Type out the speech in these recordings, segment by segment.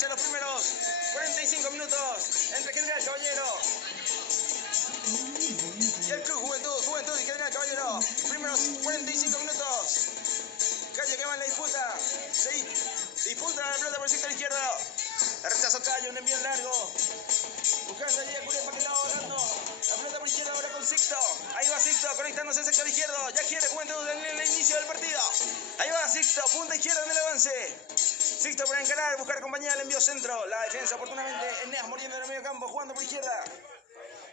marcha los primeros 45 minutos entre General Caballero y el Club Juventud y General Caballero. Primeros 45 minutos. Calle que va en la disputa. Se disputa la pelota por el sector izquierdo. La rechaza Calle, un envío largo. Buscando allí a Cure para que la va dando. La pelota por izquierda ahora con Sixto. Ahí va Sixto conectándose al sector izquierdo. Ya quiere Juventud en el inicio del partido. Ahí va Sixto, punta izquierda en el avance. Sixto para encarar, buscar compañía del envío centro. La defensa oportunamente. Eneas muriendo en el medio campo, jugando por izquierda.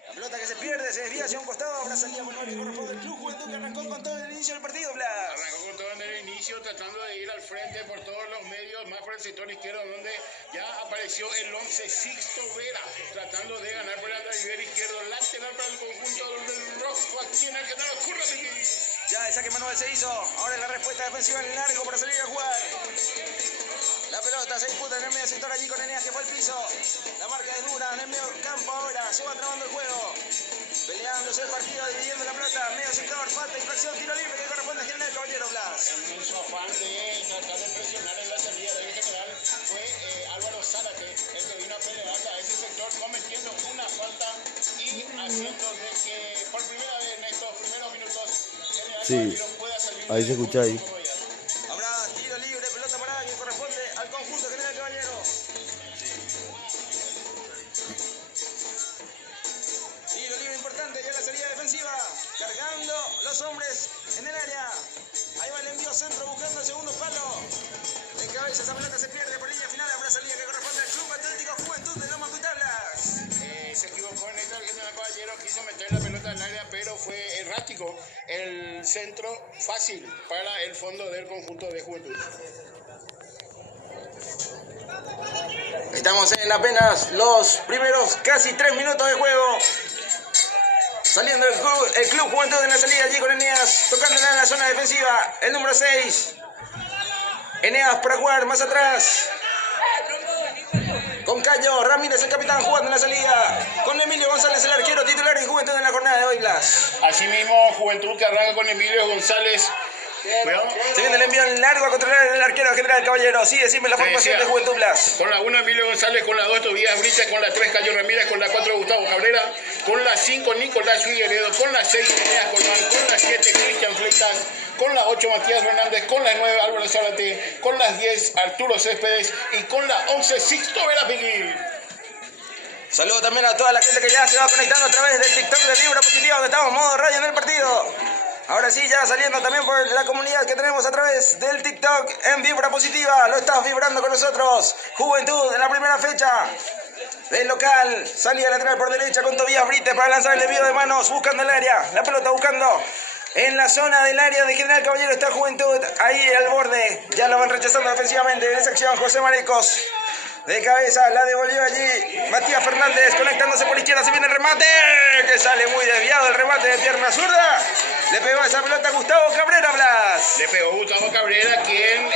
La pelota que se pierde, se desvía hacia un costado. Ahora salía con el corresponde del Club Juventud que arrancó con todo en el inicio del partido, Blas. Arrancó con todo en el inicio, tratando de ir al frente por todos los medios, más por el sector izquierdo, donde ya apareció el 11 Sixto Vera, tratando de ganar por el andarivel izquierdo, lateral para el conjunto del rojo, aquí en el General Curra. Ya el saque manual se hizo. Ahora es la respuesta defensiva en largo para salir a jugar. La pelota se disputa en el medio sector allí con Eneas que fue al piso. La marca es dura en el medio campo ahora. Se va trabando el juego. Peleándose el partido, dividiendo la pelota. Medio sector, falta, infracción, tiro libre que corresponde a General Caballero, Blas. En su afán de tratar de presionar en la salida del general, fue Álvaro Zárate el que vino a pelear a ese sector, cometiendo una falta y haciendo de que por primera vez en estos primeros minutos General Caballero pueda salir. Ahí se escucha ahí. Habrá tiro libre, pelota parada que corresponde al conjunto General Caballero. Tiro libre importante, ya la salida defensiva. Cargando los hombres en el área. Ahí va el envío centro buscando el segundo palo. De cabeza esa pelota se pierde por línea final. Habrá salida que corresponde al Club Atlético Juventud de Lomas Cutablas. Se equivocó en el General Caballero, quiso meter la pelota al área, pero fue errático el centro fácil para el fondo del conjunto de Juventud. Estamos en apenas los primeros casi 3 minutos de juego. Saliendo el club Juventud en la salida allí con Eneas, tocándola en la zona defensiva. El número 6. Eneas para jugar más atrás. Con Cayo Ramírez, el capitán, jugando en la salida. Con Emilio González, el arquero titular de Juventud en la jornada de hoy, Blas. Asimismo, Juventud que arranca con Emilio González. Bueno, se viene el envío en largo a controlar el arquero General Caballero. Sí, decime la formación de Juventud, Blas. Con la 1 Emilio González, con la 2 Tobías Brites, con la 3 Cayo Ramírez, con la 4 Gustavo Cabrera, con la 5 Nicolás Figueredo, con la 6 Eneas Colmán, con la 7 Cristian Fleitas, con la 8 Matías Hernández, con la 9 Álvaro Zárate, con las 10 Arturo Céspedes y con la 11 Sixto Vera Piqui. Saludo también a toda la gente que ya se va conectando a través del TikTok de Vibra Positiva, donde estamos modo radio en el partido. Ahora sí, ya saliendo también por la comunidad que tenemos a través del TikTok en Vibra Positiva. Lo estás vibrando con nosotros. Juventud en la primera fecha del local. Salida lateral por derecha con Tobías Brites para lanzar el envío de manos. Buscando el área. La pelota buscando en la zona del área de General Caballero. Está Juventud ahí al borde. Ya lo van rechazando defensivamente. En esa acción José Marecos. De cabeza, la devolvió allí Matías Fernández, conectándose por izquierda, se viene el remate, que sale muy desviado el remate de pierna zurda. Le pegó esa pelota a Gustavo Cabrera, Blas. Le pegó Gustavo Cabrera, quien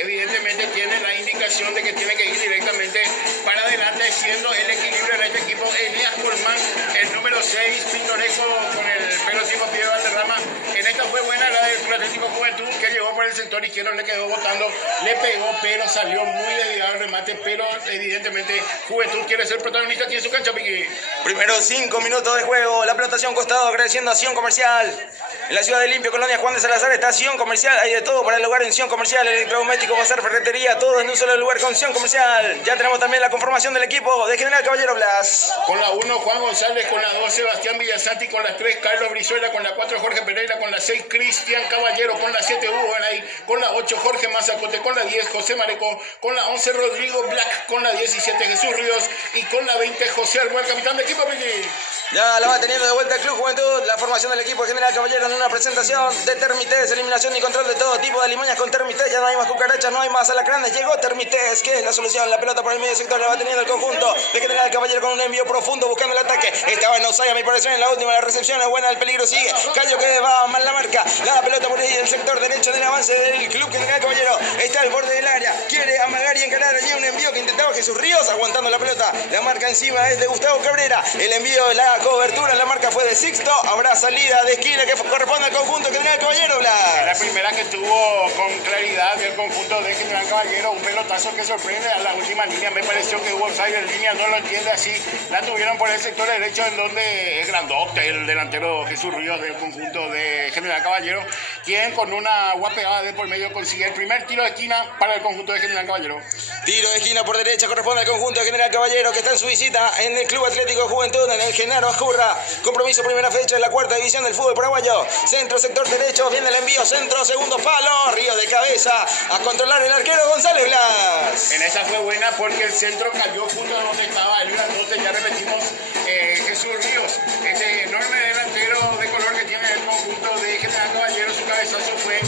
evidentemente tiene la indicación de que tiene que ir directamente para adelante, siendo el equilibrio en este equipo. Eneas Colmán, el número 6, pintoresco con el pelo tipo pie de Valderrama. En esta fue buena la del Atlético Juventud, que llegó por el sector izquierdo, le quedó botando, le pegó, pero salió muy desviado el remate. Pero evidentemente Juventud quiere ser protagonista aquí en su cancha, Piqui. Primeros 5 minutos de juego, la pelota hacia un costado, agradeciendo a Acción Comercial. En la ciudad de Limpio, Colonia Juan de Salazar, está Acción Comercial. Hay de todo para el lugar en Acción Comercial, electrodoméstico, bazar, ferretería, todo en un solo lugar con Acción Comercial. Ya tenemos también la conformación del equipo de General Caballero, Blas. Con la 1 Juan González, con la 2 Sebastián Villasanti, con la 3 Carlos Brizuela, con la 4 Jorge Pereira, con la 6 Cristian Caballero, con la 7 Hugo Garay, con la 8 Jorge Mazacote, con la 10 José Mareco, con la 11 Rodrigo Black, con la 17 Jesús Ríos y con la 20 José Arguel, capitán de equipo, Piqui. Ya la va teniendo de vuelta el Club Juventud, la formación del equipo de General Caballero en una presentación de Termites, eliminación y control de todo tipo de alimañas con Termites. Ya no hay más cucarachas, no hay más alacranes, llegó Termites, que es la solución. La pelota por el medio sector la va teniendo el conjunto de General Caballero con un envío profundo buscando el ataque. Estaba en Osaya, mi parecer, en la última, la recepción es buena, el peligro sigue. Cayo que va mal la marca, la pelota por ahí del sector derecho del avance del Club General Caballero. Está al borde del área, quiere amagar y encarar allí un envío que intentaba Jesús Ríos, aguantando la pelota. La marca encima es de Gustavo Cabrera, el envío de la cobertura, la marca fue de Sixto. Habrá salida de esquina que corresponde al conjunto General Caballero, Blas. La primera que tuvo con claridad el conjunto de General Caballero, un pelotazo que sorprende a la última línea. Me pareció que hubo offside en línea, no lo entiende así. La tuvieron por el sector derecho, en donde es grandote el delantero Jesús Ríos del conjunto de General Caballero, quien con una guapeada de por medio consigue el primer tiro de esquina para el conjunto de General Caballero. Tiro de esquina por derecha corresponde al conjunto de General Caballero, que está en su visita en el Club Atlético Juventud, en el Genaro Ajurra. Compromiso primera fecha de la cuarta división del fútbol paraguayo. Centro, sector derecho, viene el envío, centro, segundo palo, Río de cabeza, a controlar el arquero González Blas. En esa fue buena porque el centro cayó justo donde estaba el grandote, ya repetimos, Jesús Ríos. Este enorme delantero de color que tiene el conjunto de General Caballero, su cabezazo fue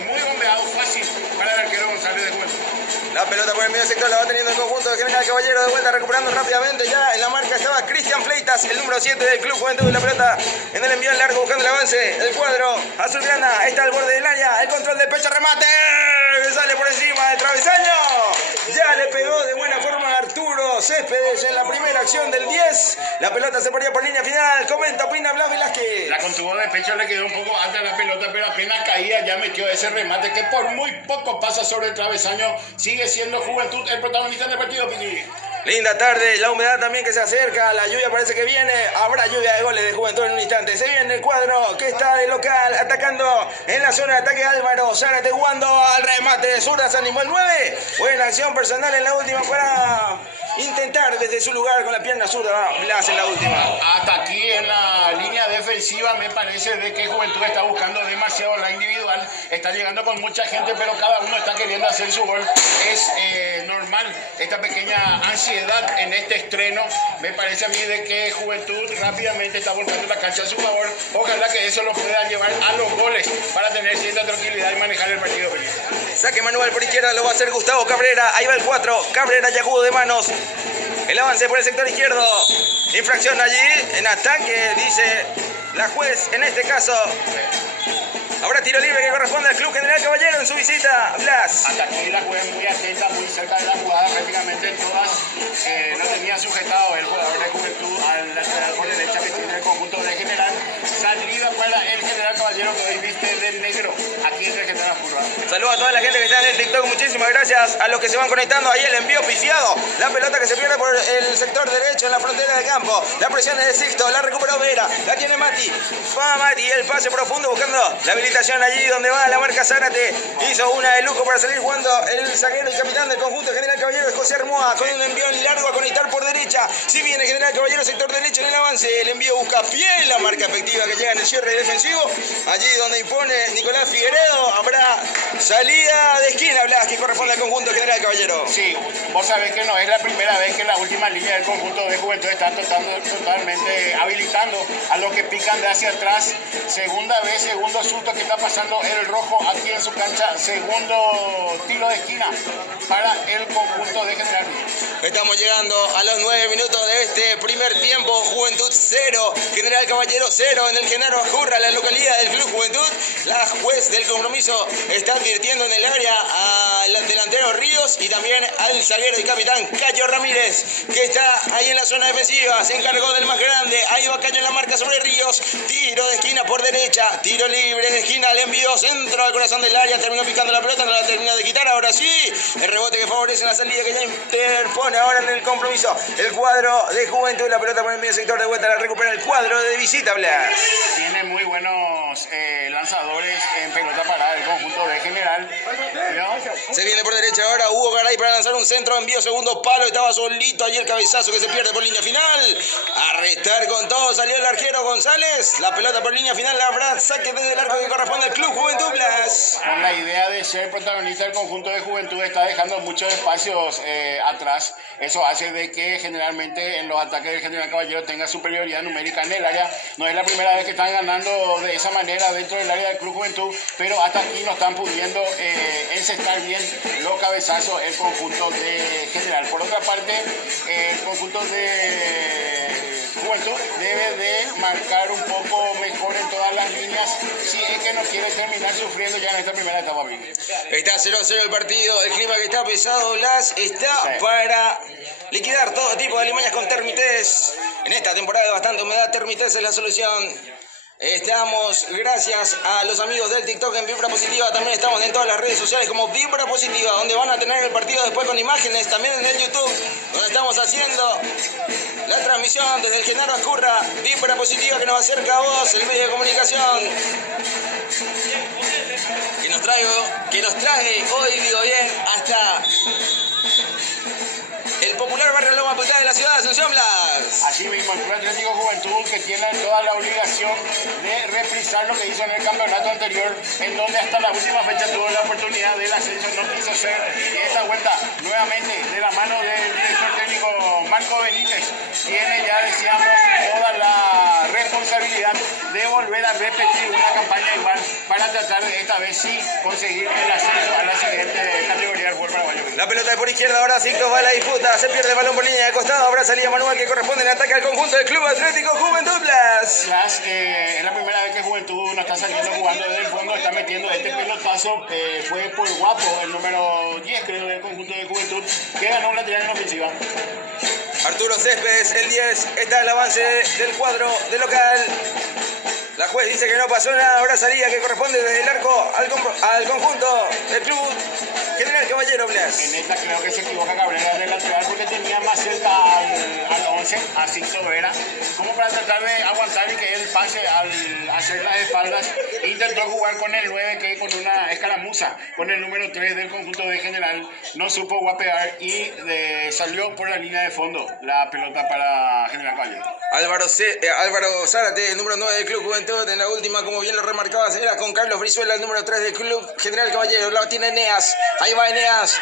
muy bombeado, fácil para el arquero González de Juventud. La pelota por el medio sector la va teniendo el conjunto de General Caballero, de vuelta recuperando rápidamente. Ya en la marca estaba Cristian Fleitas, el número 7 del Club Juventud. La pelota en el envío en largo buscando el avance. El cuadro azulgrana está al borde del área. El control del pecho, remate. Sale por encima del travesaño. Ya le pegó de buena forma Arturo Céspedes en la primera acción del 10. La pelota se ponía por línea final. Comenta, opina Blas Velázquez. La contuvo de pecho, le quedó un poco alta la pelota, pero apenas caía ya metió ese remate que por muy poco pasa sobre el travesaño. Sigue siendo Juventud el protagonista del partido, Piqui. Linda tarde, la humedad también que se acerca, la lluvia parece que viene, habrá lluvia de goles de Juventud en un instante. Se viene el cuadro que está de local, atacando en la zona de ataque Álvaro Zárate, jugando al remate de zurda, se animó el 9. Buena acción personal en la última para intentar desde su lugar con la pierna zurda, Blas en la última. Hasta aquí en la línea defensiva me parece de que Juventud está buscando demasiado la individual, está llegando con mucha gente, pero cada uno está queriendo hacer su gol. Es normal esta pequeña ansiedad en este estreno. Me parece a mí de que Juventud rápidamente está volcando la cancha a su favor. Ojalá que eso lo pueda llevar a los goles para tener cierta tranquilidad y manejar el partido. Saque manual por izquierda, lo va a hacer Gustavo Cabrera. Ahí va el 4, Cabrera ya jugó de manos. El avance por el sector izquierdo. Infracción allí en ataque, dice la juez en este caso. Habrá tiro libre que corresponde al Club General Caballero en su visita, Blas. Hasta aquí la juez muy atenta, muy cerca de la jugada, prácticamente todas. No tenía sujetado el jugador de Juventud al lateral por derecha que tiene el conjunto de General. Salida para el General Caballero que hoy viste de negro aquí en el General Ajurra. Saludos a toda la gente que está en el TikTok, muchísimas gracias a los que se van conectando. Ahí el envío piciado, la pelota que se pierde por el sector derecho en la frontera del campo. La presión es de Sixto, la recuperó Vera, la tiene Mati. Va Mati, el pase profundo buscando la habilitación allí donde va la marca Zárate. Hizo una de lujo para salir jugando el zaguero y capitán del conjunto General Caballero, José Armoa, con un envío largo a conectar por derecha. Si viene General Caballero, sector derecho en el avance, el envío busca fiel la marca efectiva que llega en el cierre defensivo. Allí donde impone Nicolás Figueredo, habrá salida de esquina, Blas, que corresponde al conjunto General Caballero. Sí, vos sabés que no es la primera vez que la última línea del conjunto de Juventud está totalmente habilitando a los que pican de hacia atrás. Segunda vez, segundo susto que está pasando el rojo aquí en su cancha. Segundo tiro de esquina para el conjunto de General. Estamos llegando a los 9 minutos de este primer tiempo. Juventud 0, General Caballero 0 en el Genaro Ajurra, la localidad del Club Juventud. La juez del compromiso está advirtiendo en el área al delantero Ríos y también al zaguero y capitán Cayo Ramírez, que está ahí en la zona defensiva. Se encargó del más grande. Ahí va Cayo en la marca sobre Ríos. Tiro de esquina por derecha. Tiro libre de esquina. Le envió centro al corazón del área. Terminó picando la pelota. No la termina de quitar. Ahora sí. El rebote que favorece la salida que ya interpone ahora en el compromiso el cuadro de Juventud. La pelota por el medio sector de vuelta. La recupera el cuadro de visita, Blas. Tiene muy buenos lanzadores en pelota parada el conjunto de General. ¿No? Se viene por derecha ahora Hugo Garay para lanzar un centro. Envío segundo palo. Estaba solito allí el cabezazo que se pierde por línea final. A restar con todo. Salió el arquero González. La pelota por línea final. Habrá saque desde el arco que corresponde al Club Juventud, Blas. Con la idea de ser protagonista del conjunto de Juventud está dejando muchos espacios atrás. Eso hace de que generalmente en los ataques del General Caballero tenga superioridad numérica en el área. No es la primera vez que están ganando de esa manera dentro del área del Club Juventud, pero hasta aquí no están pudiendo encestar bien los cabezazos el conjunto de General. Por otra parte, el conjunto de Juventud debe de marcar un poco mejor en todas las líneas si es que no quiere terminar sufriendo ya en esta primera etapa. Está 0-0 el partido, el clima que está pesado, Blas, está está para liquidar todo tipo de alimañas con Termites. En esta temporada de bastante humedad, Termites es la solución. Estamos gracias a los amigos del TikTok en Vibra Positiva. También estamos en todas las redes sociales como Vibra Positiva, donde van a tener el partido después con imágenes. También en el YouTube, donde estamos haciendo la transmisión desde el Genaro Ascurra. Vibra Positiva, que nos acerca a vos, el medio de comunicación que nos trae hoy, digo bien, hasta el popular barrio Loma Putada de la ciudad de Asunción, Blas. Así mismo, el Club Atlético Juventud, que tiene toda la obligación de reprisar lo que hizo en el campeonato anterior, en donde hasta la última fecha tuvo la oportunidad del ascenso, no quiso ser, y esta vuelta nuevamente de la mano del director técnico Marco Benítez, tiene, ya decíamos, toda la responsabilidad de volver a repetir una campaña igual para tratar de esta vez sí conseguir el ascenso a la siguiente categoría del fútbol paraguayo. La pelota de por izquierda, ahora Sicto va a la disputa, se pierde el balón por línea de costado, ahora salida manual que corresponde en ataque al conjunto del Club Atlético Juventud, Blas. Blas, es la primera vez que Juventud no está saliendo jugando desde el fondo, está metiendo este pelotazo, fue por Guapo, el número 10 creo del conjunto de Juventud, que ganó un lateral en ofensiva. Arturo Céspedes, el 10, está el avance del cuadro de local. La juez dice que no pasó nada, ahora salida que corresponde desde el arco al conjunto del Club General Caballero, Blas. En esta creo que se equivoca Cabrera del lateral porque tenía más cerca al 11, a Sixto Vera, como para tratar de aguantar y que él pase al hacer las espaldas. Intentó jugar con el 9, que con una escaramuza con el número 3 del conjunto de General no supo guapear y salió por la línea de fondo la pelota para General Caballero. Álvaro Zárate, el número 9 del Club Juventud, en la última, como bien lo remarcabas, era con Carlos Brizuela, el número 3 del Club General Caballero. La tiene Eneas, ahí va Eneas.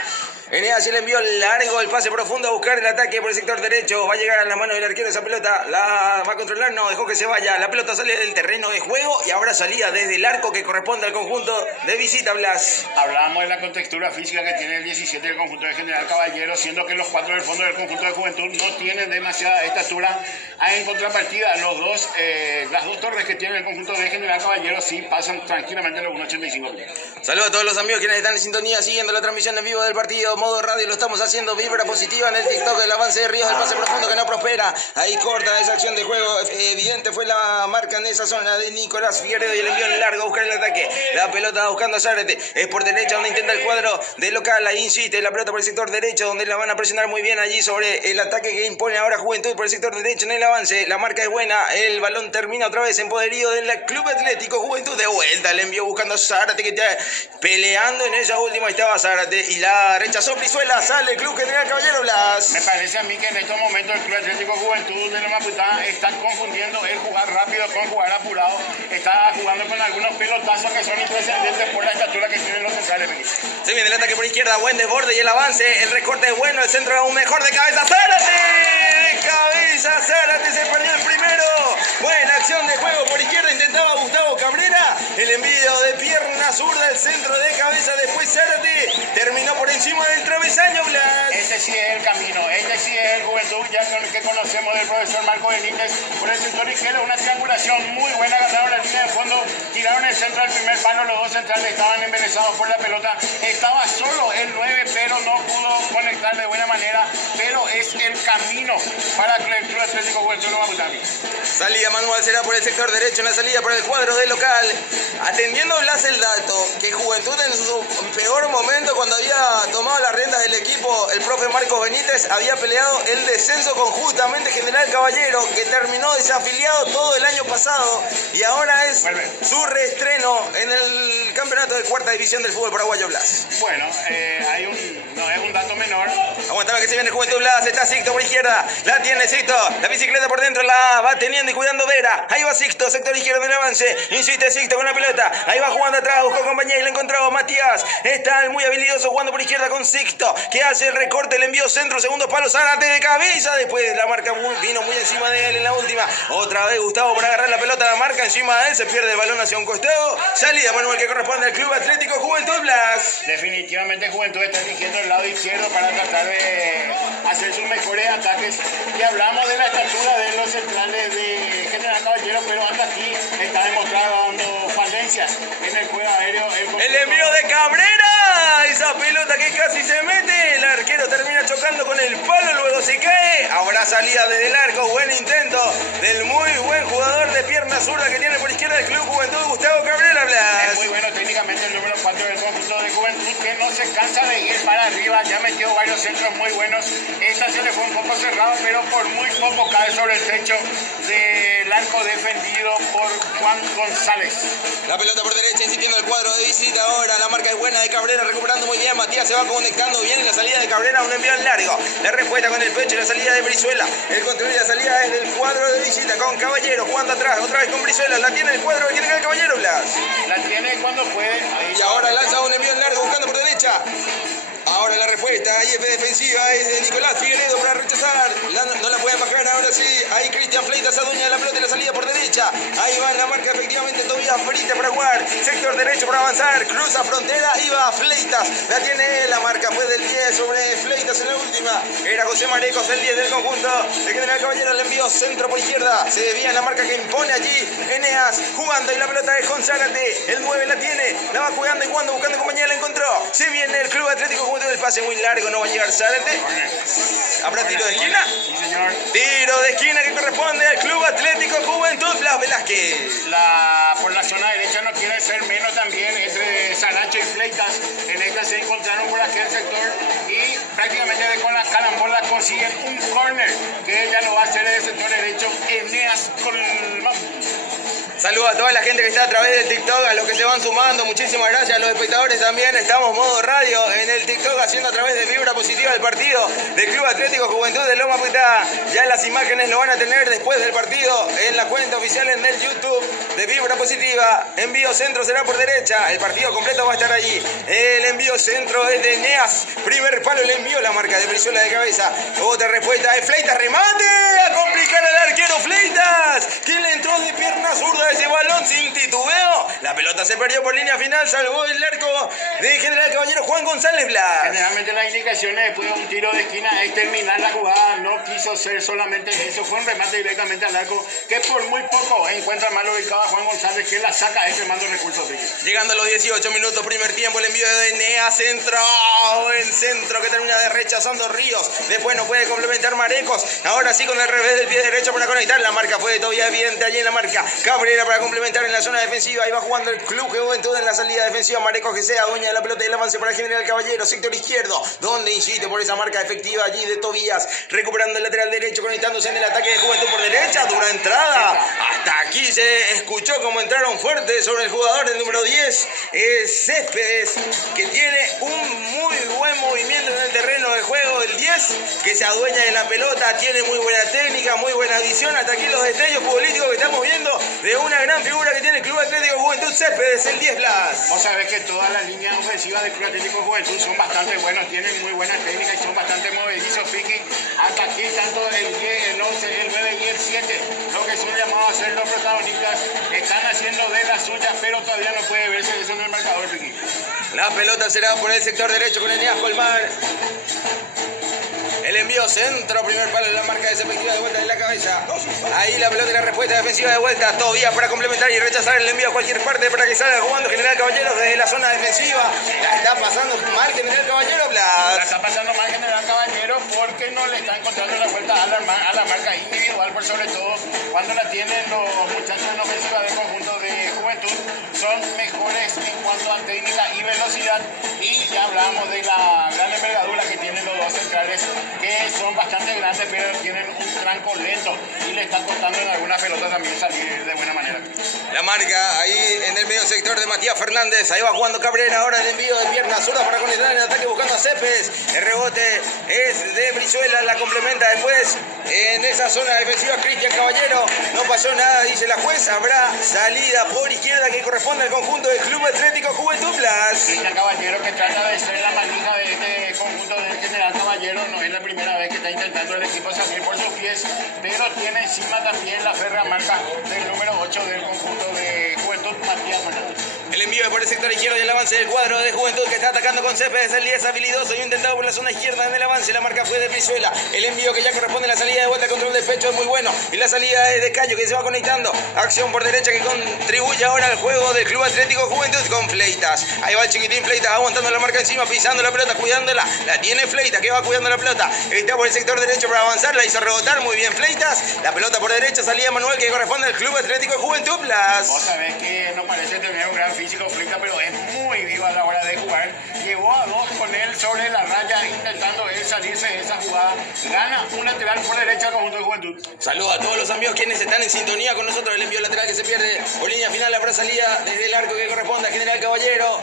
Eneas, el envío largo, el pase profundo a buscar el ataque por el sector derecho. Va a llegar a las manos del arquero esa pelota. La va a controlar, no, dejó que se vaya. La pelota sale del terreno de juego y ahora salía desde el arco que corresponde al conjunto de visita, Blas. Hablábamos de la contextura física que tiene el 17 del conjunto de General Caballero, siendo que los 4 del fondo del conjunto de Juventud no tienen demasiada estatura. En contrapartida, las dos torres que tiene el conjunto de General Caballero sí pasan tranquilamente los 1.85. Saludos a todos los amigos quienes están en sintonía siguiendo la transmisión en vivo del partido. Modo radio, lo estamos haciendo. Vibra Positiva en el TikTok, el avance de Ríos, el pase profundo que no prospera. Ahí corta esa acción de juego. Evidente fue la marca en esa zona de Nicolás Figueredo y el envío en largo a buscar el ataque. La pelota buscando a Zárate. Es por derecha donde intenta el cuadro de local. Ahí insiste la pelota por el sector derecho donde la van a presionar muy bien allí sobre el ataque que impone ahora Juventud por el sector derecho en el avance. La marca es buena. El balón termina otra vez en poderío del Club Atlético Juventud. De vuelta el envío buscando a Zárate que está peleando en esa última. Estaba Zárate y la rechazó Brizuela. Sale el Club General Caballero, Blas. Me parece a mí que en estos momentos el Club Atlético Juventud de Loma Putada está confundiendo el jugar rápido con jugar apurado. Está jugando con algunos pelotazos que son imprescindibles por la estatura que tienen los centrales. Se viene el ataque por izquierda, buen desborde y el avance. El recorte es bueno, el centro aún mejor de cabeza. ¡Zárate! De cabeza, Zárate se perdió el primero. Buena acción de juego por izquierda, intentaba Gustavo Cabrera. El envío de pierna zurda, el centro de cabeza. Después Zárate terminó por encima del travesaño, Blas. Este sí es el camino, este sí es el Juventud ya que conocemos del profesor Marco Benítez por el sector izquierdo. Una triangulación muy buena, ganaron la línea de fondo, tiraron el centro al primer palo. Los dos centrales estaban embelesados por la pelota. Estaba solo el 9, pero no pudo conectar de buena manera. Pero es el camino para el Club Atlético Juventud Loma Putada. Salida manual será por el sector derecho, una salida por el cuadro de local. Atendiendo, Blas, el dato que Juventud en su peor momento, cuando había tomado las riendas del equipo, el profe Marcos Benítez había peleado el descenso con justamente General Caballero, que terminó desafiliado todo el año pasado y ahora es su reestreno en el campeonato de cuarta división del fútbol paraguayo, Blas. Bueno, no es un dato menor. Aguantaba que se viene Juventud, Blas, está Sicto por izquierda, la tiene Sicto, la bicicleta por dentro la va teniendo y cuidando Vera. Ahí va Sicto, sector izquierdo del avance, insiste Sicto con la pelota, ahí va jugando atrás, buscó compañía y la encontró Matías. Está el muy habilidoso jugando por izquierda con Sicto, que hace el recorte, el envío centro, segundo palo, Zárate de cabeza. Después la marca vino muy encima de él en la última. Otra vez Gustavo para agarrar la pelota, la marca encima de él, se pierde el balón hacia un costado. Salida manual que corresponde al Club Atlético Juventud, Blas. Definitivamente Juventud está eligiendo el lado izquierdo para tratar de hacer sus mejores ataques. Y hablamos de la estatura de los centrales de General Caballero, pero hasta aquí está demostrando falencias en el juego aéreo. El envío de Cabrera y esa pelota que casi se mete. El arquero termina chocando con el palo, luego se cae. Ahora salida desde el arco. Buen intento del muy buen jugador de pierna zurda que tiene por izquierda el Club Juventud, Gustavo Cabrera Blas. Es muy bueno técnicamente el número 4 del conjunto de Juventud, que no se cansa de ir para arriba. Ya metió varios centros muy buenos. Esta se le fue un poco cerrado, pero por muy poco cae sobre el techo del arco defendido por Juan González. La pelota por derecha, insistiendo el cuadro de visita ahora. La marca es buena de Cabrera, recuperando muy bien. Matías se va conectando bien en la salida de Cabrera. Un envío en largo. La respuesta con el pecho y la salida de Brizuela. El control y la salida es del cuadro de visita con Caballero jugando atrás. Otra vez con Brizuela. La tiene el cuadro que tiene el Caballero, Blas. La tiene cuando puede. Y ahora lanza un envío en largo buscando por derecha. Ahora la respuesta, ahí es defensiva, es de Nicolás Figueredo para rechazar. No la pueden bajar, ahora sí. Ahí Cristian Fleitas adueña de la pelota y la salida por derecha. Ahí va en la marca efectivamente Tobías Brite para jugar. Sector derecho para avanzar. Cruza frontera, ahí va Fleitas. La tiene la marca, fue del 10 sobre Fleitas en la última. Era José Marecos, el 10 del conjunto. De General Caballero el envío centro por izquierda. Se desvía en la marca que impone allí Eneas jugando y la pelota es con Zárate. El 9 la tiene, la va jugando y cuando buscando compañía la encontró. Se viene el Club Atlético Juventud. El pase muy largo, no va a llegar Zárate. ¿Habrá tiro de esquina? Sí, señor. Tiro de esquina que corresponde al Club Atlético Juventud Blas Velázquez. Por la zona derecha no quiere ser menos también entre Saracho y Fleitas. En esta se encontraron por aquel sector y prácticamente con la carambola consiguen un corner que ya lo va a hacer en el sector derecho Eneas Colmán. Saludos a toda la gente que está a través del TikTok, a los que se van sumando. Muchísimas gracias a los espectadores también. Estamos modo radio en el TikTok haciendo a través de Vibra Positiva el partido del Club Atlético Juventud de Loma Putá. Ya las imágenes lo van a tener después del partido en la cuenta oficial en el YouTube de Vibra Positiva. Envío centro será por derecha. El partido completo va a estar allí. El envío centro es de Eneas. Primer palo le envió la marca de Brizuela de cabeza. Otra respuesta de Fleitas. Remate a complicar al arquero Fleitas, que le entró de pierna zurda ese balón sin titubeo. La pelota se perdió por línea final. Salvó el arco de General Caballero Juan González Blas. Generalmente las indicaciones después de un tiro de esquina es terminar la jugada. No quiso ser solamente eso. Fue un remate directamente al arco que por muy poco encuentra mal ubicado a Juan González, que la saca ese mando recursos. Llegando a los 18 minutos, primer tiempo, el envío de Enea, centro. El centro que termina de rechazando Ríos. Después no puede complementar Marecos. Ahora sí con el revés del pie derecho para conectar. La marca fue todavía evidente allí en la marca. Cabrera para complementar en la zona defensiva. Ahí va jugando el Club Juventud en la salida defensiva. Marecos que sea dueña de la pelota y el avance para el General Caballero. Sector izquierdo, donde insiste por esa marca efectiva allí de Tobías. Recuperando el lateral derecho, conectándose en el ataque de Juventud por derecha. Dura entrada. Hasta aquí se escuchó como entraron fuerte sobre el jugador del número 10. Céspedes, que tiene un muy buen movimiento en el terreno de juego. El 10, que se adueña de la pelota. Tiene muy buena técnica, muy buena visión. Hasta aquí los destellos futbolísticos que estamos viendo de una gran figura que tiene el Club Atlético Juventud. Céspedes, el 10 Blas. Vos sabés que todas las líneas ofensivas del Club Atlético Juventud son bastante buenos, tienen muy buena técnica y son bastante movedizos, Piqui. Hasta aquí tanto el 10, el 11, el 9 y el 7, lo que son llamados a ser los protagonistas, están haciendo de las suyas, pero todavía no puede verse eso en el marcador, Piqui. La pelota será por el sector derecho con Eneas Colmar. El envío centro, primer palo en la marca de efectiva de vuelta en la cabeza. Ahí la pelota y la respuesta defensiva de vuelta. Todavía para complementar y rechazar el envío a cualquier parte para que salga jugando General Caballero desde la zona defensiva. La está pasando mal General Caballero, Blas. La está pasando mal General Caballero porque no le está encontrando la vuelta a la marca individual, por sobre todo cuando la tienen los muchachos en ofensiva del conjunto de Juventud. Son mejores en cuanto a técnica y velocidad. Y ya hablamos de la gran envergadura que tienen los dos centrales, que son bastante grandes, pero tienen un tranco lento y le está costando en algunas pelotas también salir de buena manera. La marca ahí en el medio sector de Matías Fernández. Ahí va jugando Cabrera. Ahora el envío de pierna zurda para conectar en el ataque buscando a Céspedes. El rebote es de Brizuela. La complementa después en esa zona defensiva Cristian Caballero. No pasó nada, dice la juez. Habrá salida por izquierda que corresponde al conjunto del Club Atlético Juventud Blas. Cristian Caballero que trata de ser la manija de este conjunto conjunto del General Caballero. No es la primera vez que está intentando el equipo salir por sus pies, pero tiene encima también la férrea marca del número 8 del conjunto de Juventud, Matías Fernández. El envío es por el sector izquierdo y el avance del cuadro de Juventud que está atacando con Céspedes. El 10 habilidoso y intentado por la zona izquierda en el avance. La marca fue de Brizuela. El envío que ya corresponde a la salida de vuelta. Control de pecho es muy bueno. Y la salida es de Cayo que se va conectando. Acción por derecha que contribuye ahora al juego del Club Atlético Juventud con Fleitas. Ahí va el chiquitín Fleitas aguantando la marca encima, pisando la pelota, cuidándola. La tiene Fleitas que va cuidando la pelota. Está por el sector derecho para avanzar. La hizo rebotar muy bien Fleitas. La pelota por derecha. Salida Manuel que corresponde al Club Atlético Juventud Plus. Vos sabés que no parece tener un gran físico Fleitas, pero es muy vivo a la hora de jugar. Llevó a dos con él sobre la raya intentando él salirse de esa jugada. Gana un lateral por derecha al conjunto de Juventud. Saludos a todos los amigos quienes están en sintonía con nosotros. El envío lateral que se pierde por línea final, la salida desde el arco que corresponde a General Caballero.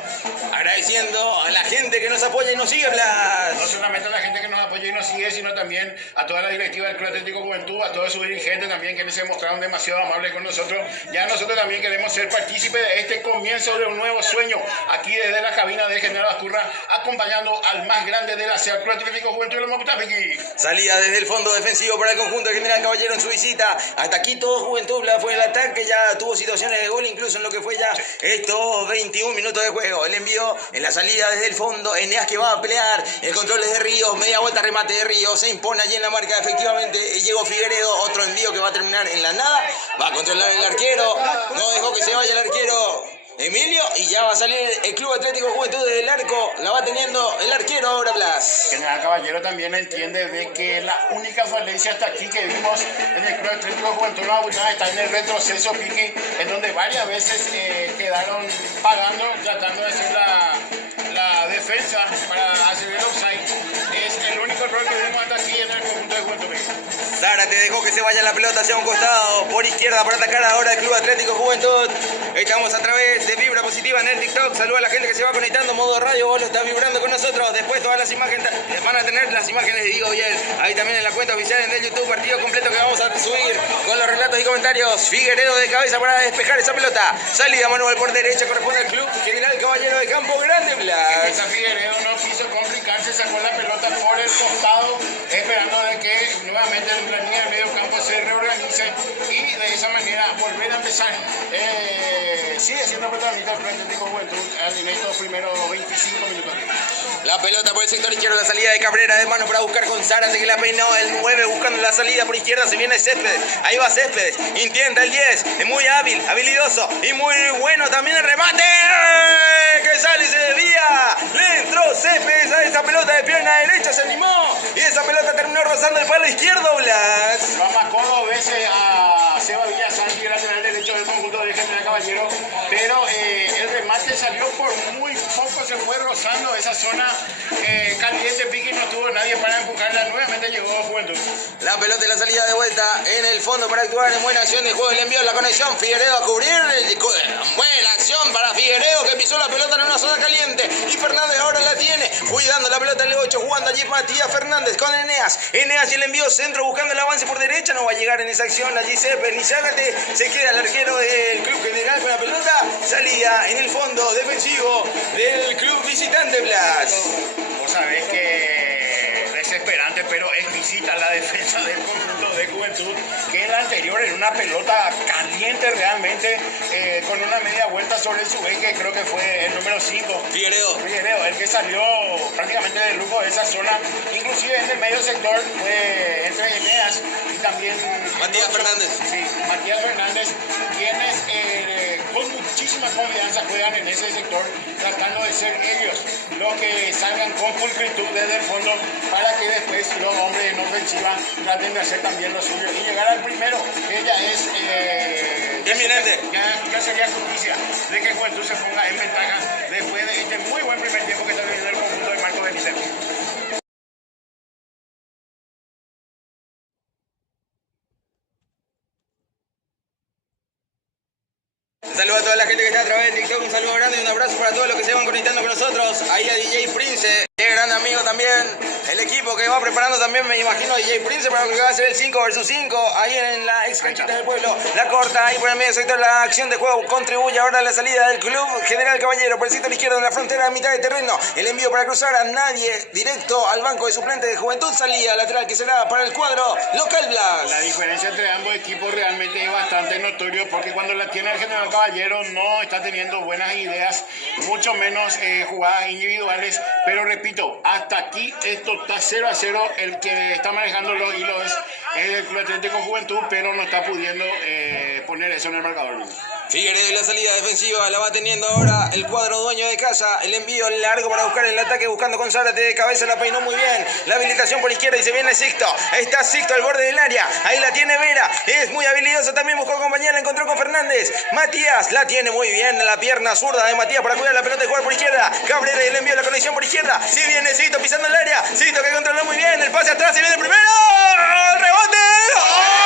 Agradeciendo a la gente que nos apoya y nos sigue, Blas. No solamente a la gente que nos apoya y nos sigue, sino también a toda la directiva del Club Atlético Juventud, a todos sus dirigentes también, quienes se mostraron demasiado amables con nosotros. Ya nosotros también queremos ser partícipes de este comienzo de un nuevo sueño, aquí desde la cabina de General Ascurra, acompañando al más grande de la ciudad, Club Atlético Juventud de los Maputapiqui. Salida desde el fondo defensivo para el conjunto de General Caballero en su visita. Hasta aquí todo Juventud, Blas, fue el ataque, ya tuvo situaciones de gol, incluso en lo que fue ya estos 21 minutos de juego. El envío en la salida desde el fondo, Eneas que va a pelear, el control es de Ríos, media vuelta remate de Ríos, se impone allí en la marca, efectivamente llegó Figueredo, otro envío que va a terminar en la nada, va a controlar el arquero, no dejó que se vaya el arquero Emilio y ya va a salir el Club Atlético Juventud del arco, la va teniendo el arquero ahora Blas. General Caballero también entiende de que la única falencia hasta aquí que vimos en el Club Atlético Juventud está en el retroceso Piqui, en donde varias veces quedaron pagando, tratando de hacer la defensa para hacer el offside. Es el único error que vimos hasta aquí en el conjunto de Juventud. Zárate dejó que se vaya la pelota hacia un costado, por izquierda para atacar ahora el Club Atlético Juventud. Estamos a través de Vibra Positiva en el TikTok. Saluda a la gente que se va conectando, modo radio, vos lo estás vibrando con nosotros. Después todas las imágenes, van a tener las imágenes de Diego Biel. Ahí también en la cuenta oficial en el YouTube, partido completo que vamos a subir con los relatos y comentarios. Figueredo de cabeza para despejar esa pelota. Salida Manuel por derecha, corresponde al Club General Caballero de Campo Grande, Blas. Esa Figueredo no quiso complicarse, sacó la pelota por el costado, esperando de que nuevamente la línea de medio campo se reorganice y de esa manera volver a empezar. Sigue siendo protagonista el Club Atlético Juventud en estos primeros 25 minutos. La pelota por el sector izquierdo, la salida de Cabrera de mano para buscar con Zárate que la peinó el 9 buscando la salida por izquierda, se viene Céspedes, ahí va Céspedes, intenta el 10, es muy hábil, habilidoso y muy bueno también el remate, que sale y se desvía, le entró Céspedes a esa pelota de pierna derecha, se animó y esa pelota terminó rozando el palo izquierdo, Blas. Lo amacó dos veces a Seba Villasanti, el lateral derecho del conjunto de General Caballero, pero el remate salió por muy poco, se fue rozando esa zona caliente, Piqui, no tuvo nadie para empujarla, nuevamente llegó Juventud. La pelota y la salida de vuelta en el fondo para actuar en buena acción de juego, el envío, la conexión, Figueredo a cubrir, buena acción para Figueredo que pisó la pelota en una zona caliente y Fernández ahora la tiene, cuidando la pelota el 8, jugando allí Matías Fernández con Eneas y el envío centro buscando el avance por derecha, no va a llegar en esa acción allí Céspedes ni Zárate, se queda el arquero del Club General con la pelota, salida en el fondo defensivo del club visitante, Blas. Vos sabés que desesperante, pero exquisita la defensa del conjunto de Juventud, que en la anterior en una pelota caliente realmente, con una media vuelta sobre su eje, creo que fue el número 5. Figueredo, el que salió prácticamente del lujo de esa zona, inclusive en el medio sector, fue entre Eneas y también Matías Fernández. Sí, Matías Fernández, quienes con muchísima confianza juegan en ese sector, tratando de ser ellos los que salgan con pulcritud desde el fondo para que después los hombres en ofensiva traten de hacer también lo suyo y llegar al primero, que ya es eminente. Ya sería justicia de que Juventud se ponga en ventaja después de este muy buen primer tiempo que está viviendo el conjunto de Marco Benítez. Un saludo a toda la gente que está a través de TikTok, un saludo grande y un abrazo para todos los que se van conectando con nosotros. Ahí a DJ Prince, grande amigo también. El equipo que va preparando también, me imagino, DJ Prince para lo que va a ser el 5 vs 5. Ahí en la ex canchita del pueblo. La corta ahí por el medio sector. La acción de juego contribuye ahora a la salida del club General Caballero. Por el sector izquierdo en la frontera, a mitad de terreno. El envío para cruzar a nadie. Directo al banco de suplentes de Juventud. Salida lateral que será para el cuadro local Blas. La diferencia entre ambos equipos realmente es bastante notorio porque cuando la tiene el General Caballero no está teniendo buenas ideas, mucho menos jugadas individuales. Pero repito, hasta aquí esto está 0-0. El que está manejando los hilos es el Club Atlético Juventud, pero no está pudiendo poner eso en el marcador. Figueredo y la salida defensiva la va teniendo ahora el cuadro dueño de casa. El envío largo para buscar el ataque, buscando con Zárate de cabeza, la peinó muy bien. La habilitación por izquierda y se viene Sixto. Está Sixto al borde del área. Ahí la tiene Vera. Es muy habilidoso también, buscó compañía, la encontró con Fernández. Matías la tiene muy bien en la pierna zurda de Matías para cuidar la pelota y jugar por izquierda. Cabrera y el envío, la conexión por izquierda. Si viene Sixto pisando el área. Sixto que controló muy bien. El pase atrás y viene el primero. ¡El rebote! ¡Oh!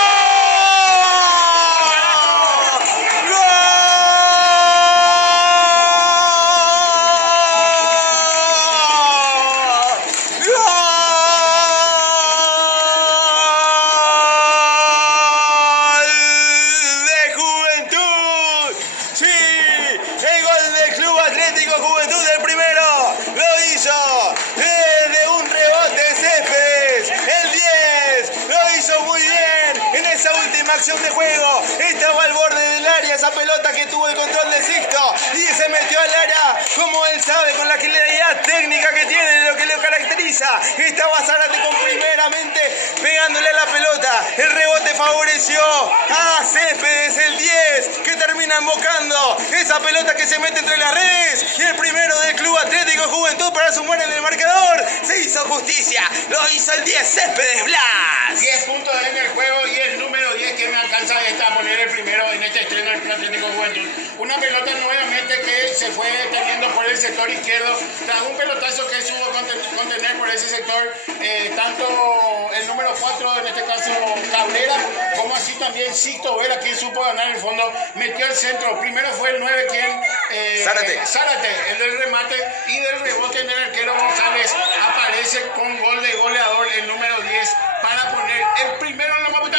Acción de juego, estaba al borde del área esa pelota que tuvo el control de Sixto y se metió al área como él sabe, con la calidad técnica que tiene, lo que le caracteriza. Estaba Zárate con primeramente pegándole a la pelota, el rebote favoreció a Céspedes, el 10 que termina embocando esa pelota que se mete entre las redes y el primero del Club Atlético Juventud para sumar en el marcador. Se hizo justicia, lo hizo el 10 Céspedes Blas. 10 puntos en el juego y el número 10 que me alcanza a poner el primero en este estreno del Club Atlético Juventud. Una pelota nuevamente que se fue teniendo por el sector izquierdo, tras un pelotazo que supo contener por ese sector tanto el número 4, en este caso Cabrera, como así también Sixto Vera, quien supo ganar el fondo, metió el centro. Primero fue el 9 quien Zárate, el del remate, y del rebote en el arquero González aparece con gol de goleador el número 10 para poner el primero en la mapita.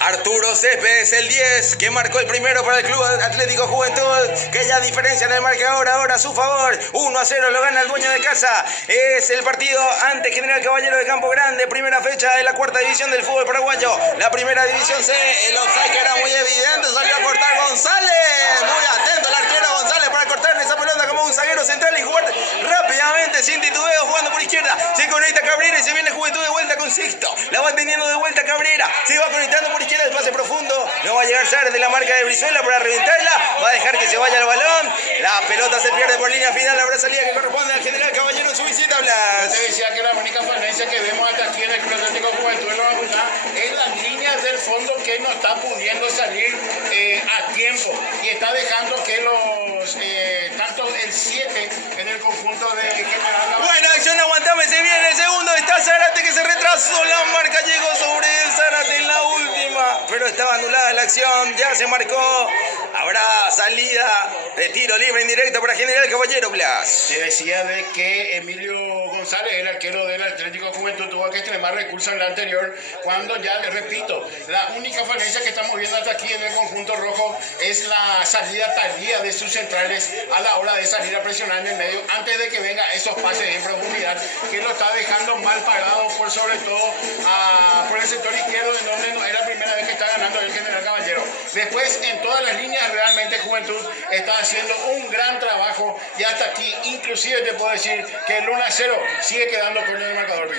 Arturo Céspedes, el 10, que marcó el primero para el Club Atlético Juventud, que ya diferencia en el marcador ahora a su favor. 1-0 lo gana el dueño de casa. Es el partido ante General Caballero de Campo Grande, primera fecha de la cuarta división del fútbol paraguayo. La primera división C, el offside que era muy evidente, salió a cortar González. Muy atento el arquero González para cortar esa pelota como un zaguero central y jugar rápidamente, sin titubeo, jugando por izquierda. Se conecta Cabrera y se viene Juventud de vuelta con Sixto. La va teniendo de vuelta Cabrera. Se va conectando por izquierda. El pase profundo, no va a llegar Zárate de la marca de Brizuela para reventarla, va a dejar que se vaya el balón, la pelota se pierde por línea final, habrá salida que corresponde al General Caballero en su visita. Blas. Te decía que la única falencia que vemos hasta aquí en el Club Atlético Juventud es las líneas del fondo que no está pudiendo salir a tiempo y está dejando que los tanto el 7 en el conjunto de General Caballero. Buena acción, aguantame, se viene el segundo, está Zárate que se retrasó, la marca llegó sobre el Zárate en la última, pero estaba anulada la acción, ya se marcó, habrá salida de tiro libre indirecto para General Caballero. Blas. Se decía de que Emilio González, el arquero del Atlético Juventud, tuvo que extremar recursos en la anterior, cuando ya, repito, la única falencia que estamos viendo hasta aquí en el conjunto rojo es la salida tardía de sus centrales a la hora de salir a presionar en el medio, antes de que venga esos pases en profundidad, que lo está dejando mal parado, por sobre todo por el sector izquierdo, en donde no era la primera vez que está ganando el General Caballero. Después, en todas las líneas, realmente Juventud está haciendo un gran trabajo y hasta aquí, inclusive te puedo decir que el 1-0 sigue quedando con el marcador.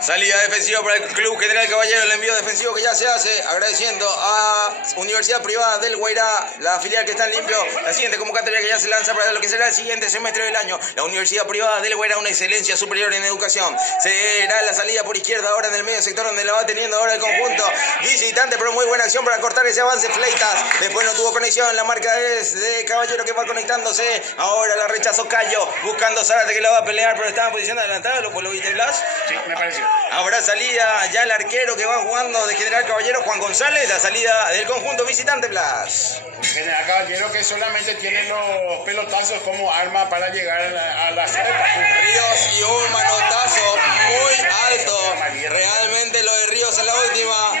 Salida defensiva para el Club General Caballero, el envío defensivo que ya se hace, agradeciendo a Universidad Privada del Guairá, la filial que está en limpio, la siguiente convocatoria que ya se lanza para lo que será el siguiente semestre del año. La Universidad Privada del Guairá, una excelencia superior en educación. Será la salida por izquierda ahora en el medio sector, donde la va teniendo ahora el conjunto visitante, pero muy buena acción para cortar ese avance. Fleitas, después no tuvo conexión, la marca es de Caballero que va conectándose, ahora la rechazó Cayo, buscando Zárate que la va a pelear, pero estaba en posición adelantada. ¿Lo viste, Blas? Sí, me pareció. Habrá salida ya el arquero que va jugando de General Caballero, Juan González, la salida del conjunto visitante, Blas. General Caballero que solamente tiene los pelotazos como arma para llegar a la cepa. Ríos y un manotazo muy alto. Realmente lo de Ríos en la última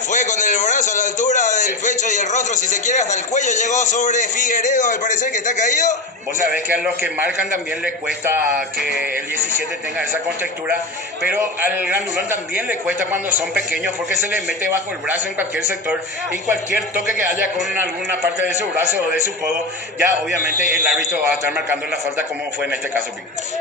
fue con el brazo a la altura del pecho y el rostro, si se quiere, hasta el cuello. Llegó sobre Figueredo, al parecer que está caído. Vos sabés que a los que marcan también les cuesta que el 17 tenga esa contextura, pero al grandulón también le cuesta cuando son pequeños porque se le mete bajo el brazo en cualquier sector y cualquier toque que haya con alguna parte de su brazo o de su codo, ya obviamente el árbitro va a estar marcando la falta como fue en este caso.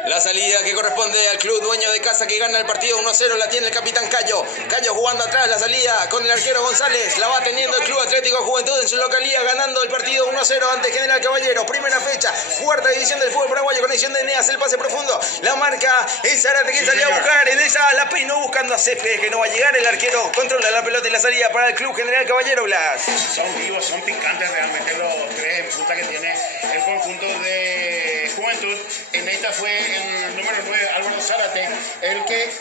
La salida que corresponde al club dueño de casa que gana el partido 1-0 la tiene el capitán Cayo. Cayo jugando atrás, la salida con el arquero González. La va teniendo el Club Atlético Juventud en su localía, ganando el partido 1-0 ante General Caballero. Primera fecha, cuarta división del fútbol paraguayo, conexión de Eneas, el pase profundo. La marca es Zárate que salió a buscar. En esa la peinó buscando a Céspedes, que no va a llegar. El arquero controla la pelota y la salida para el Club General Caballero, Blas. Son vivos, son picantes realmente los tres en punta que tiene el conjunto de Juventud. En esta fue el número 9, Álvaro Zárate, el que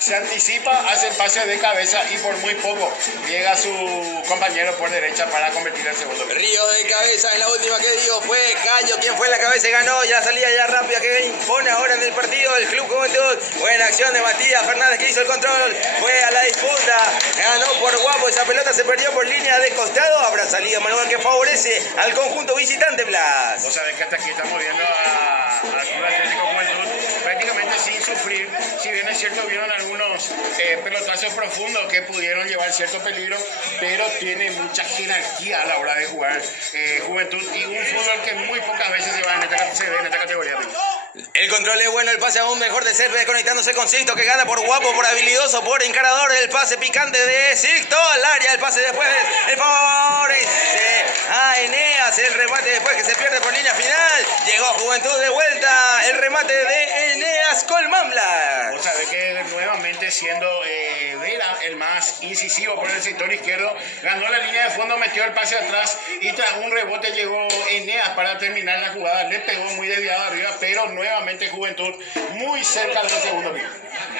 se anticipa, hace el pase de cabeza y por muy poco llega su compañero por derecha para convertir el segundo. Ríos de cabeza en la última que digo fue Cayo quien fue en la cabeza y ganó. Ya salía ya rápida que impone ahora en el partido el Club Juventud. Buena acción de Matías Fernández que hizo el control. Fue a la disputa. Ganó por guapo. Esa pelota se perdió por línea de costado. Habrá salida manual que favorece al conjunto visitante, Blas. Vos sabés que hasta aquí estamos viendo al Club Atlético Juventud prácticamente sin sufrir. Si bien es cierto, vieron algunos pelotazos profundos que pudieron llevar cierto peligro, pero tiene mucha jerarquía a la hora de jugar Juventud y un fútbol que muy pocas veces se ve en esta categoría. El control es bueno, el pase aún mejor de Céspedes conectándose con Sixto que gana por guapo, por habilidoso, por encarador. El pase picante de Sixto al área, el pase después, el favorece a Eneas, el remate después que se pierde por línea final. Llegó Juventud de vuelta, el remate de Eneas Colmán, Blas. Vos sabés que nuevamente siendo Vera el más incisivo por el sector izquierdo, ganó la línea de fondo, metió el pase atrás y tras un rebote llegó Eneas para terminar la jugada. Le pegó muy desviado arriba, pero nuevamente Juventud muy cerca del segundo piso.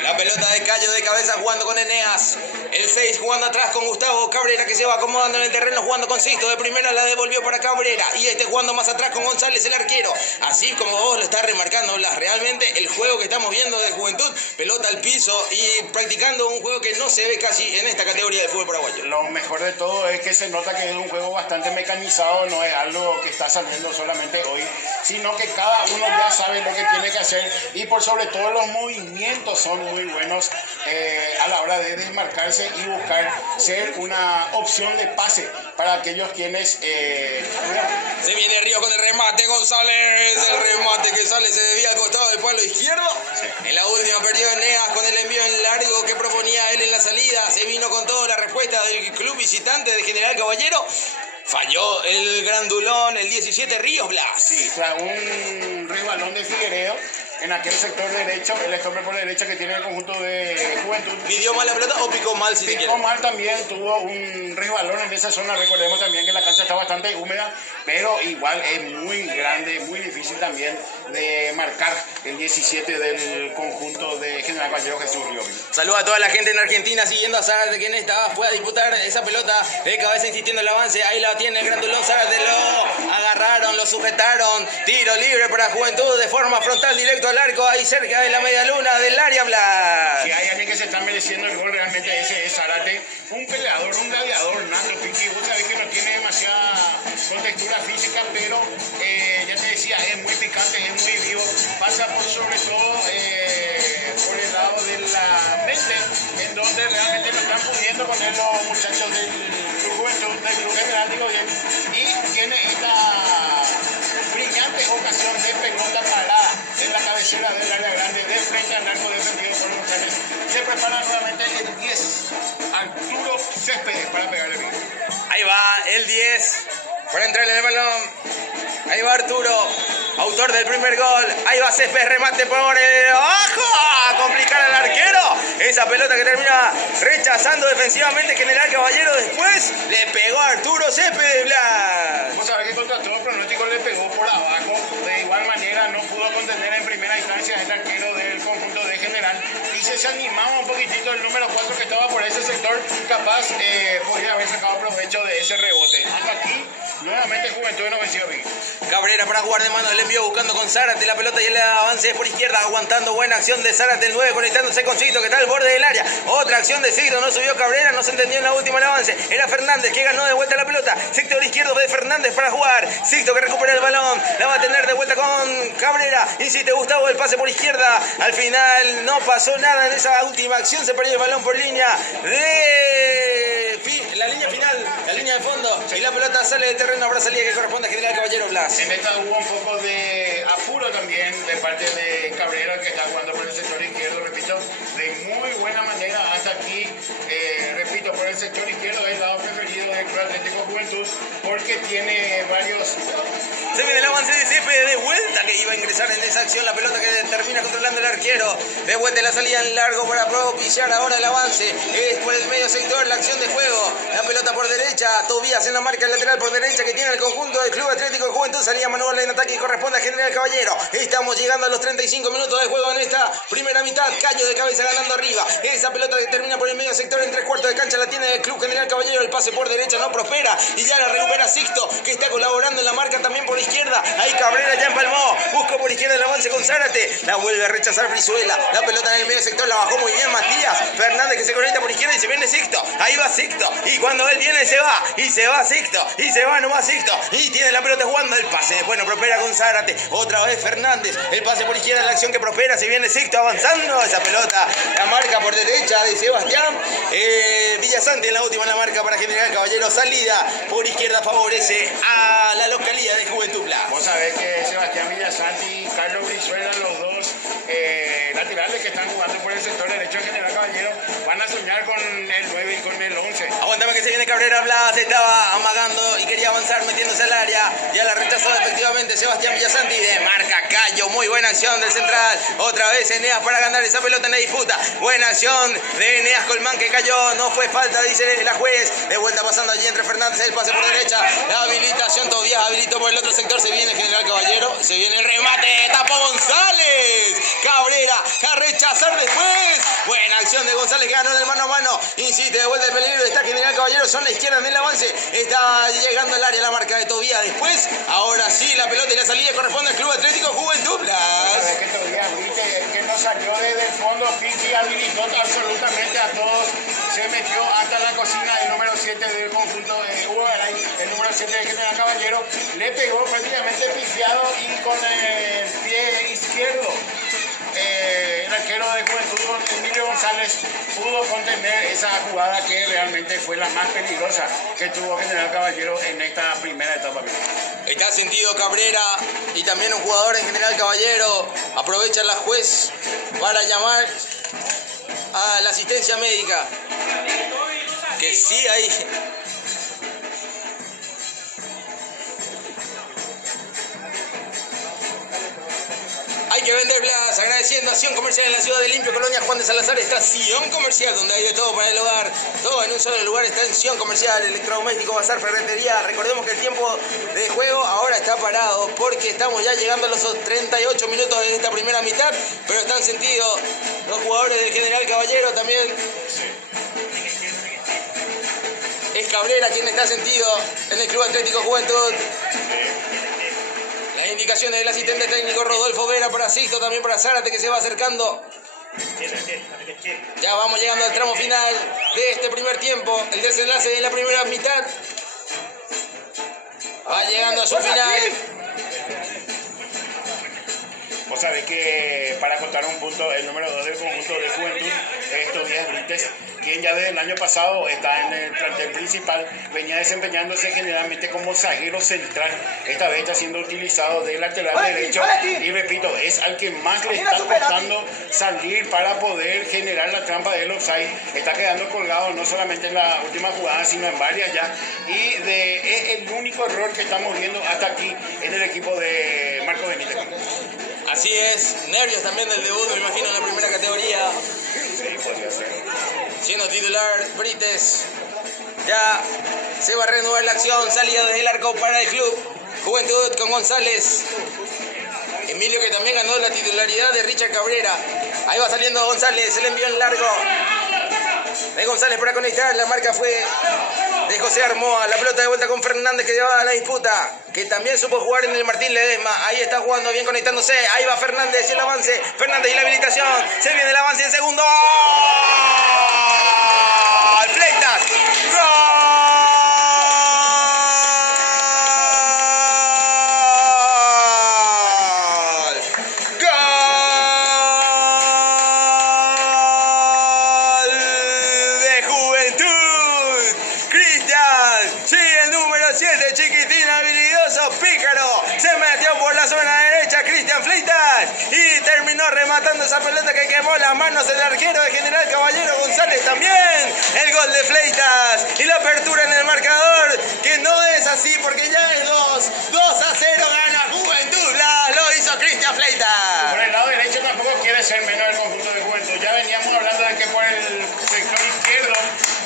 La pelota de Cayo de cabeza jugando con Eneas. El 6 jugando atrás con Gustavo Cabrera que se va acomodando en el terreno jugando con Sixto. De primera la devolvió para Cabrera. Y este jugando más atrás con González, el arquero. Así como vos lo estás remarcando, Blas. Realmente el juego que estamos viendo de Juventud, pelota al piso y practicando un juego que no se ve casi en esta categoría del fútbol paraguayo. Lo mejor de todo es que se nota que es un juego bastante mecanizado. No es algo que está saliendo solamente hoy, sino que cada uno ya sabe lo que tiene que hacer y por sobre todo los movimientos son muy buenos a la hora de desmarcarse y buscar ser una opción de pase para aquellos quienes... Se viene Ríos con el remate, González, el remate que sale, se desvía al costado del palo izquierdo. En la última perdió Eneas con el envío en largo que proponía él en la salida. Se vino con toda la respuesta del club visitante de General Caballero. Falló el grandulón, el 17 Ríos, Blas. Sí, tras un resbalón de Figueredo en aquel sector derecho, el estompe por derecha que tiene el conjunto de Juventud. ¿Pidió mal la pelota o picó mal si se quiere? Picó mal también, tuvo un resbalón en esa zona. Recordemos también que la cancha está bastante húmeda, pero igual es muy grande, muy difícil también de marcar el 17 del conjunto de General Caballero Jesús Río. Saluda a toda la gente en Argentina siguiendo a Zárate que en esta pueda disputar esa pelota de cabeza insistiendo en el avance. Ahí la tiene el grandulón Zárate, lo agarraron, lo sujetaron. Tiro libre para Juventud de forma frontal directo al arco, ahí cerca de la media luna del área, Blas. Si hay alguien que se está mereciendo el gol realmente ese es Zárate, un peleador, un gladiador nato, Pinky. Vos sabés que no tiene demasiada contextura física, pero ya te decía, es muy picante, es muy vivo, pasa por sobre todo por el lado de la mente, en donde realmente no están pudiendo poner los muchachos del Club Juventud, del Club General, digo bien, y tiene esta brillante ocasión de pelota parada en la cabecera del área grande, de frente al arco defendido por González. Se prepara nuevamente el 10, Arturo Céspedes, para pegarle bien. Ahí va el 10 para entrarle el balón. Ahí va Arturo, autor del primer gol. Ahí va Céspedes, remate por el abajo. A complicar al arquero. Esa pelota que termina rechazando defensivamente General Caballero. Después le pegó a Arturo Céspedes Blas. Vamos a ver que contra todo pronóstico le pegó por abajo. De igual manera no pudo contener en primera instancia el arquero del conjunto de General. Y se animaba un poquitito el número 4 que estaba por ese sector. Capaz podría haber sacado provecho de ese rebote. Hasta aquí, nuevamente Juventud no venció bien. Cabrera para jugar de mano, el envío buscando con Zárate la pelota y el avance por izquierda, aguantando buena acción de Zárate, el 9 conectándose con Sixto que está al borde del área. Otra acción de Sixto, no subió Cabrera, no se entendió en la última el avance. Era Fernández que ganó de vuelta la pelota. Sector izquierdo de Fernández para jugar. Sixto que recupera el balón, la va a tener de vuelta con Cabrera. Insiste Gustavo, el pase por izquierda. Al final no pasó nada en esa última acción, se perdió el balón por línea de la línea final, la línea de fondo, y la pelota sale del terreno. Habrá salida que corresponde a General Caballero Blas. En esta hubo un poco de apuro también de parte de Cabrera, que está jugando por el sector izquierdo, repito, de muy buena manera hasta aquí, repito, por el sector izquierdo es el lado preferido del Club Atlético Juventud, porque tiene varios... Se viene el avance de Céspedes de vuelta que iba a ingresar en esa acción, la pelota que termina controlando el arquero, de vuelta la salida en largo para propiciar ahora el avance, es por el medio sector la acción de juego, la pelota por derecha, Tobías en la marca lateral por derecha que tiene el conjunto del Club Atlético de Juventud, salía manual en ataque y corresponde a General Caballero. Estamos llegando a los 35 minutos de juego en esta primera mitad, Cayo de cabeza ganando arriba, esa pelota que termina por el medio sector en 3/4 de cancha la tiene el Club General Caballero, el pase por derecha no prospera y ya la recupera Sixto que está colaborando en la marca también por izquierda, ahí Cabrera ya empalmó, busca por izquierda el avance con Zárate, la vuelve a rechazar Brizuela, la pelota en el medio sector la bajó muy bien Matías, Fernández que se conecta por izquierda y se viene Sixto, ahí va Sixto, y cuando él viene se va, y se va Sixto, y se va nomás Sixto, y tiene la pelota jugando el pase, bueno, prospera con Zárate, otra vez Fernández, el pase por izquierda, la acción que prospera, se viene Sixto avanzando, esa pelota, la marca por derecha de Sebastián, Villasante en la última la marca para General Caballero, salida por izquierda favorece a la localidad de Juventud Blas. Vos sabés que Sebastián Villasante y Carlos Brizuela, los dos laterales que están jugando por el sector derecho de General Caballero, van a soñar con el 9 y con el 11. Aguántame que se viene Cabrera Blas, estaba amagando y quería avanzar metiéndose al área, ya la rechazó efectivamente Sebastián Villasante y de marca Cayo, muy buena acción del central, otra vez Eneas para ganar esa pelota en la disputa, buena acción de Eneas Colmán que cayó, no fue falta dice la juez, de vuelta pasando allí entre Fernández, el pase por derecha, la habilitación Tobías habilitó por el otro sector, se viene General Caballero, se viene el remate, tapó González, Cabrera a rechazar después, buena acción de González que ganó en el mano a mano, insiste de vuelta el peligro, está General Caballero, son la izquierda en el avance, está llegando al área la marca de Tobías después, ahora sí la pelota y la salida corresponde al Club Atlético Juventud Blas. Que Tobías, viste, que no salió desde el fondo, Piqui habilitó absolutamente a todos, se metió hasta la cocina del número 7 del conjunto de Uruguay, el número 7 de General Caballero, le pegó prácticamente pifiado y con el pie izquierdo. El arquero de Juventud, Emilio González, pudo contener esa jugada que realmente fue la más peligrosa que tuvo General Caballero en esta primera etapa. Está sentido Cabrera y también un jugador en General Caballero. Aprovecha la juez para llamar a la asistencia médica. Que sí hay. Hay que vender Blas, agradeciendo a Sion Comercial en la ciudad de Limpio, Colonia Juan de Salazar. Está Sion Comercial, donde hay de todo para el hogar. Todo en un solo lugar está en Sion Comercial, electrodoméstico, bazar, ferretería. Recordemos que el tiempo de juego ahora está parado porque estamos ya llegando a los 38 minutos de esta primera mitad. Pero están sentidos los jugadores del General Caballero también. Es Cabrera quien está sentido en el Club Atlético Juventud. Las indicaciones del asistente técnico Rodolfo Vera para Sixto, también para Zárate que se va acercando. Ya vamos llegando al tramo final de este primer tiempo. El desenlace de la primera mitad va llegando a su final. Vos sabés que para contar un punto, el número 2 del conjunto de Juventud, Tobías Brites, quien ya desde el año pasado está en el plantel principal, venía desempeñándose generalmente como zaguero central. Esta vez está siendo utilizado de lateral derecho y repito, es al que más le está costando salir para poder generar la trampa del offside. Está quedando colgado no solamente en la última jugada, sino en varias ya. Y es el único error que estamos viendo hasta aquí en el equipo de Marco Benítez. Así es, nervios también del debut, me imagino, en la primera categoría. podría ser. Siendo titular Brites, ya se va a reanudar la acción, salida desde el arco para el club Juventud con González. Emilio, que también ganó la titularidad de Richard Cabrera. Ahí va saliendo González, el envío en largo de González para conectar. La marca fue de José Armoa. La pelota de vuelta con Fernández, que llevaba la disputa, que también supo jugar en el Martín Ledesma. Ahí está jugando bien, conectándose. Ahí va Fernández y el avance. Fernández y la habilitación. Se viene el avance en segundo. ¡Gol! ¡Fleitas! ¡Gol! Chiquitín habilidoso, pícaro, se metió por la zona derecha Cristian Fleitas y terminó rematando esa pelota que quemó las manos del arquero de General Caballero González. También el gol de Fleitas y la apertura en el marcador, que no es así porque ya es 2-0, gana Juventud. Lo hizo Cristian Fleitas. Por el lado derecho tampoco quiere ser menos el conjunto de Juventud. Ya veníamos hablando de que por el sector izquierdo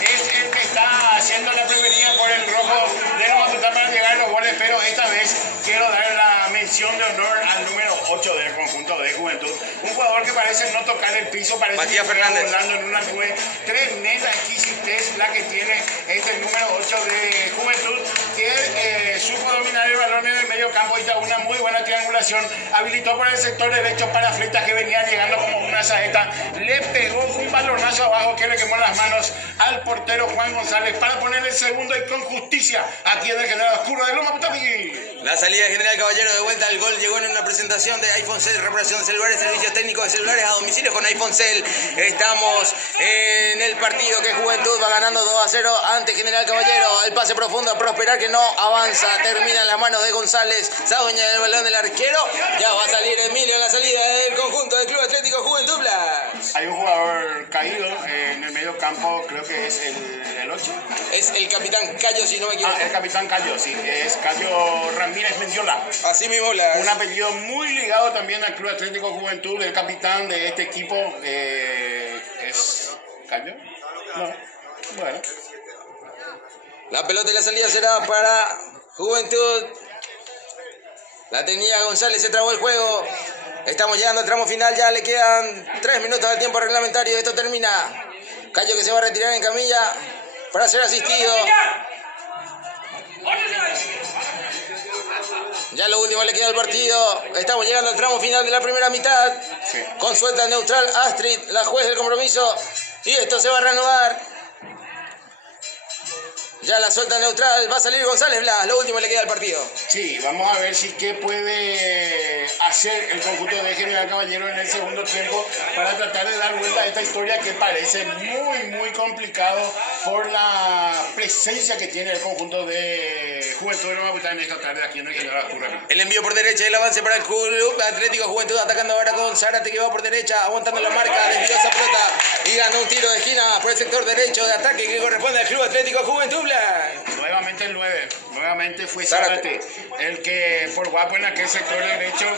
es el que está haciendo la preferida por el rojo de los Matutá para llegar a los goles, pero esta vez quiero dar la mención de honor al número 8 del conjunto de Juventud, un jugador que parece no tocar el piso, parece Matías que está Fernández volando en una nube. Tremenda exquisitez la que tiene este número 8 de Juventud, que supo dominar el balón en el medio campo y da una muy buena triangulación, habilitó por el sector derecho para Fleitas, que venía llegando como una saeta, le pegó un balonazo abajo que le quemó las manos al portero Juan González para poner el segundo y con justicia aquí en el General Oscuro de Loma Putapi. La salida de General Caballero de vuelta al gol llegó en una presentación de iPhone Cell, reparación de celulares, servicios técnicos de celulares a domicilio con iPhone Cell. Estamos en el partido que Juventud va ganando 2-0 ante General Caballero. El pase profundo a Prosperar, que no avanza, termina en las manos de González, se adueña del balón del arquero. Ya va a salir Emilio en la salida del conjunto del Club Atlético Juventud Blas. Hay un jugador caído en el medio campo, creo que es el 8. Es el capitán Cayo, si no me equivoco. El capitán Cayo, sí, es Cayo Ramírez Mendiola. Así mismo Blas. Un apellido muy ligado también al Club Atlético Juventud. El capitán de este equipo es Cayo. No, bueno. La pelota y la salida será para Juventud. La tenía González, se trabó el juego. Estamos llegando al tramo final, ya le quedan 3 minutos del tiempo reglamentario. Esto termina. Cayo, que se va a retirar en camilla para ser asistido. Ya lo último le queda al partido. Estamos llegando al tramo final de la primera mitad. Sí. Con suelta neutral Astrid, la juez del compromiso. Y esto se va a reanudar. Ya la suelta neutral, va a salir González Blas, lo último le queda al partido. Sí, vamos a ver si qué puede hacer el conjunto de General Caballero en el segundo tiempo para tratar de dar vuelta a esta historia que parece muy complicado por la presencia que tiene el conjunto de Juventud de Loma en esta tarde aquí en el General Oscuro. El envío por derecha y el avance para el Club Atlético Juventud, atacando ahora con Zárate, que va por derecha, aguantando la marca, desvió esa pelota y ganó un tiro de esquina por el sector derecho de ataque que corresponde al Club Atlético Juventud Blas. Nuevamente el 9, nuevamente fue Zárate, el que por guapo en aquel sector derecho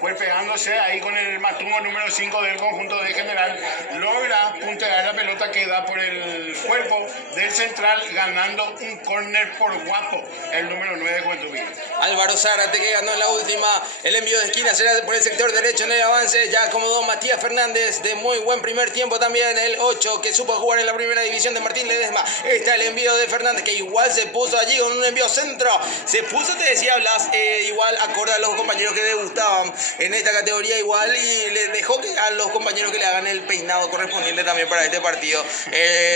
fue pegándose ahí con el matumo número 5 del conjunto de General, logra puntear la pelota que da por el cuerpo del central, ganando un córner por guapo, el número 9 de Juventud. Álvaro Zárate, que ganó en la última, el envío de esquina será por el sector derecho en el avance, ya acomodó Matías Fernández, de muy buen primer tiempo también, el 8 que supo jugar en la primera división de Martín Ledesma. Está el envío de Fernández, que igual se puso allí con un envío centro, se puso, te decía Blas, igual acorde a los compañeros que debutaban en esta categoría igual, y le dejó que a los compañeros que le hagan el peinado correspondiente también para este partido.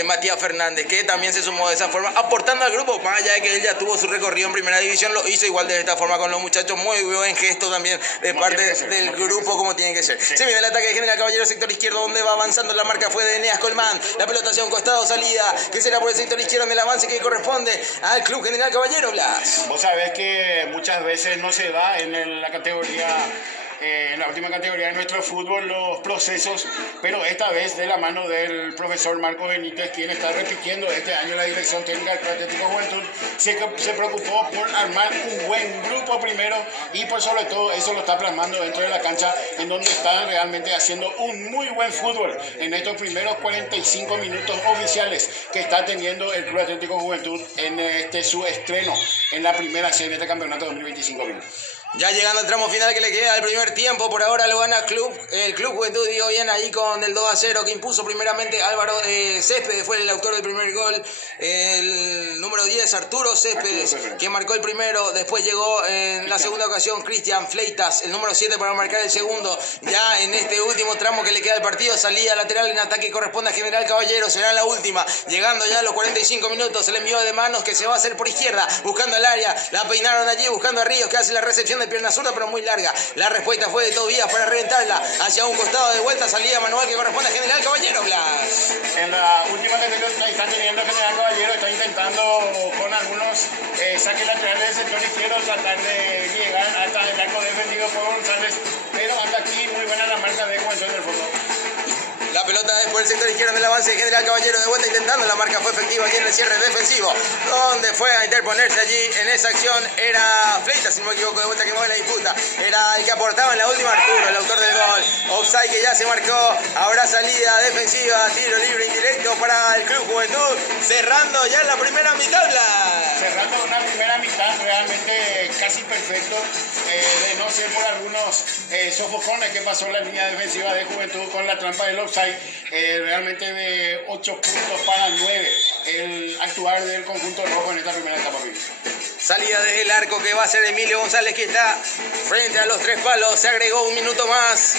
Matías Fernández, que también se sumó de esa forma, aportando al grupo, más allá de que él ya tuvo su recorrido en primera división, lo hizo igual de esta forma con los muchachos. Muy buen gesto también de parte del grupo, como tiene que ser. Se viene el ataque de General Caballero, sector izquierdo, donde va avanzando. La marca fue de Eneas Colmán, la pelota hacia un costado, salida que será por el sector izquierdo en el avance que corresponde al Club General Caballero Blas. Vos sabés que muchas veces no se da en la categoría en la última categoría de nuestro fútbol los procesos, pero esta vez de la mano del profesor Marco Benítez, quien está repitiendo este año la dirección técnica del Club Atlético Juventud. Se preocupó por armar un buen grupo primero y por sobre todo eso lo está plasmando dentro de la cancha, en donde está realmente haciendo un muy buen fútbol en estos primeros 45 minutos oficiales que está teniendo el Club Atlético Juventud en su estreno en la primera serie de este campeonato 2025. Ya llegando al tramo final que le queda del primer tiempo, por ahora lo gana el Club Juventud, digo bien, ahí con el 2-0 que impuso primeramente Álvaro Céspedes, fue el autor del primer gol, el número 10 Arturo Céspedes, que marcó el primero, después llegó en la segunda ocasión Cristian Fleitas, el número 7 para marcar el segundo. Ya en este último tramo que le queda al partido, salida lateral en ataque corresponde a General Caballero, será la última, llegando ya a los 45 minutos, el envío de manos que se va a hacer por izquierda, buscando el área, la peinaron allí, buscando a Ríos que hace la recepción de pierna zurda, pero muy larga. La respuesta fue de Tobías para reventarla hacia un costado de vuelta, salida manual que corresponde a General Caballero. Blas. En la última que está teniendo General Caballero, está intentando con algunos saques laterales del sector izquierdo tratar de llegar hasta el arco defendido por González, pero hasta aquí muy buena la marca de Juventud en el fondo. La pelota después del sector izquierdo del avance de General Caballero, de vuelta intentando, la marca fue efectiva aquí en el cierre defensivo, donde fue a interponerse allí en esa acción era Fleitas, si no me equivoco, de vuelta que mueve la disputa, era el que aportaba en la última Arturo, el autor del gol. Offside que ya se marcó, habrá salida defensiva, tiro libre indirecto para el Club Juventud, cerrando ya la primera mitad. Cerrando una primera mitad realmente casi perfecto, de no ser por algunos sofocones que pasó la línea defensiva de Juventud con la trampa del offside. Realmente de 8 puntos para 9 el actuar del conjunto rojo en esta primera etapa. Salida desde el arco que va a ser Emilio González, que está frente a los tres palos, se agregó un minuto más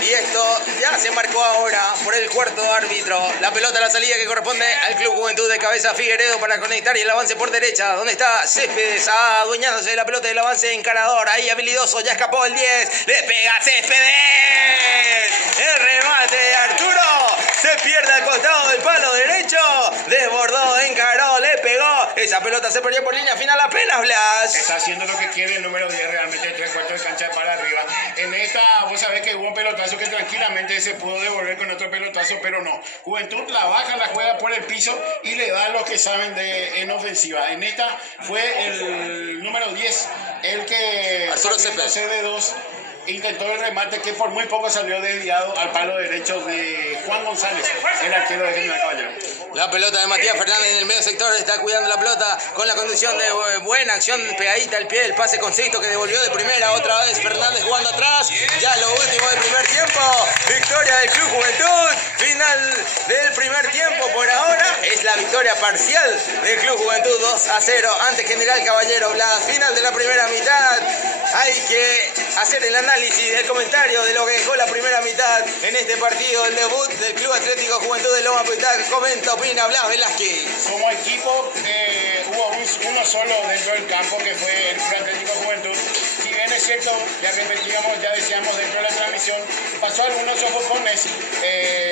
y esto ya se marcó ahora por el cuarto árbitro. La pelota a la salida que corresponde al Club Juventud, de cabeza Figueredo para conectar, y el avance por derecha, donde está Céspedes adueñándose de la pelota del avance encarador, ahí habilidoso, ya escapó el 10, le pega Céspedes, el remate de Arturo, se pierde al costado del palo derecho, desbordó, encaró, le pegó, esa pelota se perdió por línea final apenas. Blas. Está haciendo lo que quiere el número 10, realmente de 3/4 de cancha para arriba. En esta, vos sabés que hubo un pelotazo que tranquilamente se pudo devolver con otro pelotazo, pero no. Juventud la baja, la juega por el piso y le da a los que saben en ofensiva. En esta fue el número 10, el que CB2 intentó el remate que por muy poco salió desviado al palo derecho de Juan González, el arquero de General Caballero. La pelota de Matías Fernández en el medio sector, está cuidando la pelota con la conducción de buena acción pegadita al pie, el pase con Sixto que devolvió de primera, otra vez Fernández jugando atrás, ya lo último del primer tiempo, victoria del Club Juventud, final del primer tiempo por ahora, es la victoria parcial del Club Juventud 2-0 ante General Caballero. La final de la primera mitad, hay que hacer el análisis, el comentario de lo que dejó la primera mitad en este partido, el debut del Club Atlético Juventud de Loma Pital. Comenta, opina, Blas Velázquez. Como equipo hubo uno solo dentro del campo, que fue el Club Atlético Juventud. Si bien es cierto, ya repetíamos, ya decíamos dentro de la transmisión, pasó algunos sofocones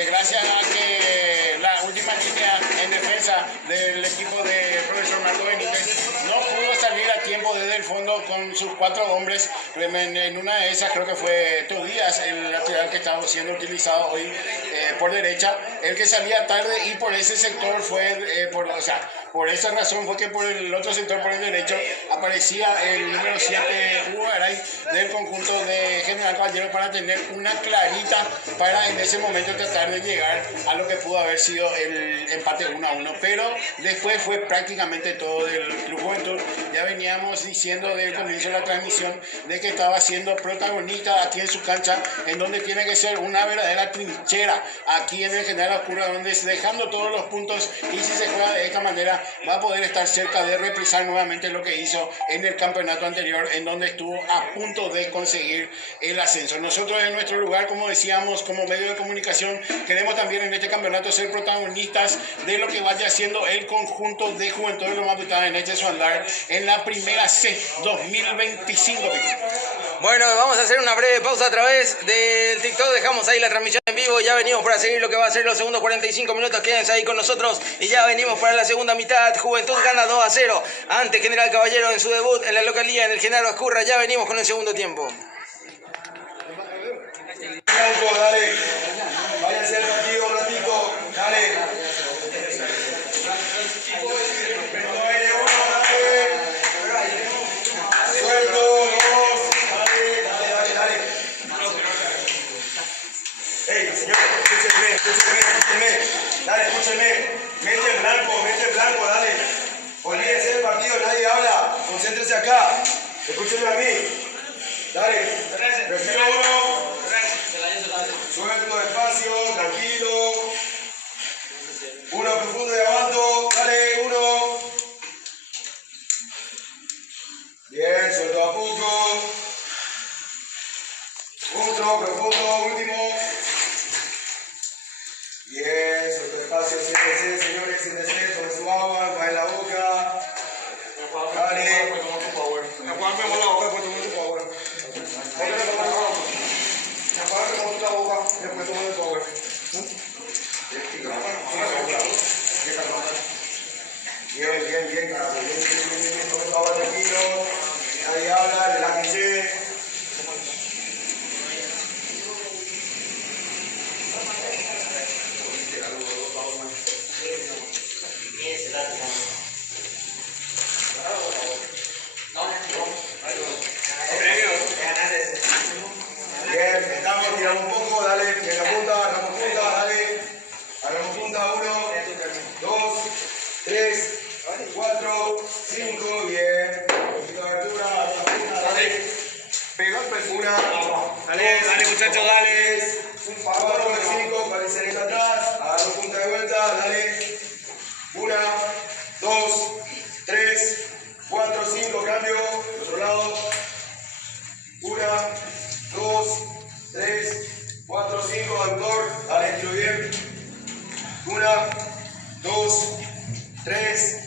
gracias a que la última línea en defensa del equipo del profesor Marco Benítez no pudo salir a tiempo desde el fondo con sus 4 hombres. En una de esas creo que fue Tobías, el lateral que estaba siendo utilizado hoy por derecha, el que salía tarde, y por ese sector fue, por esa razón fue que por el otro sector, por el derecho, aparecía el número 7, Hugo Garay, del conjunto de General Caballero, para tener una clarita para en ese momento tratar de llegar a lo que pudo haber sido el empate 1-1. Pero después fue prácticamente todo del Club Juventud. Ya veníamos diciendo desde el comienzo de la transmisión de que estaba siendo protagonista aquí en su cancha, en donde tiene que ser una verdadera trinchera aquí en el General Oscura, donde dejando todos los puntos, y si se juega de esta manera va a poder estar cerca de reprisar nuevamente lo que hizo en el campeonato anterior, en donde estuvo a punto de conseguir el ascenso. Nosotros en nuestro lugar, como decíamos, como medio de comunicación, queremos también en este campeonato ser protagonistas de lo que vaya haciendo el conjunto de Juventud de Loma Pital en este su andar en la primera C 2025. Bueno, vamos a hacer una breve pausa a través del TikTok, dejamos ahí la transmisión en vivo, ya venimos para seguir lo que va a ser los segundos 45 minutos, quédense ahí con nosotros y ya venimos para la segunda mitad. Juventud gana 2-0 ante General Caballero en su debut en la localía, en el General Oscurra, ya venimos con el segundo tiempo. blanco, dale. Váyanse al partido un ratito, dale. No hay de uno, dale. Suelto, dos, dale. Ey, señores, escúchenme. Dale, escúchenme. Mente en blanco, dale. Olvídense del partido, nadie habla. Concéntrense acá. Escúchenme a mí. Dale. Respiro uno. Suelto, despacio, tranquilo. Uno profundo y aguanto. Dale, uno. Bien, suelto a poco. Otro profundo, último. Bien, suelto despacio, siéntese, señores, siéntese, tome su agua, cae en la boca. Dale. Bien, carajo. Bien. Tome su agua tranquilo. Nadie habla, relájense. Bien, estamos, tiramos un poco, dale, en la punta, agarramos punta, 1, 2, 3, 4, 5, bien, un poquito de abertura, dale, una, Dale muchachos, dale. 4, 5, parecen acá atrás, agarro punta de vuelta, dale, 1, 2, 3, 4, 5, cambio, otro lado, 1, 2, 3, 4, 5, doctor, dale, estiro bien, 1, 2, 3,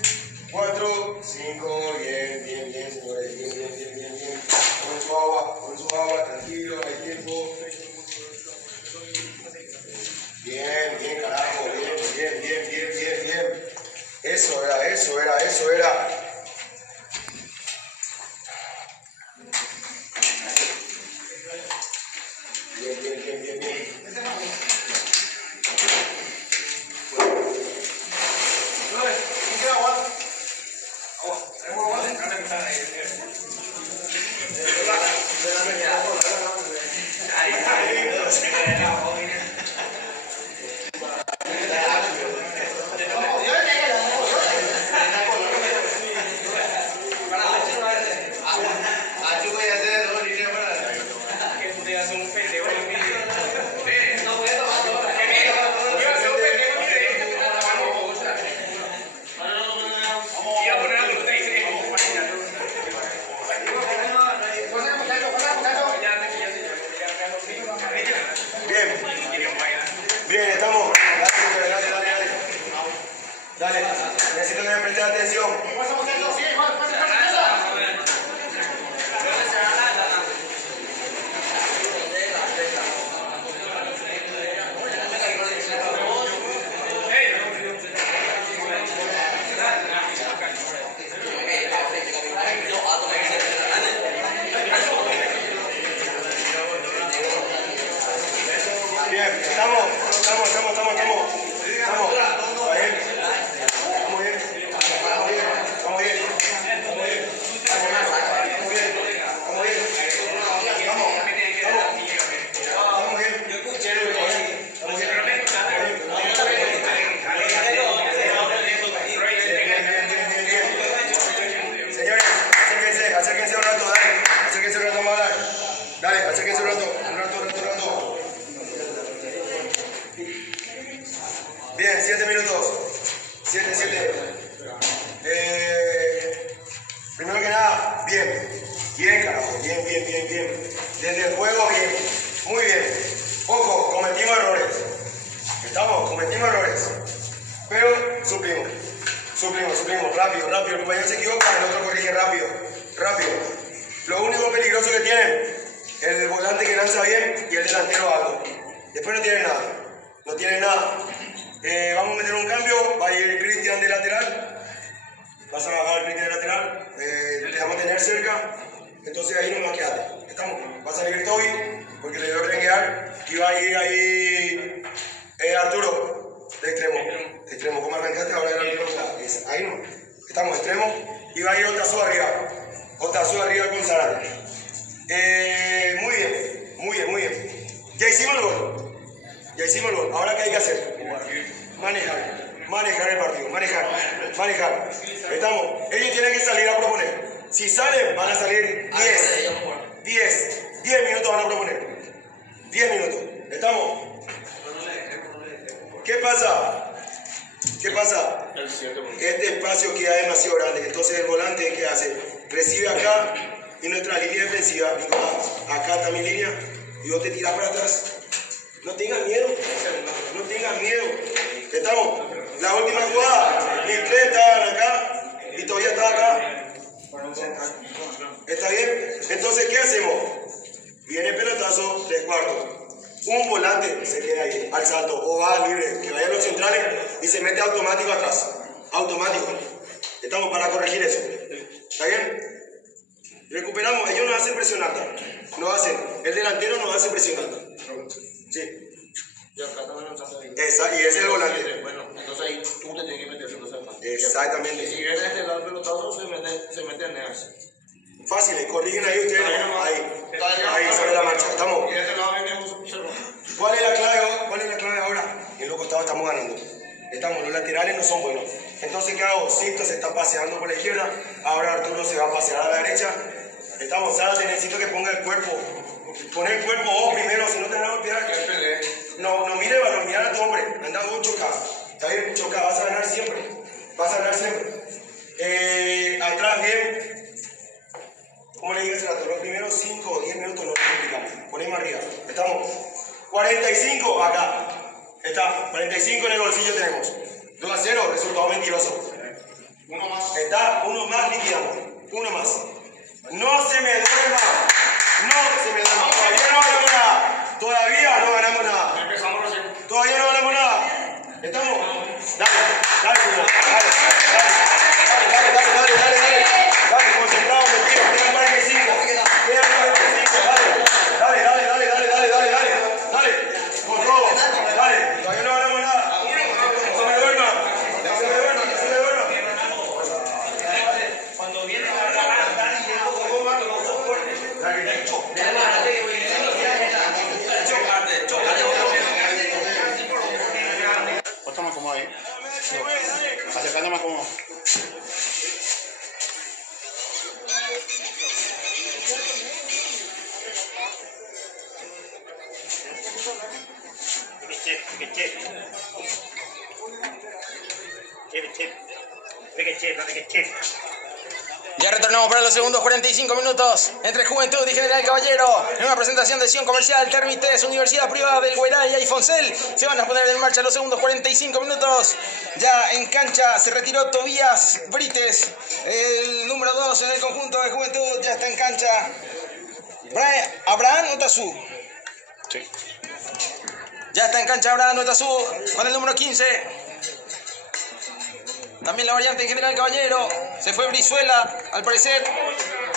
4, 5, bien, señores, bien. Ponen su agua, tranquilo, hay tiempo. Bien, carajo, bien. Eso era. Bien. Bien, estamos. Dale, necesito que me prestes atención. Bien, estamos. Señores, acérquense un rato, dale. Acérquense un rato, vamos a hablar. Dale, acérquense un rato. Bien, 7 minutos. 7. Primero que nada, bien, carajo, bien. Desde el juego, bien, muy bien. Ojo, cometimos errores. Cometimos errores. Pero suplimos. Rápido. El compañero se equivoca, el otro corrige rápido. Lo único peligroso que tienen, el volante que lanza bien y el delantero alto. Después no tienen nada. Vamos a meter un cambio, va a ir Cristian de lateral. Vas a bajar el Cristian de lateral, te vamos a tener cerca. Entonces ahí nomás quédate. Estamos. Va a salir Toby, porque le dio renguear. Y va a ir ahí Arturo, de extremo. ¿Cómo arrancaste? Ahora era el ahí no. Estamos extremo. Y va a ir Otazú arriba. Otazú arriba con Zarate. Muy bien. Ya hicimos el gol. Ahora, ¿qué hay que hacer? Manejar el partido. Manejar. Estamos. Ellos tienen que salir a proponer. Si salen, van a salir 10 minutos van a proponer. 10 minutos. ¿Estamos? ¿Qué pasa? Este espacio queda demasiado grande. Entonces el volante, ¿qué hace? Recibe acá y nuestra línea defensiva. Acá está mi línea. Y vos te tirás para atrás. No tengas miedo. ¿Estamos? La última jugada. Mis 3 estaban acá y todavía está acá. ¿Está bien? Entonces, ¿qué hacemos? Viene pelotazo, 3/4. Un volante se queda ahí, al salto, o va libre, que vaya a los centrales y se mete automático atrás. Automático. Estamos para corregir eso. ¿Está bien? Recuperamos, ellos nos hacen presión alta. El delantero nos hace presión alta. Sí. Y acá también nos hace ahí. Y ese es el volante. Bueno, entonces ahí tú te tienes que meter entonces más. Exactamente. Y si viene este lado pelotazo, se mete en nearse. Fácil, corrigen ahí ustedes. Ahí, sobre la marcha. ¿Estamos? Y de este lado venimos observando. ¿Cuál es la clave ahora? En los costados estamos ganando. Los laterales no son buenos. Entonces, ¿qué hago? Sixto se está paseando por la izquierda. Ahora Arturo se va a pasear a la derecha. Sara, te necesito que ponga el cuerpo. Pon el cuerpo vos primero, si no te van a golpear. No mire el balón, mira a tu hombre. Anda vos, choca. Está bien, choca, vas a ganar siempre. Atrás bien. ¿Cómo le digas a los primeros 5 o 10 minutos no complicamos? Ponemos arriba. ¿Estamos? 45 acá. Está. 45 en el bolsillo tenemos. 2-0, resultado mentiroso. Uno más. Uno más liquidamos. Uno más. No se me duerma. Todavía no ganamos nada. Empezamos recién. Todavía no ganamos nada. ¿Estamos? Dale, señor. Dale, concentrado, me tiro. Quedan 45. Dale. Con todo. Dale. Todavía no ganamos nada. No se me duerma. Cuando viene a cantar y llega un poco más, los dos fuertes. Está más cómodo ahí. Acercando más cómodo. Ya retornamos para los segundos 45 minutos entre Juventud y General Caballero en una presentación de Sion Comercial, Termites, Universidad Privada del Guairá y Foncel. Se van a poner en marcha los segundos 45 minutos. Ya en cancha se retiró Tobías Brites, el número 2 en el conjunto de Juventud. Ya está en cancha Abraham Otazú. Sí. Ya está en cancha Abraham Otazú con el número 15. También la variante en General Caballero. Se fue Brizuela, al parecer.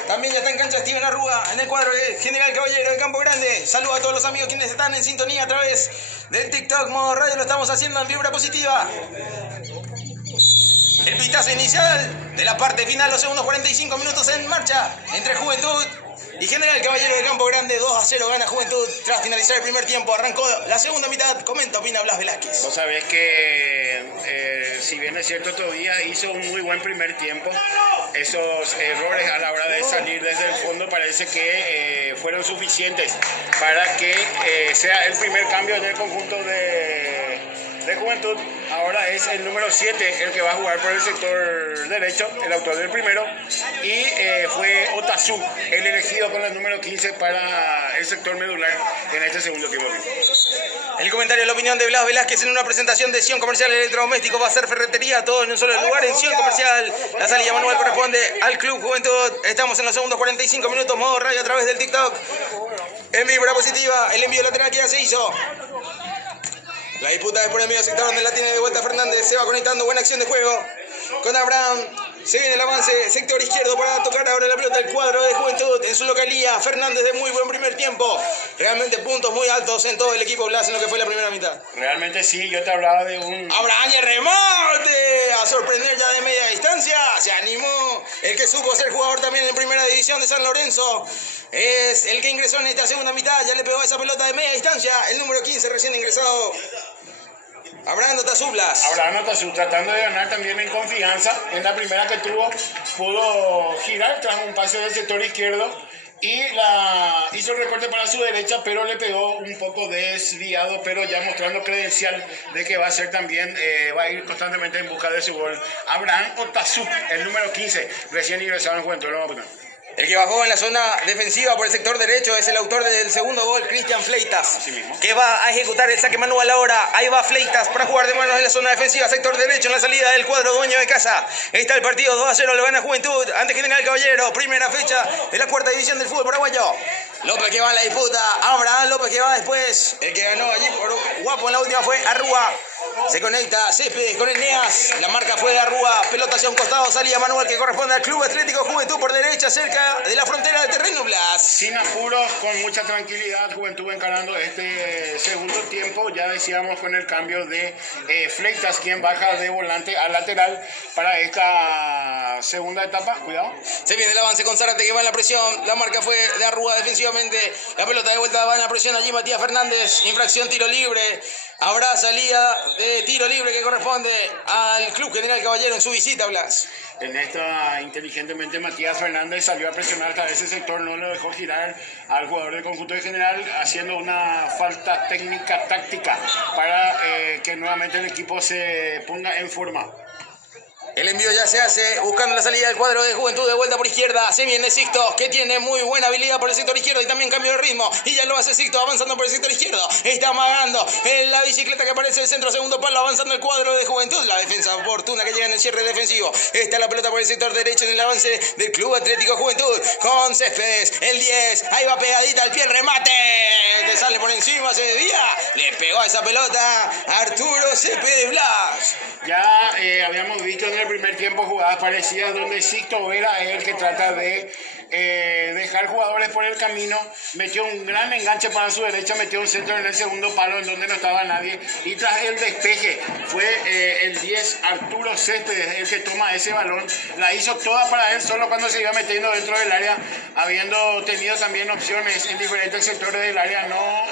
También ya está en cancha Steven Arruga en el cuadro de General Caballero de Campo Grande. Saludos a todos los amigos quienes están en sintonía a través del TikTok Modo Radio. Lo estamos haciendo en vibra positiva. El pitazo inicial de la parte final, los segundos 45 minutos en marcha entre Juventud y General Caballero de Campo Grande. 2-0 gana Juventud tras finalizar el primer tiempo. Arrancó la segunda mitad. Comenta, opina Blas Velázquez. Vos sabés que si bien es cierto todavía hizo un muy buen primer tiempo, esos errores a la hora de salir desde el fondo parece que fueron suficientes para que sea el primer cambio en el conjunto de Juventud. Ahora es el número 7 el que va a jugar por el sector derecho, el autor del primero, y fue Otazú el elegido con el número 15 para el sector medular en este segundo tiempo. El comentario de la opinión de Blas Velázquez en una presentación de Sion Comercial Electrodoméstico. Va a ser ferretería, todo en un solo lugar en Sion Comercial. La salida manual corresponde al Club Juventud. Estamos en los segundos 45 minutos, modo radio a través del TikTok. En vibra positiva, el envío lateral que ya se hizo. La disputa es por el medio sector donde la tiene de vuelta Fernández. Se va conectando, buena acción de juego con Abraham. Se viene el avance, sector izquierdo para tocar ahora la pelota del cuadro de Juventud en su localía. Fernández de muy buen primer tiempo. Realmente puntos muy altos en todo el equipo Blas en lo que fue la primera mitad. Realmente sí, yo te hablaba de un... Abraham y el remate a sorprender ya de media distancia. Se animó el que supo ser jugador también en primera división de San Lorenzo. Es el que ingresó en esta segunda mitad. Ya le pegó esa pelota de media distancia. El número 15 recién ingresado. Abraham Notazublas. Abraham Notazú tratando de ganar también en confianza. En la primera que tuvo, pudo girar tras un pase del sector izquierdo y hizo el recorte para su derecha, pero le pegó un poco desviado, pero ya mostrando credencial de que va a ser también, va a ir constantemente en busca de su gol. Abraham Notazú, el número 15, recién ingresado en Juventud. El que bajó en la zona defensiva por el sector derecho es el autor del segundo gol, Cristian Fleitas, que va a ejecutar el saque manual ahora. Ahí va Fleitas para jugar de manos en la zona defensiva, sector derecho en la salida del cuadro dueño de casa. Ahí está el partido, 2-0, lo gana Juventud ante General Caballero, primera fecha de la cuarta división del fútbol paraguayo. López que va en la disputa, Abraham López que va después, el que ganó allí por guapo en la última fue Arrúa. Se conecta Céspedes con Eneas, la marca fue de Arrúa, pelota hacia un costado, salida manual que corresponde al Club Atlético Juventud por derecha, cerca de la frontera de terreno Blas. Sin apuros, con mucha tranquilidad, Juventud encarando este segundo tiempo, ya decíamos con el cambio de Fleitas, quien baja de volante a lateral para esta segunda etapa, cuidado. Se viene el avance con Zárate que va en la presión, la marca fue de Arrúa defensivamente, la pelota de vuelta va en la presión allí Matías Fernández, infracción tiro libre. Habrá salida de tiro libre que corresponde al Club General Caballero en su visita, Blas. En esta, inteligentemente, Matías Fernández salió a presionar hasta ese sector, no lo dejó girar al jugador del conjunto de General, haciendo una falta técnica táctica para que nuevamente el equipo se ponga en forma. El envío ya se hace buscando la salida del cuadro de Juventud de vuelta por izquierda. Se viene Sixto, que tiene muy buena habilidad por el sector izquierdo y también cambio de ritmo. Y ya lo hace Sixto avanzando por el sector izquierdo. Está amagando en la bicicleta que aparece el centro segundo palo avanzando el cuadro de Juventud. La defensa oportuna que llega en el cierre defensivo. Está la pelota por el sector derecho en el avance del Club Atlético Juventud. Con Céspedes, el 10. Ahí va pegadita al pie el remate. Que sale por encima, se desvía. Le pegó a esa pelota Arturo Céspedes Blas. Ya habíamos visto en el primer tiempo jugadas parecidas donde Sixto Vera es el que trata de dejar jugadores por el camino, metió un gran enganche para su derecha, metió un centro en el segundo palo en donde no estaba nadie y tras el despeje fue el 10 Arturo Céspedes el que toma ese balón, la hizo toda para él solo cuando se iba metiendo dentro del área, habiendo tenido también opciones en diferentes sectores del área, no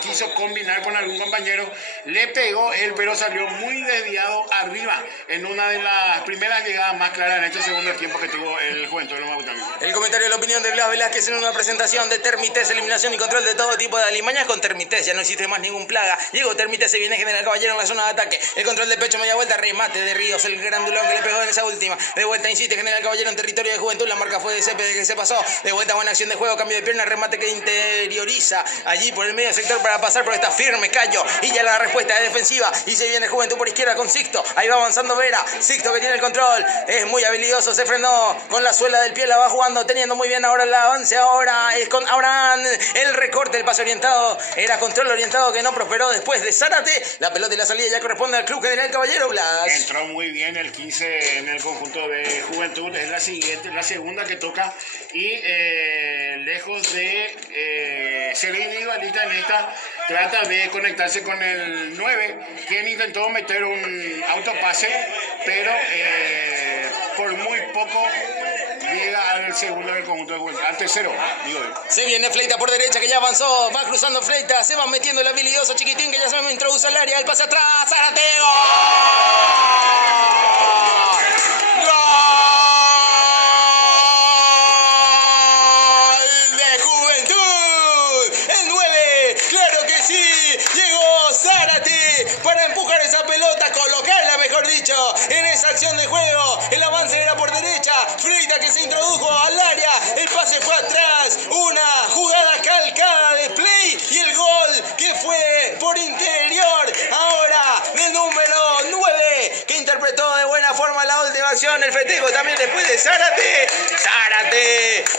quiso combinar con algún compañero, le pegó él pero salió muy desviado arriba en una de las primeras llegadas más claras en este segundo tiempo que tuvo el Juventud de Mautamí. El comentario de la opinión de Blas Velázquez en una presentación de Termites, eliminación y control de todo tipo de alimañas. Con Termites ya no existe más ningún plaga. Diego Termites se viene General Caballero en la zona de ataque. El control de pecho, media vuelta, remate de Ríos, el grandulón que le pegó en esa última. De vuelta insiste General Caballero en territorio de Juventud. La marca fue de Céspedes que se pasó. De vuelta buena acción de juego, cambio de pierna, remate que interioriza allí por el medio sector para pasar por esta firme Cayo. Y ya la respuesta es defensiva. Y se viene Juventud por izquierda con Sixto. Ahí va avanzando Vera. Sixto que tiene el control. Es muy habilidoso. Se frenó con la suela del pie. La va jugando, teniendo muy bien ahora el avance. Ahora es con Abraham. El recorte, el pase orientado. Era control orientado que no prosperó después de Zárate. La pelota y la salida ya corresponde al Club General Caballero Blas. Entró muy bien el 15 en el conjunto de Juventud. Es la segunda que toca. Y lejos de ser individualista en esta, trata de conectarse con el 9, quien intentó meter un autopase, pero por muy poco llega al segundo del conjunto de Juventud, al tercero, digo yo. Se viene Fleita por derecha que ya avanzó, va cruzando Fleita, se va metiendo el habilidoso chiquitín que ya se me introduce al área, el pase atrás, Zárate, ¡gol de Juventud! El 9, claro que sí, llegó Zárate para empujar esa pelota, colocarla mejor dicho, en esa acción de juego, el avance era por derecha, Fleita que se introdujo al área, el pase fue atrás, una jugada calcada de play y el gol que fue por interior, ahora del número 9, que interpretó de buena forma la última acción, el festejo también después de Zárate,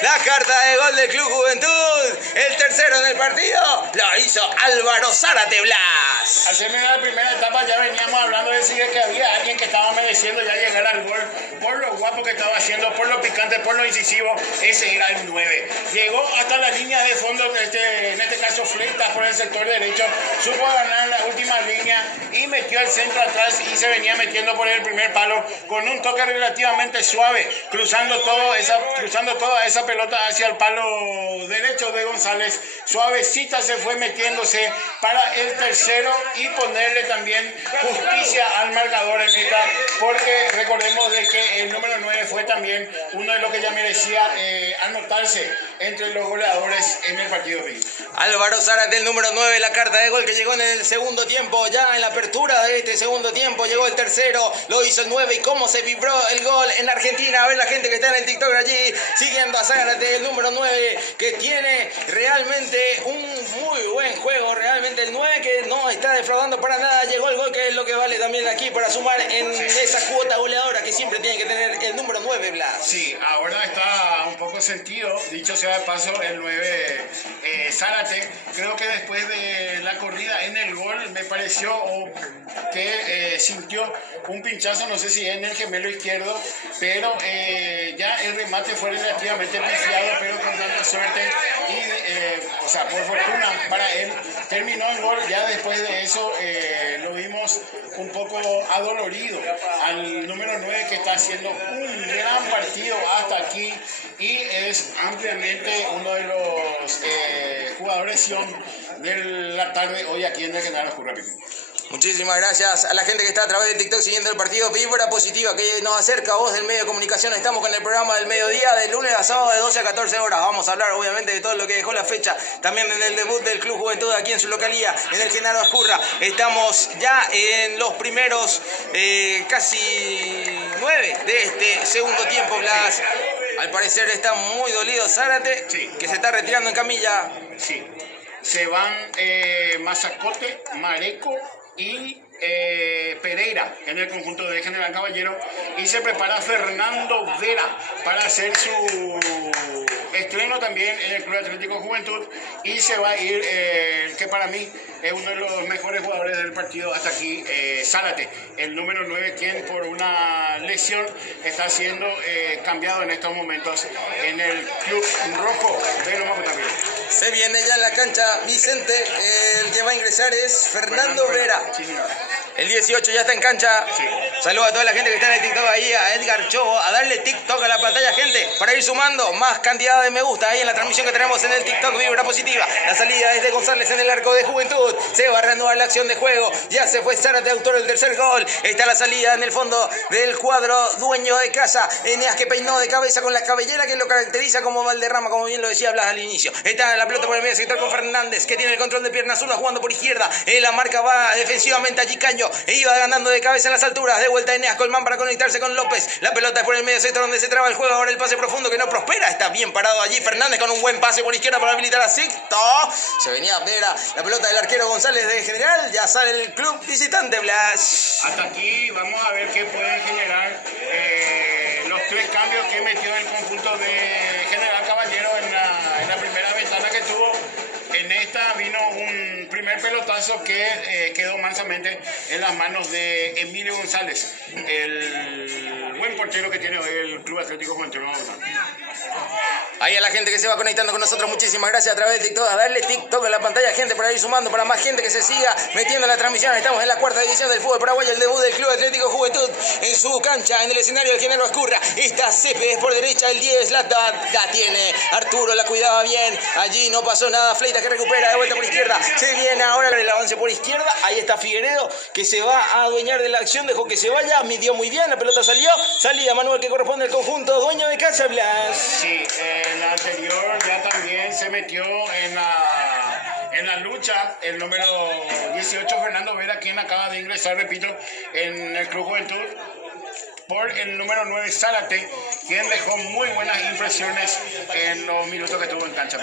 la carta de gol del Club Juventud, el tercero en el partido, lo hizo Álvaro Zárate Blas. Blas. Al terminar la primera etapa ya veníamos hablando de decir que había alguien que estaba mereciendo ya llegar al gol por lo guapo que estaba haciendo, por lo picante, por lo incisivo. Ese era el 9. Llegó hasta la línea de fondo, en este caso Fleitas por el sector derecho, supo ganar la última línea y metió el centro atrás y se venía metiendo por el primer palo con un toque relativamente suave, cruzando toda esa pelota hacia el palo derecho de González. Suavecita se fue metiéndose para el tercero y ponerle también justicia al marcador en esta, porque recordemos de que el número 9 fue también uno de los que ya merecía anotarse entre los goleadores en el partido de hoy. Álvaro Zárate, el número 9, la carta de gol que llegó en el segundo tiempo. Ya en la apertura de este segundo tiempo llegó el tercero, lo hizo el 9 y cómo se vibró el gol en Argentina. A ver la gente que está en el TikTok allí siguiendo a Zárate, el número 9, que tiene realmente un muy buen juego. Realmente el 9 que no está defraudando para nada. Llegó el gol, que es lo que vale también aquí para sumar en esa cuota goleadora que siempre tiene que tener el número 9, Blas. Sí, ahora está un poco sentido, dicho sea de paso, el 9 Zárate. Creo que después de la corrida en el gol me pareció que sintió un pinchazo, no sé si en el gemelo izquierdo, pero ya el remate fue relativamente pifiado, pero con tanta suerte y, por fortuna para él, terminó el gol. Ya después de eso lo vimos un poco adolorido al número 9, que está haciendo un gran partido hasta aquí y es ampliamente uno de los jugadores de la tarde hoy aquí en el General Oscuro. Muchísimas gracias a la gente que está a través de TikTok siguiendo el partido. Vibra positiva que nos acerca a vos del medio de comunicación. Estamos con el programa del mediodía, de lunes a sábado de 12 a 14 horas. Vamos a hablar obviamente de todo lo que dejó la fecha. También en el debut del Club Juventud aquí en su localía, en el Genaro Ascurra. Estamos ya en los primeros casi 9 de este segundo tiempo, Blas. Al parecer está muy dolido Zárate, sí, que se está retirando en camilla. Sí, se van Mazacote, Mareco y Pereira en el conjunto de General Caballero, y se prepara Fernando Vera para hacer su estreno también en el Club Atlético Juventud, y se va a ir que para mí es uno de los mejores jugadores del partido hasta aquí, Zárate, el número 9, quien por una lesión está siendo cambiado en estos momentos en el Club Rojo de Loma Potapí. Se viene ya en la cancha Vicente, el que va a ingresar es Fernando Vera. Sí, señor. El 18 ya está en cancha. Sí. Saludos a toda la gente que está en el TikTok ahí, a Edgar Chobo, a darle TikTok a la pantalla, gente, para ir sumando más cantidad de me gusta ahí en la transmisión que tenemos en el TikTok. Vibra positiva. La salida es de González en el arco de Juventud. Se va a reanudar la acción de juego. Ya se fue Zárate, autor del tercer gol. Está la salida en el fondo del cuadro dueño de casa. Eneas, que peinó de cabeza con la cabellera que lo caracteriza como Valderrama, como bien lo decía Blas al inicio. Está la pelota por el medio sector con Fernández, que tiene el control de pierna zurda jugando por izquierda. La marca va defensivamente allí Caño. Iba ganando de cabeza en las alturas. De vuelta Eneas Colmán para conectarse con López. La pelota es por el medio sector donde se traba el juego. Ahora el pase profundo que no prospera. Está bien parado allí Fernández con un buen pase por izquierda para habilitar a Sixto. Se venía Vera. La pelota del arquero González de General. Ya sale el club visitante, Blas. Hasta aquí vamos a ver qué pueden generar los 3 cambios que metió el conjunto de General Caballero en la primera ventana que tuvo. En esta vino un primer pelotazo que quedó mansamente en las manos de Emilio González, el buen portero que tiene hoy el Club Atlético Juventud. Ahí a la gente que se va conectando con nosotros, muchísimas gracias a través de TikTok. A darle TikTok a la pantalla, gente, para ir sumando, para más gente que se siga metiendo en la transmisión. Estamos en la 4ª división del fútbol paraguayo, el debut del Club Atlético Juventud en su cancha, en el escenario del Genaro Ascurra. Está Céspedes por derecha, el 10, la tiene Arturo, la cuidaba bien. Allí no pasó nada, Fleitas que recupera de vuelta por izquierda. Se viene ahora el avance por izquierda. Ahí está Figueredo, que se va a adueñar de la acción, dejó que se vaya, midió muy bien, la pelota salió. Salida Manuel que corresponde al conjunto dueño de casa, Blas. Sí, la anterior ya también se metió en la lucha el número 18 Fernando Vera, quien acaba de ingresar, repito, en el Club Juventud, por el número 9 Zárate, quien dejó muy buenas impresiones en los minutos que estuvo en cancha.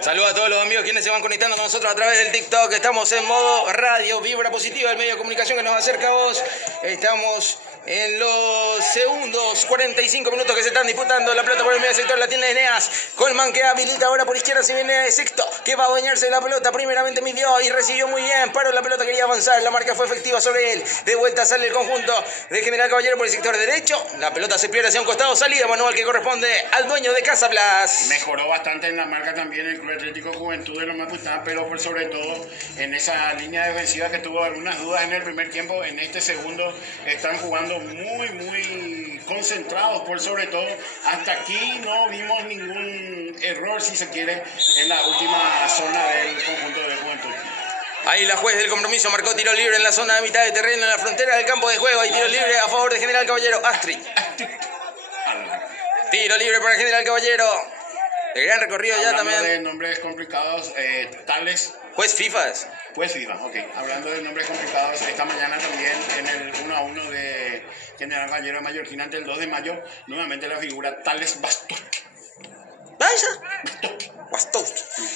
Saludos a todos los amigos quienes se van conectando con nosotros a través del TikTok. Estamos en modo radio, vibra positiva, el medio de comunicación que nos acerca a vos. Estamos en los segundos 45 minutos que se están disputando. La pelota por el medio sector la tiene Eneas. Colman que habilita ahora por izquierda. Se viene Sixto que va a adueñarse de la pelota. Primeramente midió y recibió muy bien. Paró la pelota, quería avanzar. La marca fue efectiva sobre él. De vuelta sale el conjunto de General Caballero por el sector derecho. La pelota se pierde hacia un costado. Salida manual que corresponde al dueño de Casa Blas. Mejoró bastante en la marca también el Club Atlético Juventud de Lomacutá, pero por sobre todo en esa línea defensiva que tuvo algunas dudas en el primer tiempo. En este segundo están jugando muy concentrados, por sobre todo. Hasta aquí no vimos ningún error, si se quiere, en la última zona del conjunto de Juventud. Ahí la juez del compromiso marcó tiro libre en la zona de mitad de terreno, en la frontera del campo de juego. Hay tiro libre a favor de General Caballero. Astrid. Tiro libre para General Caballero. El gran recorrido ya Hablando también. de nombres complicados, tales. Juez FIFAs. Pues FIFA, ok. Hablando de nombres complicados, esta mañana también en el 1-1 de General Caballero de Mallorquín ante el 2 de mayo, nuevamente la figura Tales Bastos. Bastos.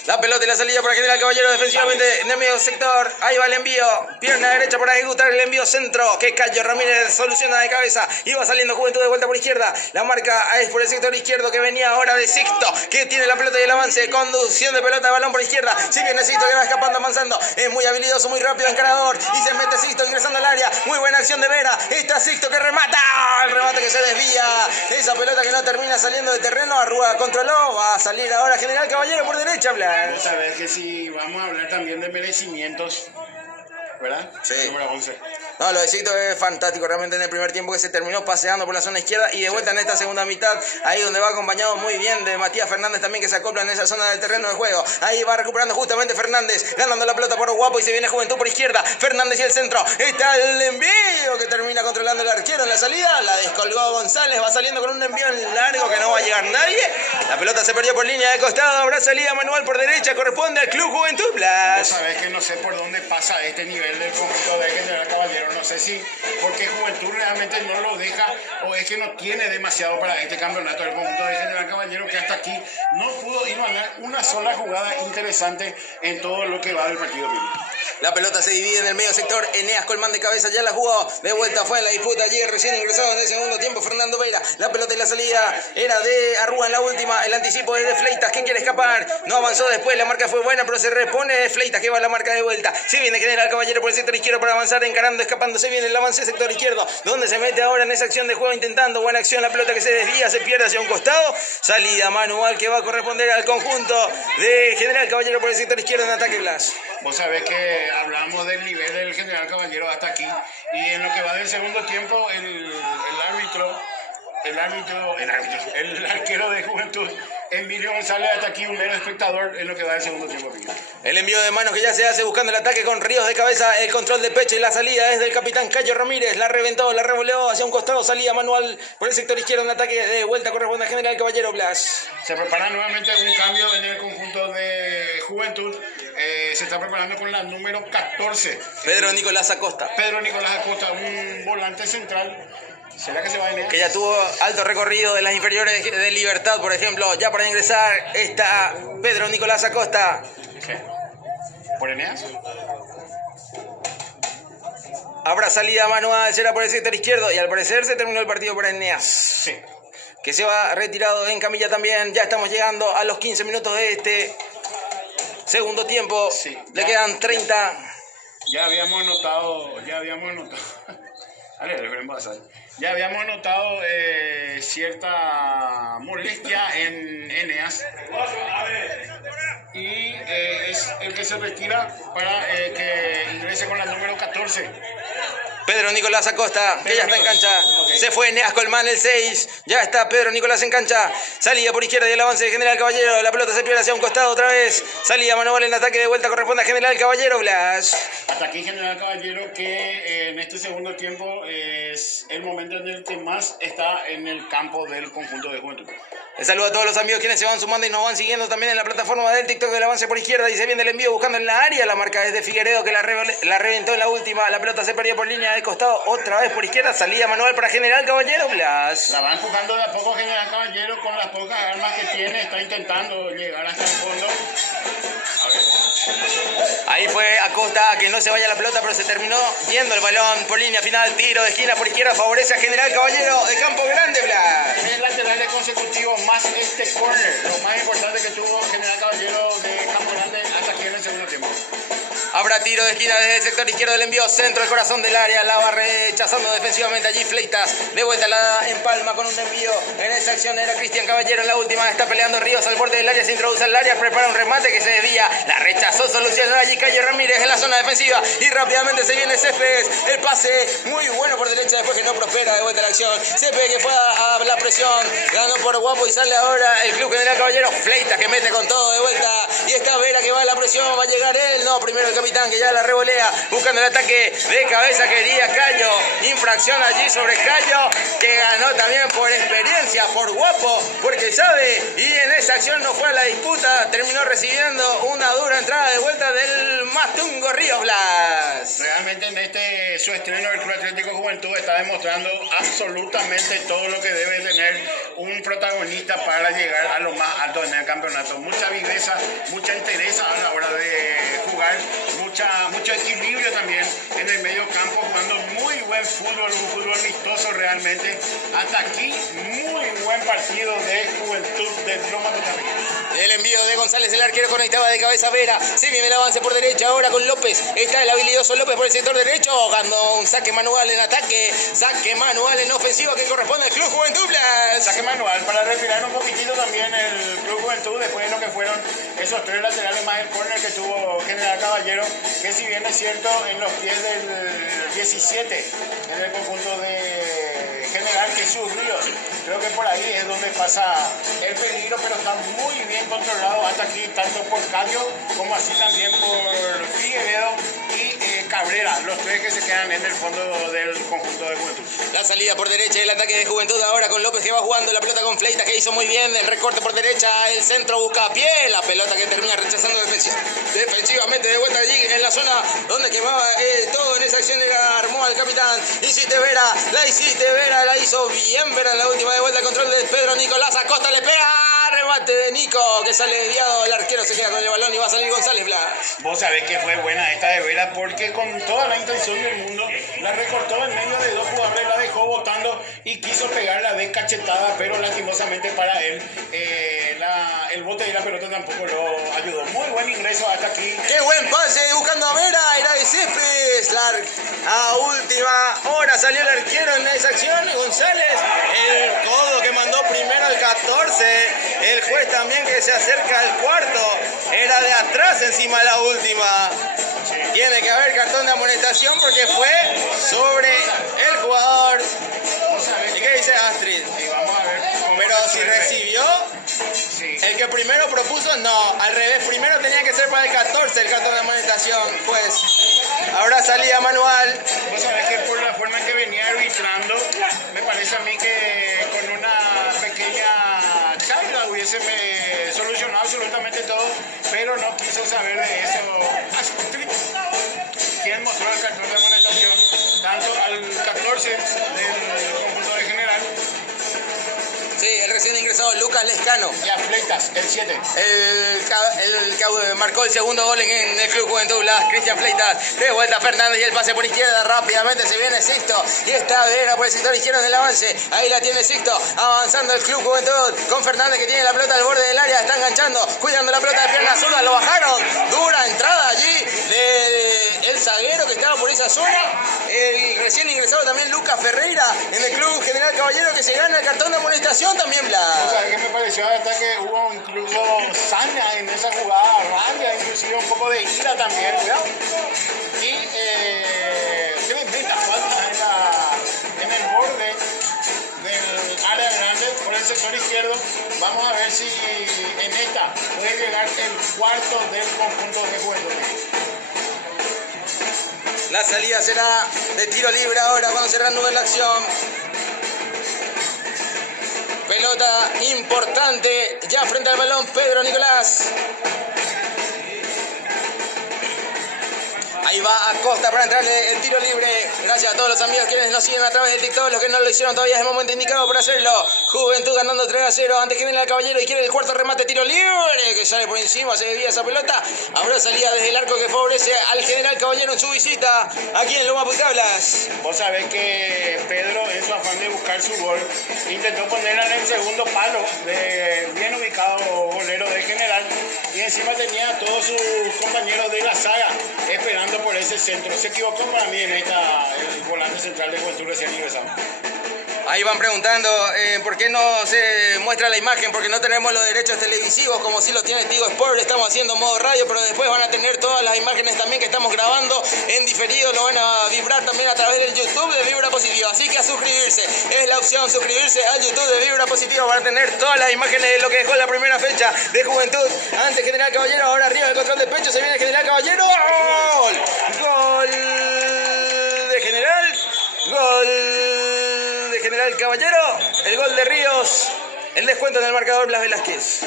La pelota y la salida para General Caballero defensivamente en el medio sector. Ahí va el envío. Pierna derecha para ejecutar el envío centro. Que Cayo Ramírez soluciona de cabeza. Y va saliendo Juventud de vuelta por izquierda. La marca es por el sector izquierdo que venía ahora de Sixto. Que tiene la pelota y el avance. Conducción de pelota de balón por izquierda. Si viene Sixto que va escapando, avanzando. Es muy habilidoso, muy rápido, encarador. Y se mete Sixto ingresando al área. Muy buena acción de Vera. Está Sixto que remata. El remate que se desvía. Esa pelota que no termina saliendo de terreno. Arrua controló. Va a salir ahora General Caballero por derecha, Blas. Vamos a ver que si vamos a hablar también de merecimientos, ¿verdad? Sí. Número 11. No, lo de Sixto es fantástico realmente en el primer tiempo, que se terminó paseando por la zona izquierda y de vuelta en esta segunda mitad, ahí donde va acompañado muy bien de Matías Fernández también, que se acopla en esa zona del terreno de juego. Ahí va recuperando justamente Fernández, ganando la pelota por Guapo y se viene Juventud por izquierda. Fernández y el centro. Está el envío que termina controlando el arquero en la salida. La descolgó González, va saliendo con un envío en largo que no va a llegar nadie. La pelota se perdió por línea de costado. Habrá salida manual por derecha, corresponde al Club Juventud Vos Blas. sabés que no sé por dónde pasa este nivel del conjunto de General Caballero. No sé si porque Juventud realmente no lo deja o es que no tiene demasiado para este campeonato del conjunto de General Caballero, que hasta aquí no pudo ir a ganar una sola jugada interesante en todo lo que va del partido. La pelota se divide en el medio sector. Eneas Colman de cabeza ya la jugó. De vuelta fue en la disputa. Allí recién ingresado en el segundo tiempo Fernando Vera. La pelota y la salida era de Arrua en la última. El anticipo es de Fleitas que quiere escapar. No avanzó después. La marca fue buena, pero se repone de Fleitas que va a la marca de vuelta. Se viene General Caballero por el sector izquierdo para avanzar, encarando, escapándose bien el avance del sector izquierdo. Donde se mete ahora en esa acción de juego intentando. Buena acción. La pelota que se desvía, se pierde hacia un costado. Salida manual que va a corresponder al conjunto de General Caballero por el sector izquierdo en ataque Blas. Vos sabés que hablamos del nivel del General Caballero hasta aquí, y en lo que va del segundo tiempo el arquero de Juventud, Emilio González, hasta aquí un mero espectador en lo que va del segundo tiempo. El envío de manos que ya se hace buscando el ataque con Ríos de cabeza, el control de pecho y la salida es del capitán Cayo Ramírez. La reventó, la revoleó hacia un costado, salida manual por el sector izquierdo en ataque de vuelta corresponde a General Caballero Blas. Se prepara nuevamente un cambio en el conjunto de Juventud. Se está preparando con la número 14. Pedro Nicolás Acosta, Pedro Nicolás Acosta, un volante central. ¿Será que se va a ir? que ya tuvo alto recorrido de las inferiores de Libertad, por ejemplo. Ya para ingresar está Pedro Nicolás Acosta. ¿Qué? ¿Por Eneas? Habrá salida manual, será por el sector izquierdo y al parecer se terminó el partido para Eneas. Sí. Que se va retirado en camilla también. Ya estamos llegando a los 15 minutos de este segundo tiempo. Sí, Le ya. quedan 30. Ya habíamos notado, ya habíamos notado cierta molestia en Eneas, y es el que se retira para que ingrese con la número 14. Pedro Nicolás Acosta, que ya está en cancha. Ok. Se fue Eneas Colman, el 6. Ya está Pedro Nicolás en cancha. Salida por izquierda y el avance de General Caballero. La pelota se pierde hacia un costado otra vez. Salida manual en ataque de vuelta corresponde a General Caballero, Blas. Hasta aquí General Caballero, que en este segundo tiempo es el momento en el que más está en el campo del conjunto de Juventud. Un saludo a todos los amigos quienes se van sumando y nos van siguiendo también en la plataforma del TikTok del avance por izquierda. Y se viene el envío buscando en la área. La marca es de Figueredo que la reventó en la última. La pelota se perdió por línea de costado. Otra vez por izquierda. Salida manual para General Caballero. Blas. La va empujando de a poco General Caballero con las pocas armas que tiene. Está intentando llegar hasta el fondo. A ver. Ahí fue Acosta a que no se vaya la pelota, pero se terminó yendo el balón por línea final. Tiro de esquina por izquierda. Favorece a General Caballero de Campo Grande. Blas. 3 laterales consecutivos más este corner. Lo más importante que tuvo General Caballero de Campo Grande hasta aquí en el segundo tiempo. Habrá tiro de esquina desde el sector izquierdo del envío, centro del corazón del área, la va rechazando defensivamente allí Fleitas, de vuelta la empalma con un envío, en esa acción era Cristian Caballero en la última, está peleando Ríos al borde del área, se introduce al área, prepara un remate que se desvía, la rechazó, solucionó allí Cayo Ramírez en la zona defensiva y rápidamente se viene Céspedes, el pase muy bueno por derecha después que no prospera, de vuelta la acción, Céspedes que fue a la presión, ganó por Guapo y sale ahora el club General Caballero, Fleitas que mete con todo de vuelta y está Vera que va a la presión, va a llegar él, no, primero el capitán que ya la revolea, buscando el ataque de cabeza quería Cayo, infracción allí sobre Cayo, que ganó también por experiencia, por guapo, porque sabe, y en esa acción no fue a la disputa, terminó recibiendo una dura entrada de vuelta del Mastungo Ríos Blas. Realmente en este su estreno del Club Atlético Juventud está demostrando absolutamente todo lo que debe tener un protagonista para llegar a lo más alto en el campeonato. Mucha viveza, mucha entereza a la hora de jugar, mucho equilibrio también en el medio campo, jugando muy buen fútbol, un fútbol vistoso realmente. Hasta aquí, muy buen partido de Juventud de Loma de Carrillo. El envío de González, el arquero conectaba de cabeza Vera, se viene el avance por derecha ahora con López, está el habilidoso López por el sector derecho, ganó un saque manual en ataque, saque manual en ofensiva que corresponde al Club Juventud Blas. Saque manual para respirar un poquitito también el Club Juventud después de lo que fueron esos 3 laterales más el córner que tuvo General Caballero, que si bien es cierto en los pies del 17 en el conjunto de General Jesús Ríos, creo que por ahí es donde pasa el peligro, pero está muy bien controlado hasta aquí, tanto por Cayo como así también por Figueredo y Cabrera, los 3 que se quedan en el fondo del conjunto de Juventud. La salida por derecha, el ataque de Juventud ahora con López que va jugando la pelota con Fleitas que hizo muy bien, el recorte por derecha, el centro busca a pie, la pelota que termina rechazando defensivamente de vuelta allí en la zona donde quemaba todo en esa acción, armó al capitán, hiciste Vera, la hizo bien Vera en la última de vuelta, el control de Pedro Nicolás Acosta, le pega, remate de Nico que sale desviado, el arquero se queda con el balón y va a salir González Blas. Vos sabés que fue buena esta de Vera porque con toda la intención del mundo la recortó en medio de 2 jugadores, la dejó botando y quiso pegarla de cachetada, pero lastimosamente para él el bote de la pelota tampoco lo ayudó. Muy buen ingreso hasta aquí. ¡Qué buen pase! Buscando a Vera, era de Céspedes. A última hora salió el arquero en esa acción. González, el codo que mandó primero el 14. El juez también que se acerca al cuarto. Era de atrás encima la última. Tiene que haber cartón de amonestación porque fue sobre el jugador. ¿Y qué dice Astrid? Y vamos a ver cómo Pero si recibió, sí. el que primero propuso, no, al revés, primero tenía que ser para el 14 el cartón de amonestación, pues ahora salida manual. Vos sabés que por la forma en que venía arbitrando, me parece a mí que con una pequeña charla hubiese solucionado absolutamente todo, pero no quiso saber de eso. Astrid, quien mostró el cartón de amonestación tanto al 14 del conjunto de General. Sí, el recién ingresado Lucas Lescano. Y a Fleitas, el 7. El que marcó el segundo gol en el Club Juventud Blas, Cristian Fleitas. De vuelta Fernández y el pase por izquierda. Rápidamente se viene Sixto. Y está Vera por el sector izquierdo en el avance. Ahí la tiene Sixto. Avanzando el Club Juventud con Fernández que tiene la pelota al borde del área. Está enganchando. Cuidando la pelota de pierna zurda. Lo bajaron. Dura entrada allí del zaguero que estaba por esa zona. El recién ingresado también Lucas Ferreira en el Club General Caballero que se gana el cartón de amonestación también, Blas. O sea, que me pareció hasta que hubo incluso saña en esa jugada, rabia, inclusive un poco de ira también, cuidado. Y tremenda falta en el borde del área grande por el sector izquierdo. Vamos a ver si en esta puede llegar el cuarto del conjunto de Juventud. La salida será de tiro libre ahora cuando se reanude la acción. Pelota importante, ya frente al balón Pedro Nicolás. Ahí va Acosta para entrarle el tiro libre. Gracias a todos los amigos quienes nos siguen a través de TikTok. Los que no lo hicieron todavía es el momento indicado para hacerlo. Juventud ganando 3-0 ante General Caballero y quiere el cuarto remate, tiro libre que sale por encima, se desvía esa pelota. Ahora salía desde el arco que favorece al General Caballero en su visita aquí en Loma Putablas. Vos sabés que Pedro, en su afán de buscar su gol, intentó ponerla en el segundo palo, bien ubicado golero de General, y encima tenía a todos sus compañeros de la saga esperando por ese centro. Se equivocó para mí en el volante central de Juventud recién ingresado. Ahí van preguntando por qué no se muestra la imagen, porque no tenemos los derechos televisivos como si los tiene Tigo Sport. Estamos haciendo modo radio, pero después van a tener todas las imágenes también que estamos grabando en diferido. Lo van a vibrar también a través del YouTube de Vibra Positiva. Así que a suscribirse, es la opción, suscribirse al YouTube de Vibra Positiva. Van a tener todas las imágenes de lo que dejó la primera fecha de Juventud ante General Caballero. Ahora arriba del control de pecho se viene General Caballero. ¡Gol! ¡Gol de General! ¡Gol! General Caballero, el gol de Ríos, el descuento en el marcador Blas Velázquez.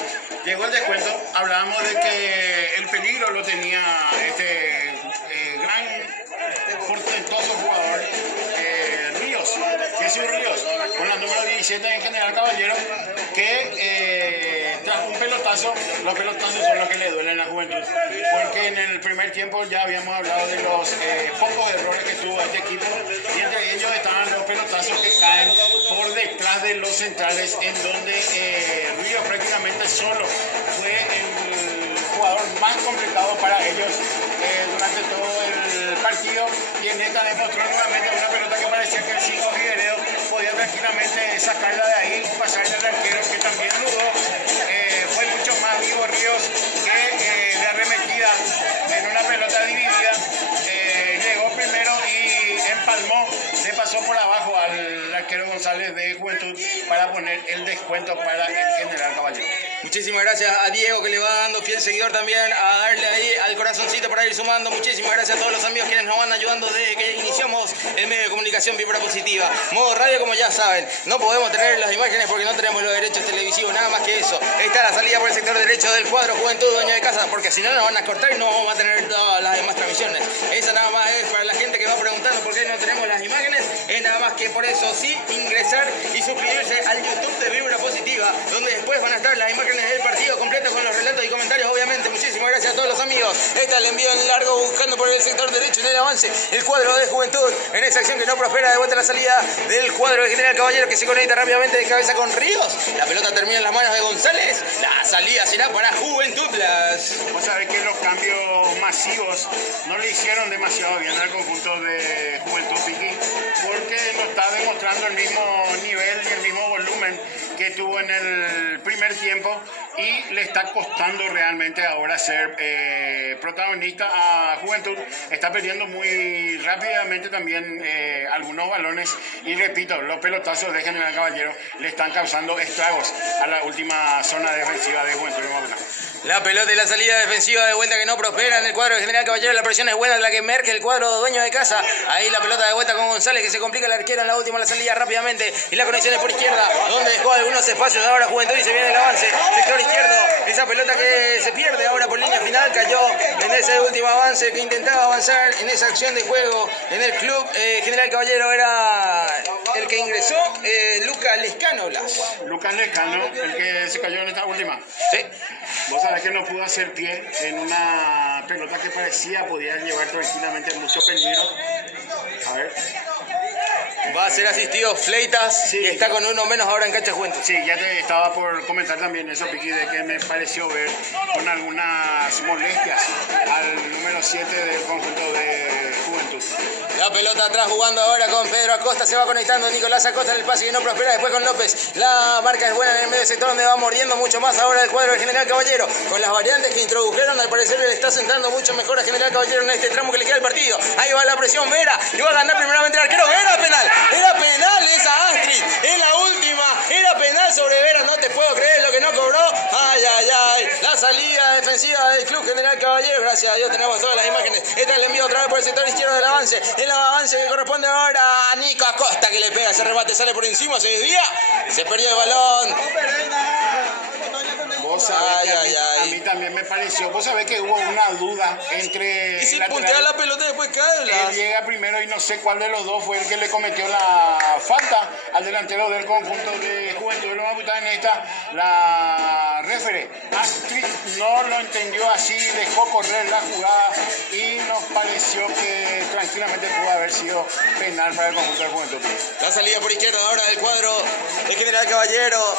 Llegó el descuento, hablábamos de que el peligro lo tenía este gran, portentoso jugador Ríos, Jesús Ríos, con la número 17 en General Caballero, que tras un pelotazo, los pelotazos son los que le duelen a la Juventud, porque en el primer tiempo ya habíamos hablado de los pocos errores que tuvo este equipo, y entre ellos estaban los pelotazos que caen por detrás de los centrales, en donde Ríos prácticamente solo fue el jugador más complicado para ellos durante todo el partido, y en esta demostró nuevamente una pelota que parecía que el 5 Figueredo podía tranquilamente sacarla de ahí, pasarle al arquero que también dudó. Fue mucho más vivo Ríos que de arremetida en una pelota dividida. Llegó primero y empalmó, le pasó por abajo al arquero González de Juventud para poner el descuento para el General Caballero. Muchísimas gracias a Diego, que le va dando, fiel seguidor también, a darle ahí al corazoncito para ir sumando. Muchísimas gracias a todos los amigos quienes nos van ayudando desde que iniciamos el medio de comunicación Vibra Positiva. Modo radio, como ya saben, no podemos tener las imágenes porque no tenemos los derechos televisivos, nada más que eso. Está la salida por el sector derecho del cuadro Juventud, dueño de casa, porque si no nos van a cortar y no vamos a tener todas las demás transmisiones. Esa nada más es para la gente que va preguntando por qué no tenemos las imágenes, es nada más que por eso sí ingresar y suscribirse al YouTube de Vibra Positiva, donde después van a estar las imágenes del partido completo con los relatos y comentarios, obviamente. Muchísimas gracias a todos los amigos. Está el envío en largo buscando por el sector derecho en el avance el cuadro de Juventud en esa acción que no prospera. De vuelta a la salida del cuadro de General Caballero, que se conecta rápidamente de cabeza con Ríos. La pelota termina en las manos de González. La salida será para Juventud Blas. Vos sabés que los cambios masivos no le hicieron demasiado bien al conjunto de Juventud Piqui, porque no está demostrando el mismo nivel y el mismo volumen que tuvo en el primer tiempo, y le está costando realmente ahora ser protagonista a Juventud. Está perdiendo muy rápidamente también algunos balones, y repito, los pelotazos de General Caballero le están causando estragos a la última zona defensiva de Juventud. La pelota y la salida defensiva de vuelta que no prospera en el cuadro de General Caballero. La presión es buena, la que emerge el cuadro dueño de casa. Ahí la pelota de vuelta con González, que se complica el arquero en la última, la salida rápidamente, y la conexión es por izquierda, donde dejó algunos espacios ahora Juventud y se viene el avance. Sector izquierdo, esa pelota que se pierde ahora por línea final, cayó en ese último avance que intentaba avanzar en esa acción de juego en el club. General Caballero era el que ingresó, Lucas Lescano, Blas. Lucas Lescano, el que se cayó en esta última. Sí. Vos sabés que no pudo hacer pie en una pelota que parecía podía llevar tranquilamente mucho peligro. A ver. Va a ser asistido Fleitas, sí, y está con uno menos ahora en cancha Juventud. Sí, ya te estaba por comentar también eso, Piqui, de que me pareció ver con algunas molestias al número 7 del conjunto de Juventud. La pelota atrás jugando ahora con Pedro Acosta, se va conectando Nicolás Acosta en el pase que no prospera, después con López. La marca es buena en el medio sector, donde va mordiendo mucho más ahora el cuadro de General Caballero. Con las variantes que introdujeron, al parecer le está sentando mucho mejor a General Caballero en este tramo que le queda el partido. Ahí va la presión, Vera, y va a ganar primeramente el arquero. Vera, penal. Era penal esa Astrid, en la última, era penal sobre Vera, no te puedo creer lo que no cobró. Ay, ay, ay, la salida defensiva del Club General Caballero. Gracias a Dios tenemos todas las imágenes. Este es el envío otra vez por el sector izquierdo del avance. El avance que corresponde ahora a Nico Acosta, que le pega ese remate, sale por encima, se desvía, se perdió el balón. Vos sabés que a mí también me pareció. Vos sabés que hubo una duda entre. Y si puntea la pelota después cae. Él llega primero y no sé cuál de los dos fue el que le cometió la falta al delantero del conjunto de Juventud de Loma Putá en esta. La referee Astrid no lo entendió así, dejó correr la jugada y nos pareció que tranquilamente pudo haber sido penal para el conjunto de Juventud. La salida por izquierda ahora del cuadro de General Caballero.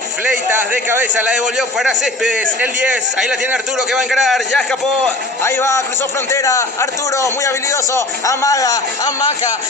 Fleitas de cabeza, la devolvió para Céspedes, el 10, ahí la tiene Arturo que va a encarar, ya escapó, ahí va, cruzó frontera, Arturo muy habilidoso, amaga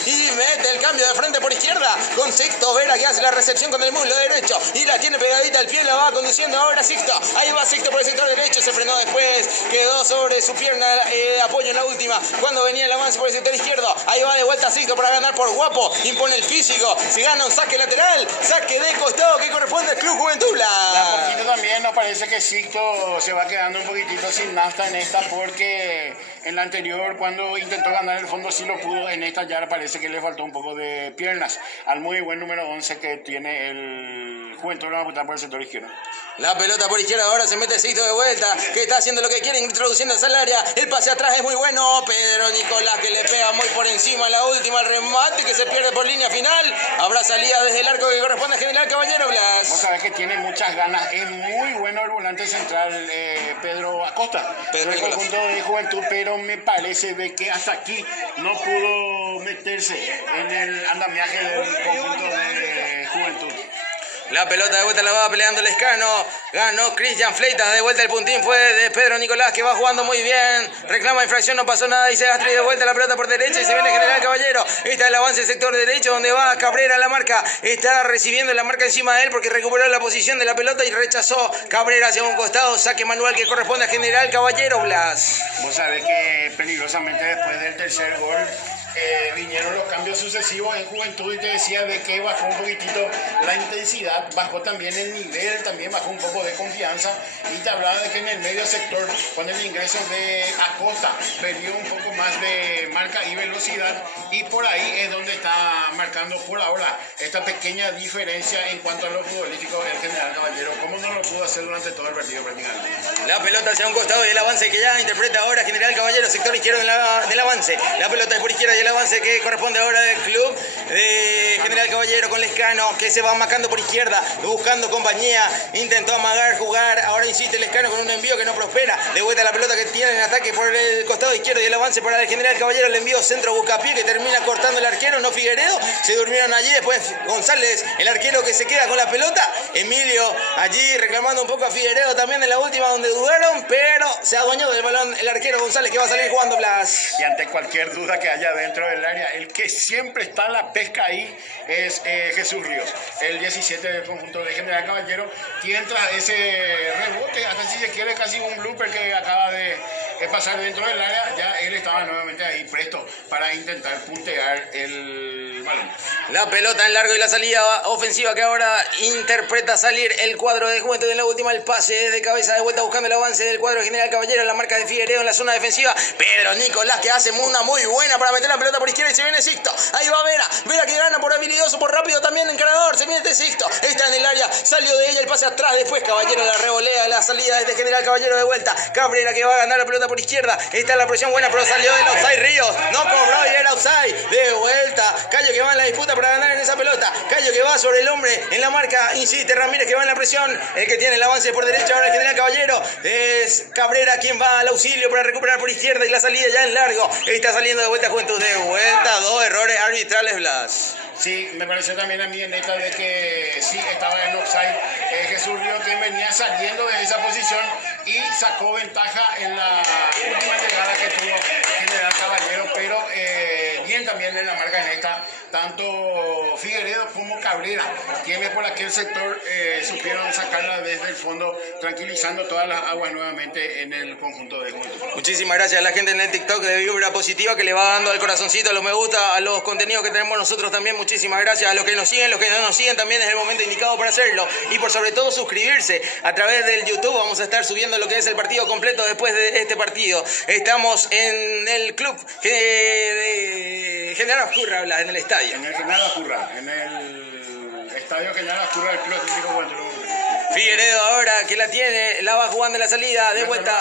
y mete el cambio de frente por izquierda, con Sixto Vera que hace la recepción con el muslo derecho y la tiene pegadita al pie, la va conduciendo ahora Sixto, ahí va Sixto por el sector derecho, se frenó después, quedó sobre su pierna de apoyo en la última, cuando venía el avance por el sector izquierdo, ahí va de vuelta Sixto para ganar por guapo, impone el físico, se gana un saque lateral, saque de costado que corresponde al Club Juventud. De a poquito también nos parece que Sixto se va quedando un poquitito sin nafta en esta porque en la anterior cuando intentó ganar el fondo sí lo pudo, en esta ya parece que le faltó un poco de piernas al muy buen número 11 que tiene el Juventud de Loma Putá por el sector izquierdo. La pelota por izquierda ahora se mete Sixto de vuelta, que está haciendo lo que quiere, introduciendo al área, el pase atrás es muy bueno, Pedro Nicolás que le pega muy por encima la última, el remate que se pierde por línea final, habrá salida desde el arco que corresponde a General Caballero Blas. Vos sabés que tiene muchas ganas, es muy bueno el volante central Pedro Acosta, del conjunto de Juventud, pero me parece de que hasta aquí no pudo meterse en el andamiaje del conjunto de Juventud. La pelota de vuelta la va peleando el Lescano. Ganó Cristian Fleitas. De vuelta el puntín fue de Pedro Nicolás, que va jugando muy bien. Reclama infracción, no pasó nada. Dice Astrid de vuelta la pelota por derecha y se viene General Caballero. Está el avance sector derecho donde va Cabrera la marca. Está recibiendo la marca encima de él porque recuperó la posición de la pelota y rechazó Cabrera hacia un costado. Saque manual que corresponde a General Caballero, Blas. Vos sabés que peligrosamente después del tercer gol vinieron los cambios sucesivos en Juventud y te decía de que bajó un poquitito la intensidad, bajó también el nivel, también bajó un poco de confianza y te hablaba de que en el medio sector con el ingreso de Acosta perdió un poco más de marca y velocidad y por ahí es donde está marcando por ahora esta pequeña diferencia en cuanto a lo futbolístico el General Caballero, como no lo pudo hacer durante todo el partido prácticamente. La pelota hacia un costado y el avance que ya interpreta ahora General Caballero, sector izquierdo del avance. La pelota es por izquierda y el avance que corresponde ahora del club de General Caballero con Lescano, que se va marcando por izquierda, buscando compañía, intentó amagar, jugar, ahora insiste Lescano con un envío que no prospera, de vuelta la pelota que tiene en ataque por el costado izquierdo y el avance para el General Caballero, el envío centro buscapié que termina cortando el arquero, no Figueredo, se durmieron allí, después González, el arquero que se queda con la pelota, Emilio allí reclamando un poco a Figueredo también en la última donde dudaron, pero se adueñó del balón el arquero González que va a salir jugando Blas. Y ante cualquier duda que haya dentro del área, el que siempre está en la pesca ahí es Jesús Ríos, el 17 del conjunto de General Caballero, quien tras ese rebote, hasta si se quiere casi un blooper que acaba de pasar dentro del área, ya él estaba nuevamente ahí presto para intentar puntear el balón. La pelota en largo y la salida ofensiva que ahora interpreta salir el cuadro de Juventud en la última, el pase de cabeza de vuelta buscando el avance del cuadro de General Caballero, la marca de Figueredo en la zona defensiva, Pedro Nicolás que hace una muy buena para meter la pelota por izquierda y se viene Sixto, ahí va Vera que gana por habilidoso, por rápido también encarador, se viene Sixto, está en el área, salió de ella el pase atrás, después Caballero la revolea, la salida es de General Caballero de vuelta, Cabrera que va a ganar la pelota por izquierda, está la presión buena pero salió del offside Ríos, no cobró y era offside, de vuelta, Cayo que va en la disputa para ganar en esa pelota, Cayo que va sobre el hombre en la marca, insiste Ramírez que va en la presión, el que tiene el avance por derecha ahora el General Caballero, es Cabrera quien va al auxilio para recuperar por izquierda y la salida ya en largo, está saliendo de vuelta Juventud, de vuelta, dos errores arbitrales Blas. Sí, me pareció también a mí en esta de que sí estaba en offside Jesús Ríos, que venía saliendo de esa posición y sacó ventaja en la última llegada que tuvo General Caballero, pero bien también en la marca en esta tanto Figueredo como Cabrera, quienes por aquel sector supieron sacarla desde el fondo, tranquilizando todas las aguas nuevamente en el conjunto de Juventud. Muchísimas gracias a la gente en el TikTok de Vibra Positiva que le va dando al corazoncito, a los me gusta, a los contenidos que tenemos nosotros también. Muchísimas gracias a los que nos siguen, los que no nos siguen también es el momento indicado para hacerlo. Y por sobre todo suscribirse a través del YouTube. Vamos a estar subiendo lo que es el partido completo después de este partido. Estamos en el club de General Oscurra, en el estadio. En el General Oscurra, en el estadio General Oscurra del Club Atlético Juventud. Figueredo ahora que la tiene, la va jugando en la salida, de vuelta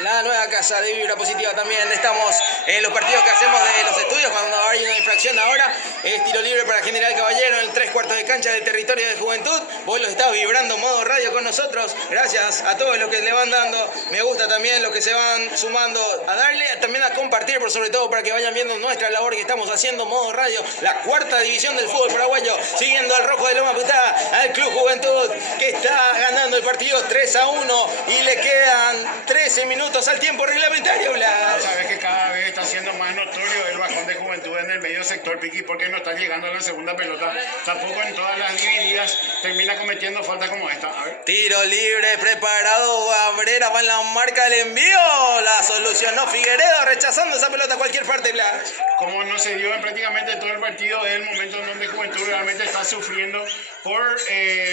la nueva casa de Vibra Positiva también. Estamos en los partidos que hacemos de los estudios cuando hay una infracción ahora. Es tiro libre para General Caballero en 3/4 de cancha del territorio de Juventud. Vos lo estás vibrando modo radio con nosotros. Gracias a todos los que le van dando me gusta también, los que se van sumando a darle, también a compartir, por sobre todo para que vayan viendo nuestra labor que estamos haciendo modo radio. La cuarta división del fútbol paraguayo, siguiendo al Rojo de Loma Putá, al Club Juventud que está ganando el partido 3-1 y le quedan 13 minutos al tiempo reglamentario, Blas. Sabes que cada vez está siendo más notorio el bajón de Juventud en el medio sector, Piqui, porque no está llegando a la segunda pelota. Tampoco en todas las divididas termina cometiendo faltas como esta. A ver. Tiro libre preparado, Cabrera va en la marca del envío. La solucionó Figueredo, rechazando esa pelota a cualquier parte, Blas. Como no se dio en prácticamente todo el partido, es el momento en donde Juventud realmente está sufriendo por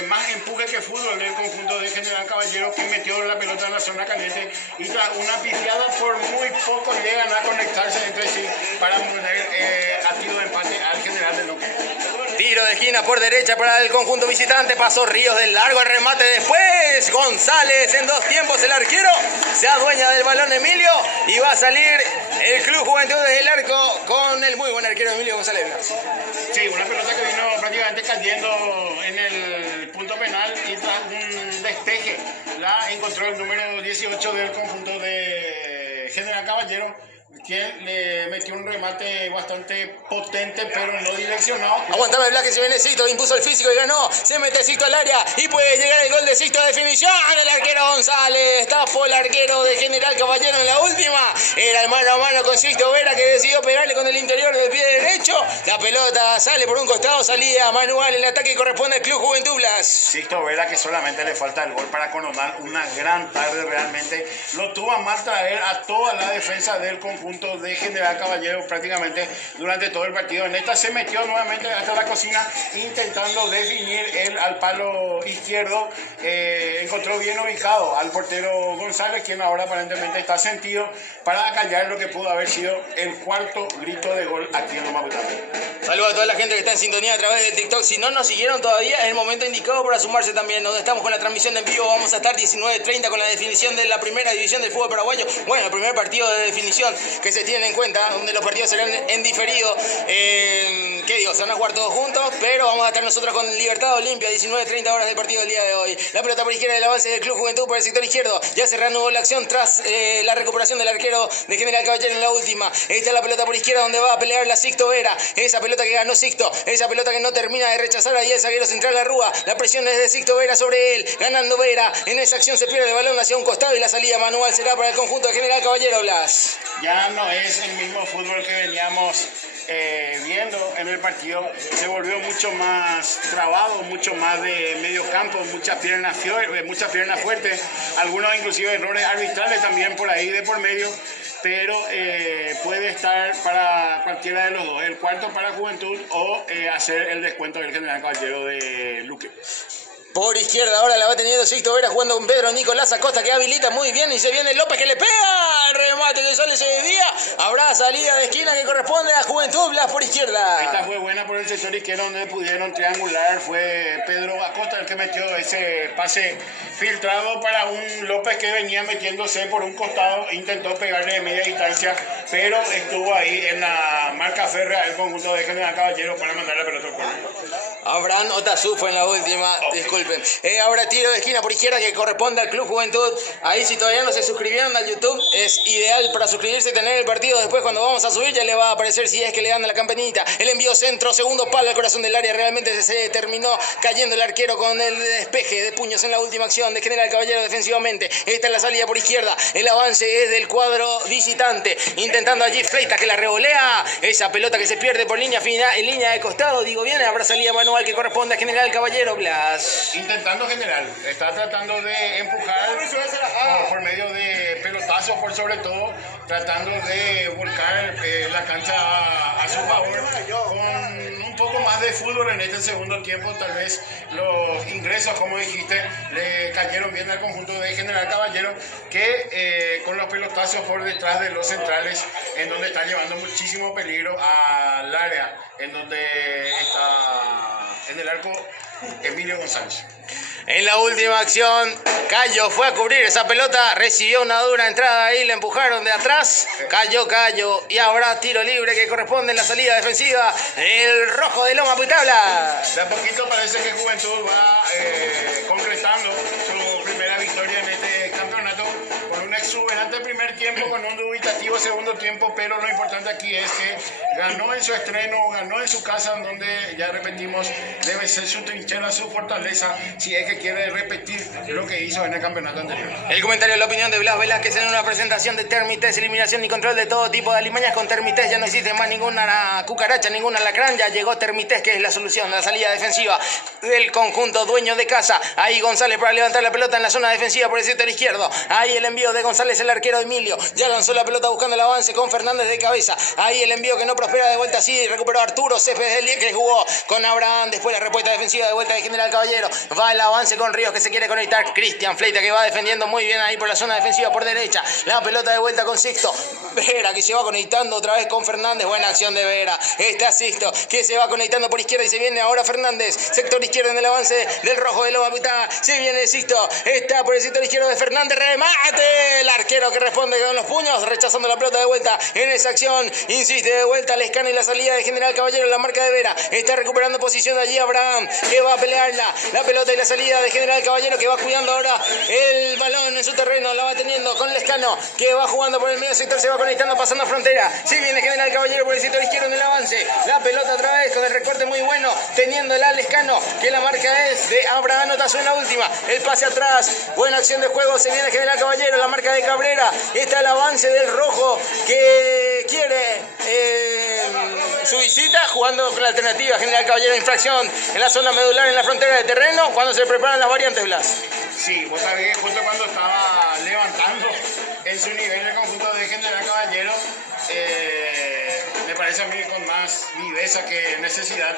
más empuje que fútbol del conjunto de General Caballero, que metió la pelota en la zona caliente y tras una pifiada por muy poco llegan a conectarse entre sí para poner a tiro de empate al General de Loque. Tiro de esquina por derecha para el conjunto visitante, pasó Ríos del largo, el remate después, González en 2 tiempos, el arquero se adueña del balón Emilio y va a salir el Club Juventud desde el arco con el muy buen arquero Emilio González. Sí, una pelota que vino prácticamente cayendo en el punto penal y tras un despeje la encontró el número 18 del conjunto de General Caballero, quien le metió un remate bastante potente pero no direccionado. Aguantame Blas, que se viene Sixto, impuso el físico y ganó, se mete Sixto al área y puede llegar el gol de Sixto, definición del arquero González, tapó el arquero de General Caballero en la última, era el mano a mano con Sixto Vera que decidió pegarle con el interior del pie derecho, la pelota sale por un costado, salida manual, el ataque corresponde al Club Juventud, Blas. Sixto Vera, que solamente le falta el gol para coronar una gran tarde realmente, lo tuvo a mal traer a toda la defensa del conjunto de General Caballero prácticamente durante todo el partido. En esta se metió nuevamente hasta la cocina intentando definir él al palo izquierdo, encontró bien ubicado al portero González, quien ahora aparentemente está sentido para acallar lo que pudo haber sido el cuarto grito de gol aquí en Loma Putá. Saludos a toda la gente que está en sintonía a través del TikTok. Si no nos siguieron todavía, es el momento indicado para sumarse también. Donde estamos con la transmisión en vivo, vamos a estar 19:30 con la definición de la primera división del fútbol paraguayo. Bueno, el primer partido de definición que se tiene en cuenta, donde los partidos serán en diferido. ¿Qué digo? Se van a jugar todos juntos, pero vamos a estar nosotros con Libertad Olimpia, 19:30 horas del partido del día de hoy. La pelota por izquierda del avance del Club Juventud por el sector izquierdo. Ya se reanudó la acción tras la recuperación del arquero de General Caballero en la última. Esta es la pelota por izquierda donde va a pelear la Sixto Vera. Esa pelota que ganó Sixto, esa pelota que no termina de rechazar ahí el zaguero central la Rúa. La presión es de Sixto Vera sobre él, ganando Vera. En esa acción se pierde el balón hacia un costado y la salida manual será para el conjunto de General Caballero, Blas. Ya no es el mismo fútbol que veníamos viendo en el partido, se volvió mucho más trabado, mucho más de medio campo, muchas piernas fuertes, algunos inclusive errores arbitrales también por ahí de por medio, pero puede estar para cualquiera de los dos, el cuarto para Juventud o hacer el descuento del General Caballero de Luque. Por izquierda ahora la va teniendo Sixto Vera jugando con Pedro Nicolás Acosta, que habilita muy bien y se viene López que le pega el remate que sale ese día. Habrá salida de esquina que corresponde a Juventud, Blas por izquierda. Esta fue buena por el sector izquierdo donde pudieron triangular. Fue Pedro Acosta el que metió ese pase filtrado para un López que venía metiéndose por un costado. Intentó pegarle de media distancia, pero estuvo ahí en la marca férrea el conjunto de General Caballero para mandar la pelota al córner. Abraham Otazu fue en la última, disculpe. disculpen. Ahora tiro de esquina por izquierda que corresponde al Club Juventud. Ahí si todavía no se suscribieron al YouTube, es ideal para suscribirse y tener el partido. Después cuando vamos a subir ya le va a aparecer si es que le dan a la campanita. El envío centro, segundo palo al corazón del área. Realmente se terminó cayendo el arquero con el despeje de puños en la última acción de General Caballero defensivamente. Esta es la salida por izquierda. El avance es del cuadro visitante. Intentando allí Fleitas que la revolea. Esa pelota que se pierde por línea final, en línea de costado. Digo bien, habrá salida manual que corresponde a General Caballero. Blas. Intentando General. Está tratando de empujar por medio de pelotazos, por sobre todo. Tratando de volcar la cancha a su favor. Con un poco más de fútbol en este segundo tiempo. Tal vez los ingresos, como dijiste, le cayeron bien al conjunto de General Caballero, que con los pelotazos por detrás de los centrales, en donde está llevando muchísimo peligro al área, en donde está en el arco Emilio González. En la última acción, Cayo fue a cubrir esa pelota, recibió una dura entrada ahí, le empujaron de atrás, cayó Cayo y habrá tiro libre que corresponde en la salida defensiva, el rojo de Loma Puitabla. De a poquito parece que Juventud va concretando su primera victoria en este campeonato, con un exuberante primer tiempo, con un dubitativo segundo tiempo, pero lo importante aquí es que ganó en su estreno, ganó en su casa, donde ya repetimos, debe ser su trinchera, su fortaleza, si es que quiere repetir lo que hizo en el campeonato anterior. El comentario de la opinión de Blas Velázquez en una presentación de Termites, eliminación y control de todo tipo de alimañas. Con Termites ya no existe más ninguna cucaracha, ningún alacrán, ya llegó Termites, que es la solución a la salida defensiva del conjunto dueño de casa. Ahí González para levantar la pelota en la zona defensiva por el sector izquierdo. Ahí el envío de González, el arquero Emilio, ya lanzó la pelota buscando el avance con Fernández de cabeza. Ahí el envío que no prospera, de vuelta así, recuperó Arturo Céspedes, que jugó con Abraham, después la respuesta defensiva de vuelta de General Caballero. Va el avance con Ríos que se quiere conectar. Cristian Fleitas que va defendiendo muy bien ahí por la zona defensiva por derecha. La pelota de vuelta con Sixto. Vera que se va conectando otra vez con Fernández. Buena acción de Vera. Está Sixto que se va conectando por izquierda y se viene ahora Fernández. Sector izquierdo en el avance del rojo de Loma Puitabla. Se viene Sixto. Está por el sector izquierdo de Fernández. Remate. El arquero que responde con los puños, rechazando la pelota de vuelta en esa acción. Insiste de vuelta Lescano y la salida de General Caballero en la marca de Vera. Está recuperando posición allí Abraham que va a pelearla. La pelota y la salida de General Caballero, que va cuidando ahora el balón en su terreno, la va teniendo con Lescano que va jugando por el medio sector, se va conectando pasando a frontera. Si viene General Caballero por el sector izquierdo en el avance, la pelota otra vez con el recorte muy bueno, teniendo el Lescano, que la marca es de Abraham Otazu en la última. El pase atrás, buena acción de juego, se viene General Caballero, la marca de Cabrera. Está el avance del rojo que quiere su visita, jugando con la alternativa General Caballero, infracción en la zona medular en la frontera de terreno, cuando se preparan las variantes, Blas. Sí, vos sabés que justo cuando estaba levantando en su nivel el conjunto de General Caballero, me parece a mí con más viveza que necesidad,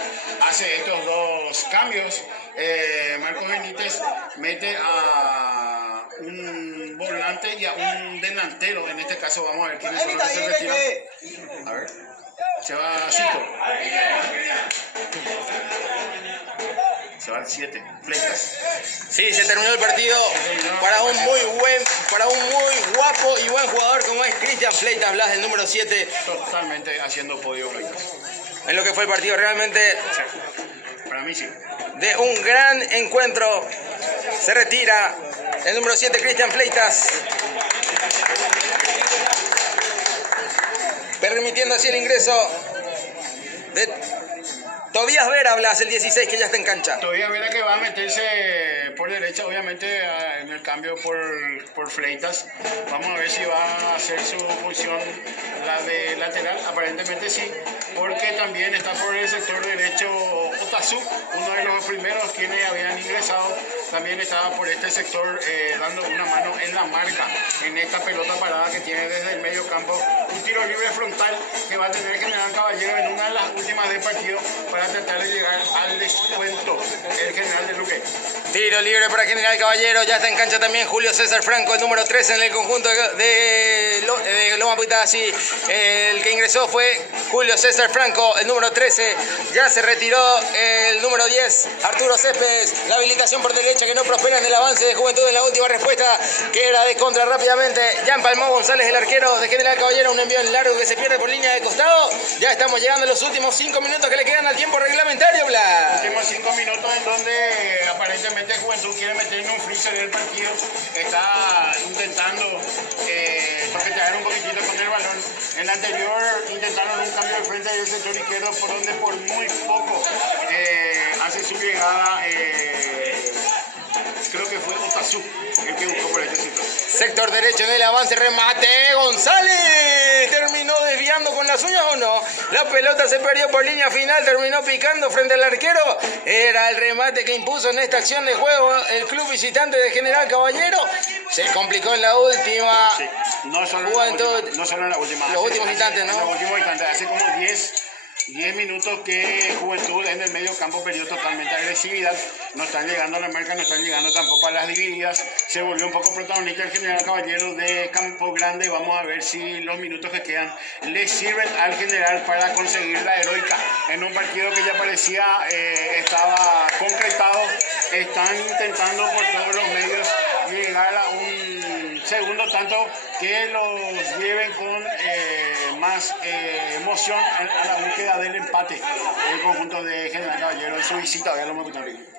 hace estos dos cambios. Marcos Benítez mete a un volante y a un delantero. En este caso vamos a ver quiénes son los que se retiran. A ver, se va Sixto. Se va al 7, Fleitas. Sí, se terminó el partido para un muy guapo y buen jugador como es Cristian Fleitas, Blas, el número 7. Totalmente haciendo podio Fleitas. En lo que fue el partido realmente, Sí, para mí sí. de un gran encuentro, se retira el número 7, Cristian Fleitas, permitiendo así el ingreso de Tobías Vera, Blas, el 16, que ya está en cancha. Todavía Vera que va a meterse por derecha, obviamente en el cambio por Fleitas. Vamos a ver si va a hacer su función la de lateral. Aparentemente sí, porque también está por el sector derecho Otazu, uno de los primeros quienes habían ingresado. También estaba por este sector dando una mano en la marca en esta pelota parada que tiene desde el medio campo. Un tiro libre frontal que va a tener General Caballero en una de las últimas del partido para tratar de llegar al descuento. El General de Luque. Tiro libre para General Caballero, ya está en cancha también Julio César Franco, el número 13 en el conjunto de Loma Puitabla. Sí, el que ingresó fue Julio César Franco, el número 13. Ya se retiró el número 10, Arturo Céspedes. La habilitación por derecha que no prospera en el avance de Juventud en la última respuesta, que era de contra rápidamente. Ya empalmó González, el arquero de General Caballero, un envío en largo que se pierde por línea de costado. Ya estamos llegando a los últimos 5 minutos que le quedan al tiempo reglamentario, Blas. Últimos 5 minutos en donde aparentemente Juventud quiere meter en un freezer del partido, está intentando toquetear un poquitito con el balón. En la anterior intentaron un cambio de frente del sector izquierdo por donde por muy poco hace su llegada, creo que fue Otazú el que buscó por este sector. Sector derecho en el avance, remate, González terminó desviando con las uñas o no. La pelota se perdió por línea final, terminó picando frente al arquero. Era el remate que impuso en esta acción de juego el club visitante de General Caballero. Se complicó en la última. Sí, no solo en la última. Los últimos instantes, ¿no? En los últimos instantes, hace como 10 minutos que Juventud en el medio campo perdió totalmente agresividad. No están llegando a la marca, no están llegando tampoco a las divididas. Se volvió un poco protagonista el General Caballero de Campo Grande. Vamos a ver si los minutos que quedan le sirven al General para conseguir la heroica en un partido que ya parecía estaba concretado. Están intentando por todos los medios llegar a un segundo tanto que los lleven con más emoción a la búsqueda del empate. El conjunto de General Caballero en su visita, vean lo más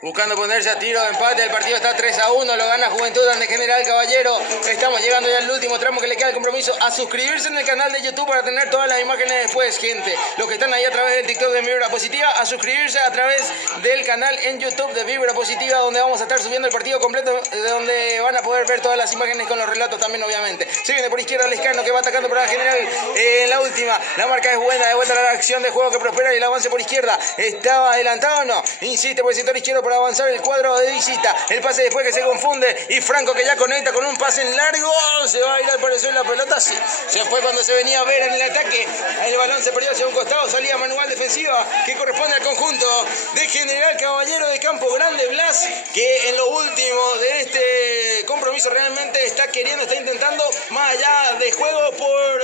buscando ponerse a tiro de empate, el partido está 3-1, lo gana Juventud ante General Caballero. Estamos llegando ya al último tramo que le queda el compromiso. A suscribirse en el canal de YouTube para tener todas las imágenes después, gente. Los que están ahí a través del TikTok de Vibra Positiva, a suscribirse a través del canal en YouTube de Vibra Positiva, donde vamos a estar subiendo el partido completo, de donde van a poder ver todas las imágenes con los relatos también, obviamente. Se viene por izquierda Lescano, que va atacando para General en la última. La marca es buena, de vuelta a la acción de juego que prospera y el avance por izquierda. ¿Estaba adelantado o no? Insiste por el sector izquierdo para avanzar el cuadro de visita. El pase después que se confunde y Franco, que ya conecta con un pase en largo, se va a ir al parecer la pelota. Sí. Se fue cuando se venía a ver en el ataque. El balón se perdió hacia un costado, salía manual defensiva que corresponde al conjunto de General Caballero de Campo Grande. Blas, que en lo último de este compromiso realmente está intentando más allá de juego por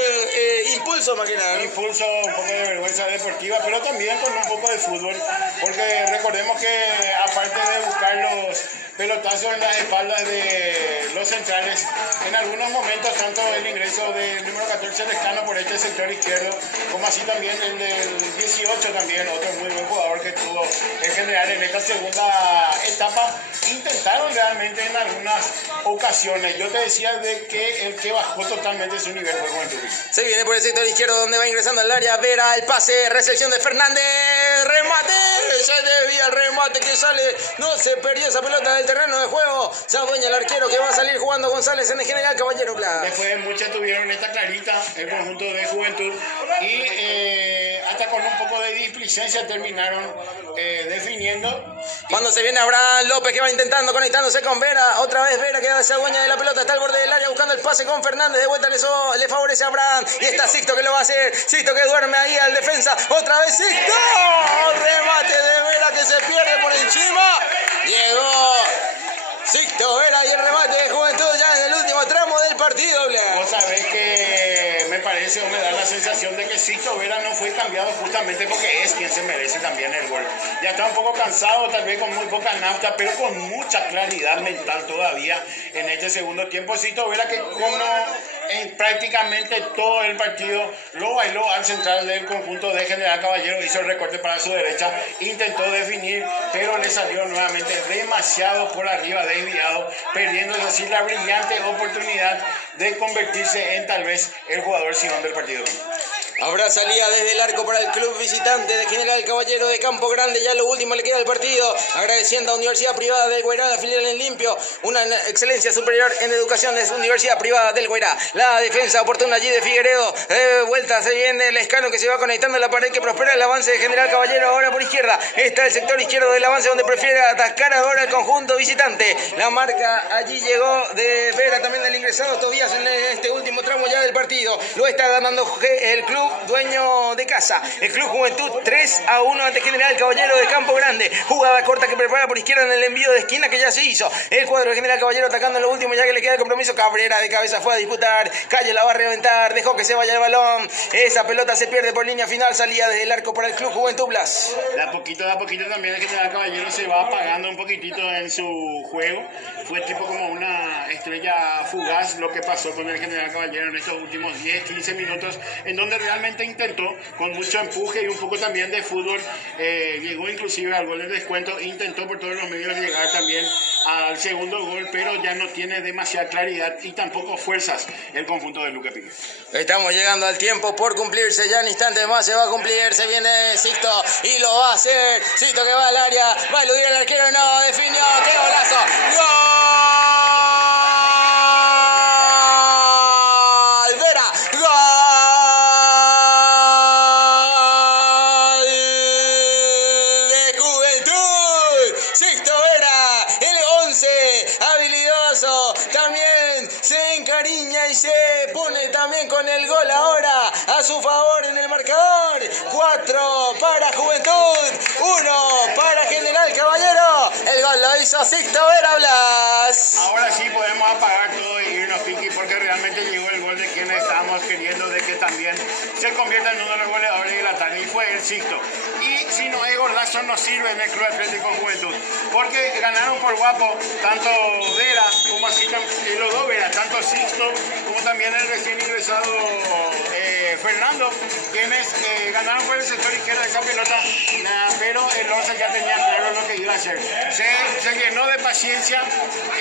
impulso más que nada. Impulso, un poco de vergüenza deportiva, pero también con un poco de fútbol, porque recordemos que aparte de buscar los pelotazos en las espaldas de los centrales, en algunos momentos tanto el ingreso del número 14 Lescano por este sector izquierdo, como así también el del 18 también, otro muy buen jugador que tuvo en general en esta segunda etapa, intentaron realmente en algunas ocasiones. Yo te decía de que el que bajó totalmente su nivel fue Juventud. Se viene por el sector izquierdo donde va ingresando al área Vera, el pase, recepción de Fernández, remate, se desvía el remate que sale, no se perdió esa pelota del terreno de juego, se adueña el arquero que va a salir jugando González en el General Caballero Blas. Después de muchas tuvieron esta clarita el conjunto de Juventud y hasta con un poco de displicencia terminaron definiendo. Cuando se viene Abraham López, que va intentando conectándose con Vera, otra vez Vera que se adueña de la pelota, está al borde del área buscando el pase con Fernández, de vuelta le favorece a Abraham y está Sixto que lo va a hacer, Sixto que duerme ahí al defensa, otra vez Sixto, remate de Vera que se pierde por encima, llegó Sixto Vera y el remate de Juventud ya en el último tramo del partido. Vos sabés que me parece o me da la sensación de que Sixto Vera no fue cambiado justamente porque es quien se merece también el gol. Ya está un poco cansado, tal vez con muy poca nafta, pero con mucha claridad mental todavía en este segundo tiempo. Sixto Vera que como en prácticamente todo el partido lo bailó al central del conjunto de General Caballero, hizo el recorte para su derecha, intentó definir, pero le salió nuevamente demasiado por arriba, desviado, perdiendo así la brillante oportunidad de convertirse en tal vez el jugador Simón del partido. Habrá salida desde el arco para el club visitante de General Caballero de Campo Grande. Ya lo último le queda al partido. Agradeciendo a Universidad Privada del Guairá, la filial en limpio. Una excelencia superior en educación de su Universidad Privada del Guairá. La defensa oportuna allí de Figueredo. Vuelta se viene Lescano que se va conectando a la pared que prospera el avance de General Caballero. Ahora por izquierda. Está el sector izquierdo del avance donde prefiere atacar ahora el conjunto visitante. La marca allí llegó de Vera también del ingresado Tobías en este último tramo ya del partido. Lo está ganando el club dueño de casa, el Club Juventud 3-1 ante General Caballero de Campo Grande. Jugada corta que prepara por izquierda en el envío de esquina que ya se hizo. El cuadro de General Caballero atacando en lo último ya que le queda el compromiso. Cabrera de cabeza fue a disputar. Calle la va a reventar. Dejó que se vaya el balón. Esa pelota se pierde por línea final. Salía desde el arco para el Club Juventud Blas. De a poquito también el General Caballero se va apagando un poquitito en su juego. Fue tipo como una estrella fugaz lo que pasó con el General Caballero en estos últimos 10-15 minutos, en donde realmente intentó con mucho empuje y un poco también de fútbol, llegó inclusive al gol de descuento, intentó por todos los medios llegar también al segundo gol, pero ya no tiene demasiada claridad y tampoco fuerzas el conjunto de Luque Piqué. Estamos llegando al tiempo por cumplirse, ya en instantes más se va a cumplir, se viene Sixto y lo va a hacer, Sixto que va al área, va a eludir al arquero, no, definió, qué golazo, ¡gol! ¡Vera! ¡Gol! De Juventud, Sixto Vera, el 11, habilidoso, también se encariña y se pone también con el gol ahora a su favor en el marcador. 4 para Juventud, 1 para General Caballero. El gol lo hizo Sixto Vera Blas. Ahora sí podemos apagar todo y irnos, Piqui, porque realmente llegó el gol de quien estábamos queriendo de que también se convierta en uno de los goleadores de la tarde, y fue el Sixto. Y si no es golazo, no sirve en el Club Atlético Juventud, porque ganaron por guapo tanto Vera como así los dos Vera, tanto Sixto como también el recién ingresado Fernando, quienes ganaron por el sector izquierdo de esa pelota, pero el 11 ya tenía claro lo que iba a hacer. Se llenó de paciencia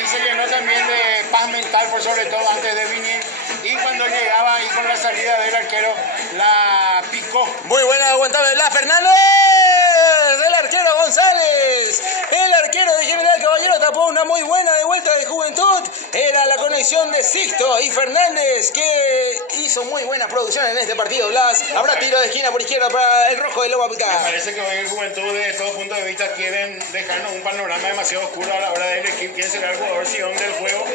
y se llenó también de paz mental, por sobre todo antes de venir, y cuando llegaba y con la salida del arquero la picó. Muy buena aguantable Blas Fernández, el arquero González, el arquero de General Caballero tapó una muy buena de vuelta de Juventud. Era la conexión de Sixto y Fernández que hizo muy buena producción en este partido. Blas, habrá tiro de esquina por izquierda para el rojo de Loma Me Picada. parece que hoy el Juventud, de todo punto de vista, quieren dejarnos un panorama demasiado oscuro a la hora de elegir quién será el jugador Sion del juego,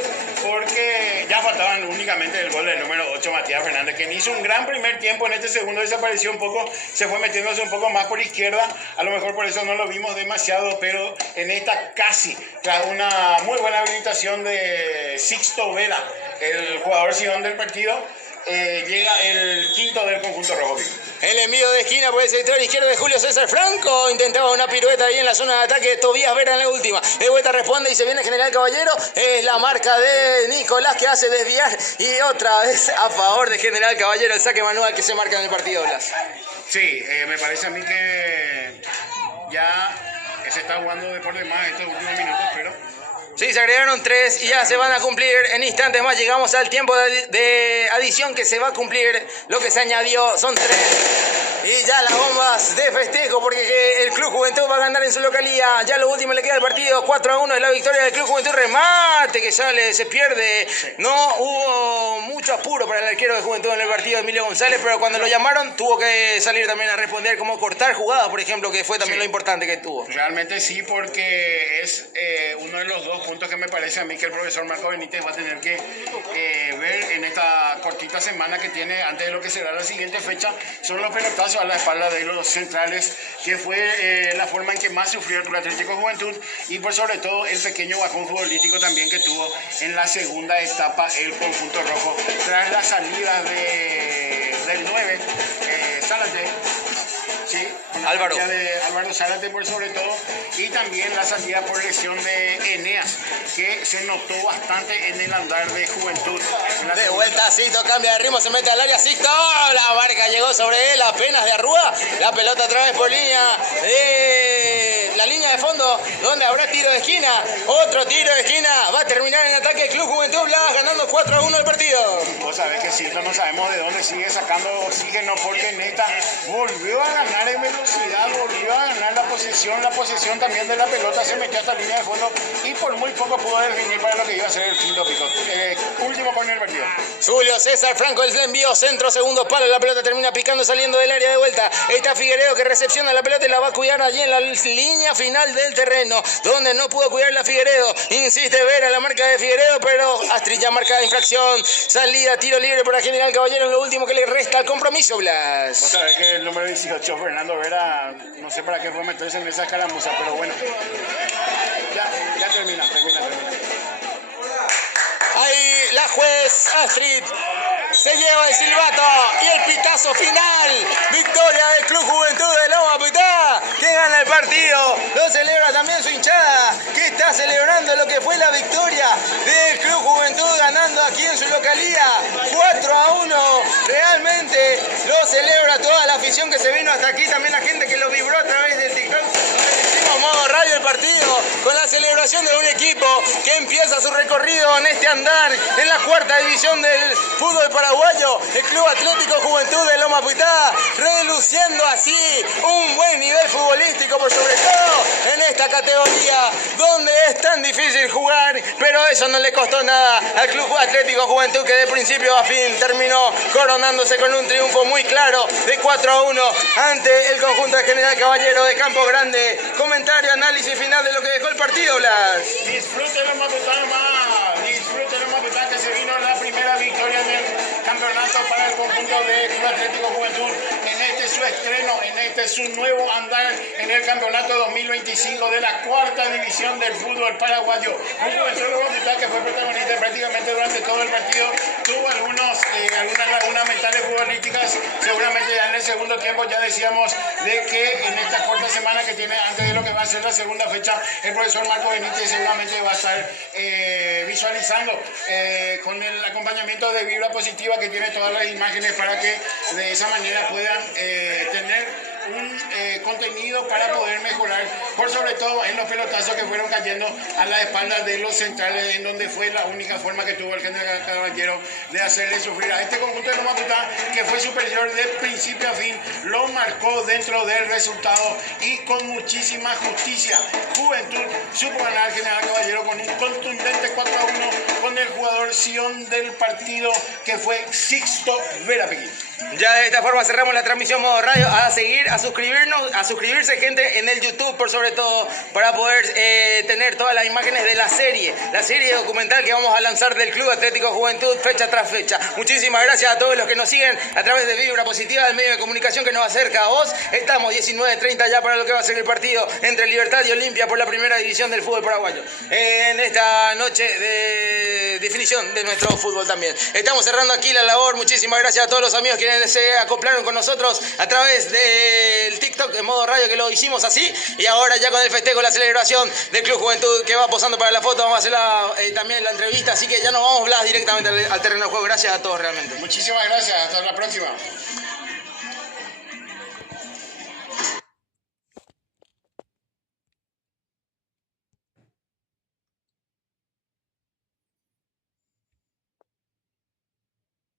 porque ya faltaban únicamente el gol del número 8, Matías Fernández, quien hizo un gran primer tiempo. En este segundo desapareció un poco, se fue metiéndose un poco más por izquierda, a lo mejor por eso no lo vimos demasiado, pero en esta casi, tras una muy buena habilitación de Sixto Vera, el jugador Sion del partido, llega el quinto del conjunto rojo. El envío de esquina por el sector izquierdo de Julio César Franco. Intentaba una pirueta ahí en la zona de ataque. Tobías Vera en la última. De vuelta responde y se viene General Caballero. Es la marca de Nicolás que hace desviar. Y otra vez a favor de General Caballero el saque manual que se marca en el partido, Blas. Sí, me parece a mí que ya se está jugando de por demás estos últimos minutos, pero... Sí, se agregaron 3 y ya se van a cumplir en instantes más. Llegamos al tiempo de adición que se va a cumplir. Lo que se añadió son 3. Y ya las bombas de festejo porque el Club Juventud va a ganar en su localía. Ya lo último le queda al partido. 4-1 es la victoria del Club Juventud. Remate que sale, se pierde. No hubo mucho apuro para el arquero de Juventud en el partido, Emilio González, pero cuando lo llamaron tuvo que salir también a responder, como cortar jugadas, por ejemplo, que fue también lo importante que tuvo. Realmente sí, porque es uno de los dos puntos que me parece a mí que el profesor Marco Benítez va a tener que ver en esta cortita semana que tiene antes de lo que será la siguiente fecha. Son los pelotazos a la espalda de los centrales, que fue la forma en que más sufrió el Club Atlético Juventud, y por sobre todo el pequeño bajón futbolístico también que tuvo en la segunda etapa el conjunto rojo tras la salida del 9, Zárate. Sí, Álvaro. De Álvaro Zárate por sobre todo, y también la salida por lesión de Eneas, que se notó bastante en el andar de Juventud. De vuelta Sixto, cambia de ritmo, se mete al área Sixto, la barca llegó sobre él apenas de Arrúa, la pelota otra vez por línea de la línea de fondo, donde habrá tiro de esquina, otro tiro de esquina, va a terminar en ataque el Club Juventud Blas, ganando 4-1 el partido. Vos sabés que Sixto no sabemos de dónde sigue sacando oxígeno, porque en esta volvió a ganar en velocidad, volvió a ganar la posesión también de la pelota, se metió hasta la línea de fondo y por muy poco pudo definir para lo que iba a ser el quinto pico. Último corner del partido. Julio César Franco, el envío centro, segundo palo, la pelota termina picando saliendo del área de vuelta. Está Figueredo que recepciona la pelota y la va a cuidar allí en la línea final del terreno, donde no pudo cuidar la Figueredo. Insiste Vera, la marca de Figueredo, pero Astrid ya marca infracción. Salida, tiro libre para General Caballero en lo último que le resta al compromiso, Blas. Vos sabés que el número 18, Fernando Vera, no sé para qué fue meterse en esa escaramuza, pero bueno. Ya termina. Ahí la juez Astrid se lleva el silbato y el pitazo final. Victoria del Club Juventud de Loma Pitá, que gana el partido. Lo celebra también su hinchada, que está celebrando lo que fue la victoria del Club Juventud, ganando aquí en su localía 4-1. Realmente lo celebra toda la afición que se vino hasta aquí, también la gente que lo vibró a través del TikTok. Hicimos modo radio el partido con la celebración de un equipo que empieza su recorrido en este andar en la cuarta división del fútbol paraguayo, el Club Atlético Juventud de Loma Pitá, reluciendo así un buen nivel futbolístico, por sobre todo en esta categoría donde es tan difícil jugar, pero eso no le costó nada al Club Atlético Juventud, que de principio a fin terminó coronándose con un triunfo muy claro de 4-1 ante el conjunto de General Caballero de Campo Grande. Comentario, análisis final de lo que dejó el partido, Blas. Disfruten los Mapután más, disfruten los Mapután, que se vino la primera victoria del campeonato para el conjunto de Club Atlético Juventud en este su estreno, en este su nuevo andar en el campeonato 2025 de la cuarta división del fútbol paraguayo. Un Juventud que fue protagonista prácticamente durante todo el partido, tuvo algunas lagunas mentales futbolísticas, seguramente ya en el segundo tiempo. Ya decíamos de que en esta corta semana que tiene antes de lo que va a ser la segunda fecha, el profesor Marco Benítez seguramente va a estar visualizando con el acompañamiento de vibra positiva, que tiene todas las imágenes, para que de esa manera puedan tener un contenido para poder mejorar, por sobre todo en los pelotazos que fueron cayendo a la espalda de los centrales, en donde fue la única forma que tuvo el General Caballero de hacerle sufrir a este conjunto de Loma Pitá, que fue superior de principio a fin, lo marcó dentro del resultado y con muchísima justicia. Juventud supo ganar al General Caballero con un contundente 4-1 con el jugador Sion del partido, que fue Sixto Verapequín. Ya de esta forma cerramos la transmisión Modo Radio. A seguir, a suscribirse, gente, en el YouTube, por sobre todo, para poder tener todas las imágenes de la serie documental que vamos a lanzar del Club Atlético Juventud fecha tras fecha. Muchísimas gracias a todos los que nos siguen a través de Vibra Positiva, del medio de comunicación que nos acerca a vos. Estamos 19:30 ya para lo que va a ser el partido entre Libertad y Olimpia por la primera división del fútbol paraguayo, en esta noche de definición de nuestro fútbol también. Estamos cerrando aquí la labor. Muchísimas gracias a todos los amigos que se acoplaron con nosotros a través del TikTok en Modo Radio, que lo hicimos así, y ahora ya con el festejo, la celebración del Club Juventud, que va posando para la foto. Vamos a hacer también la entrevista, así que ya nos vamos, Blas, directamente al terreno de juego. Gracias a todos realmente. Muchísimas gracias, hasta la próxima.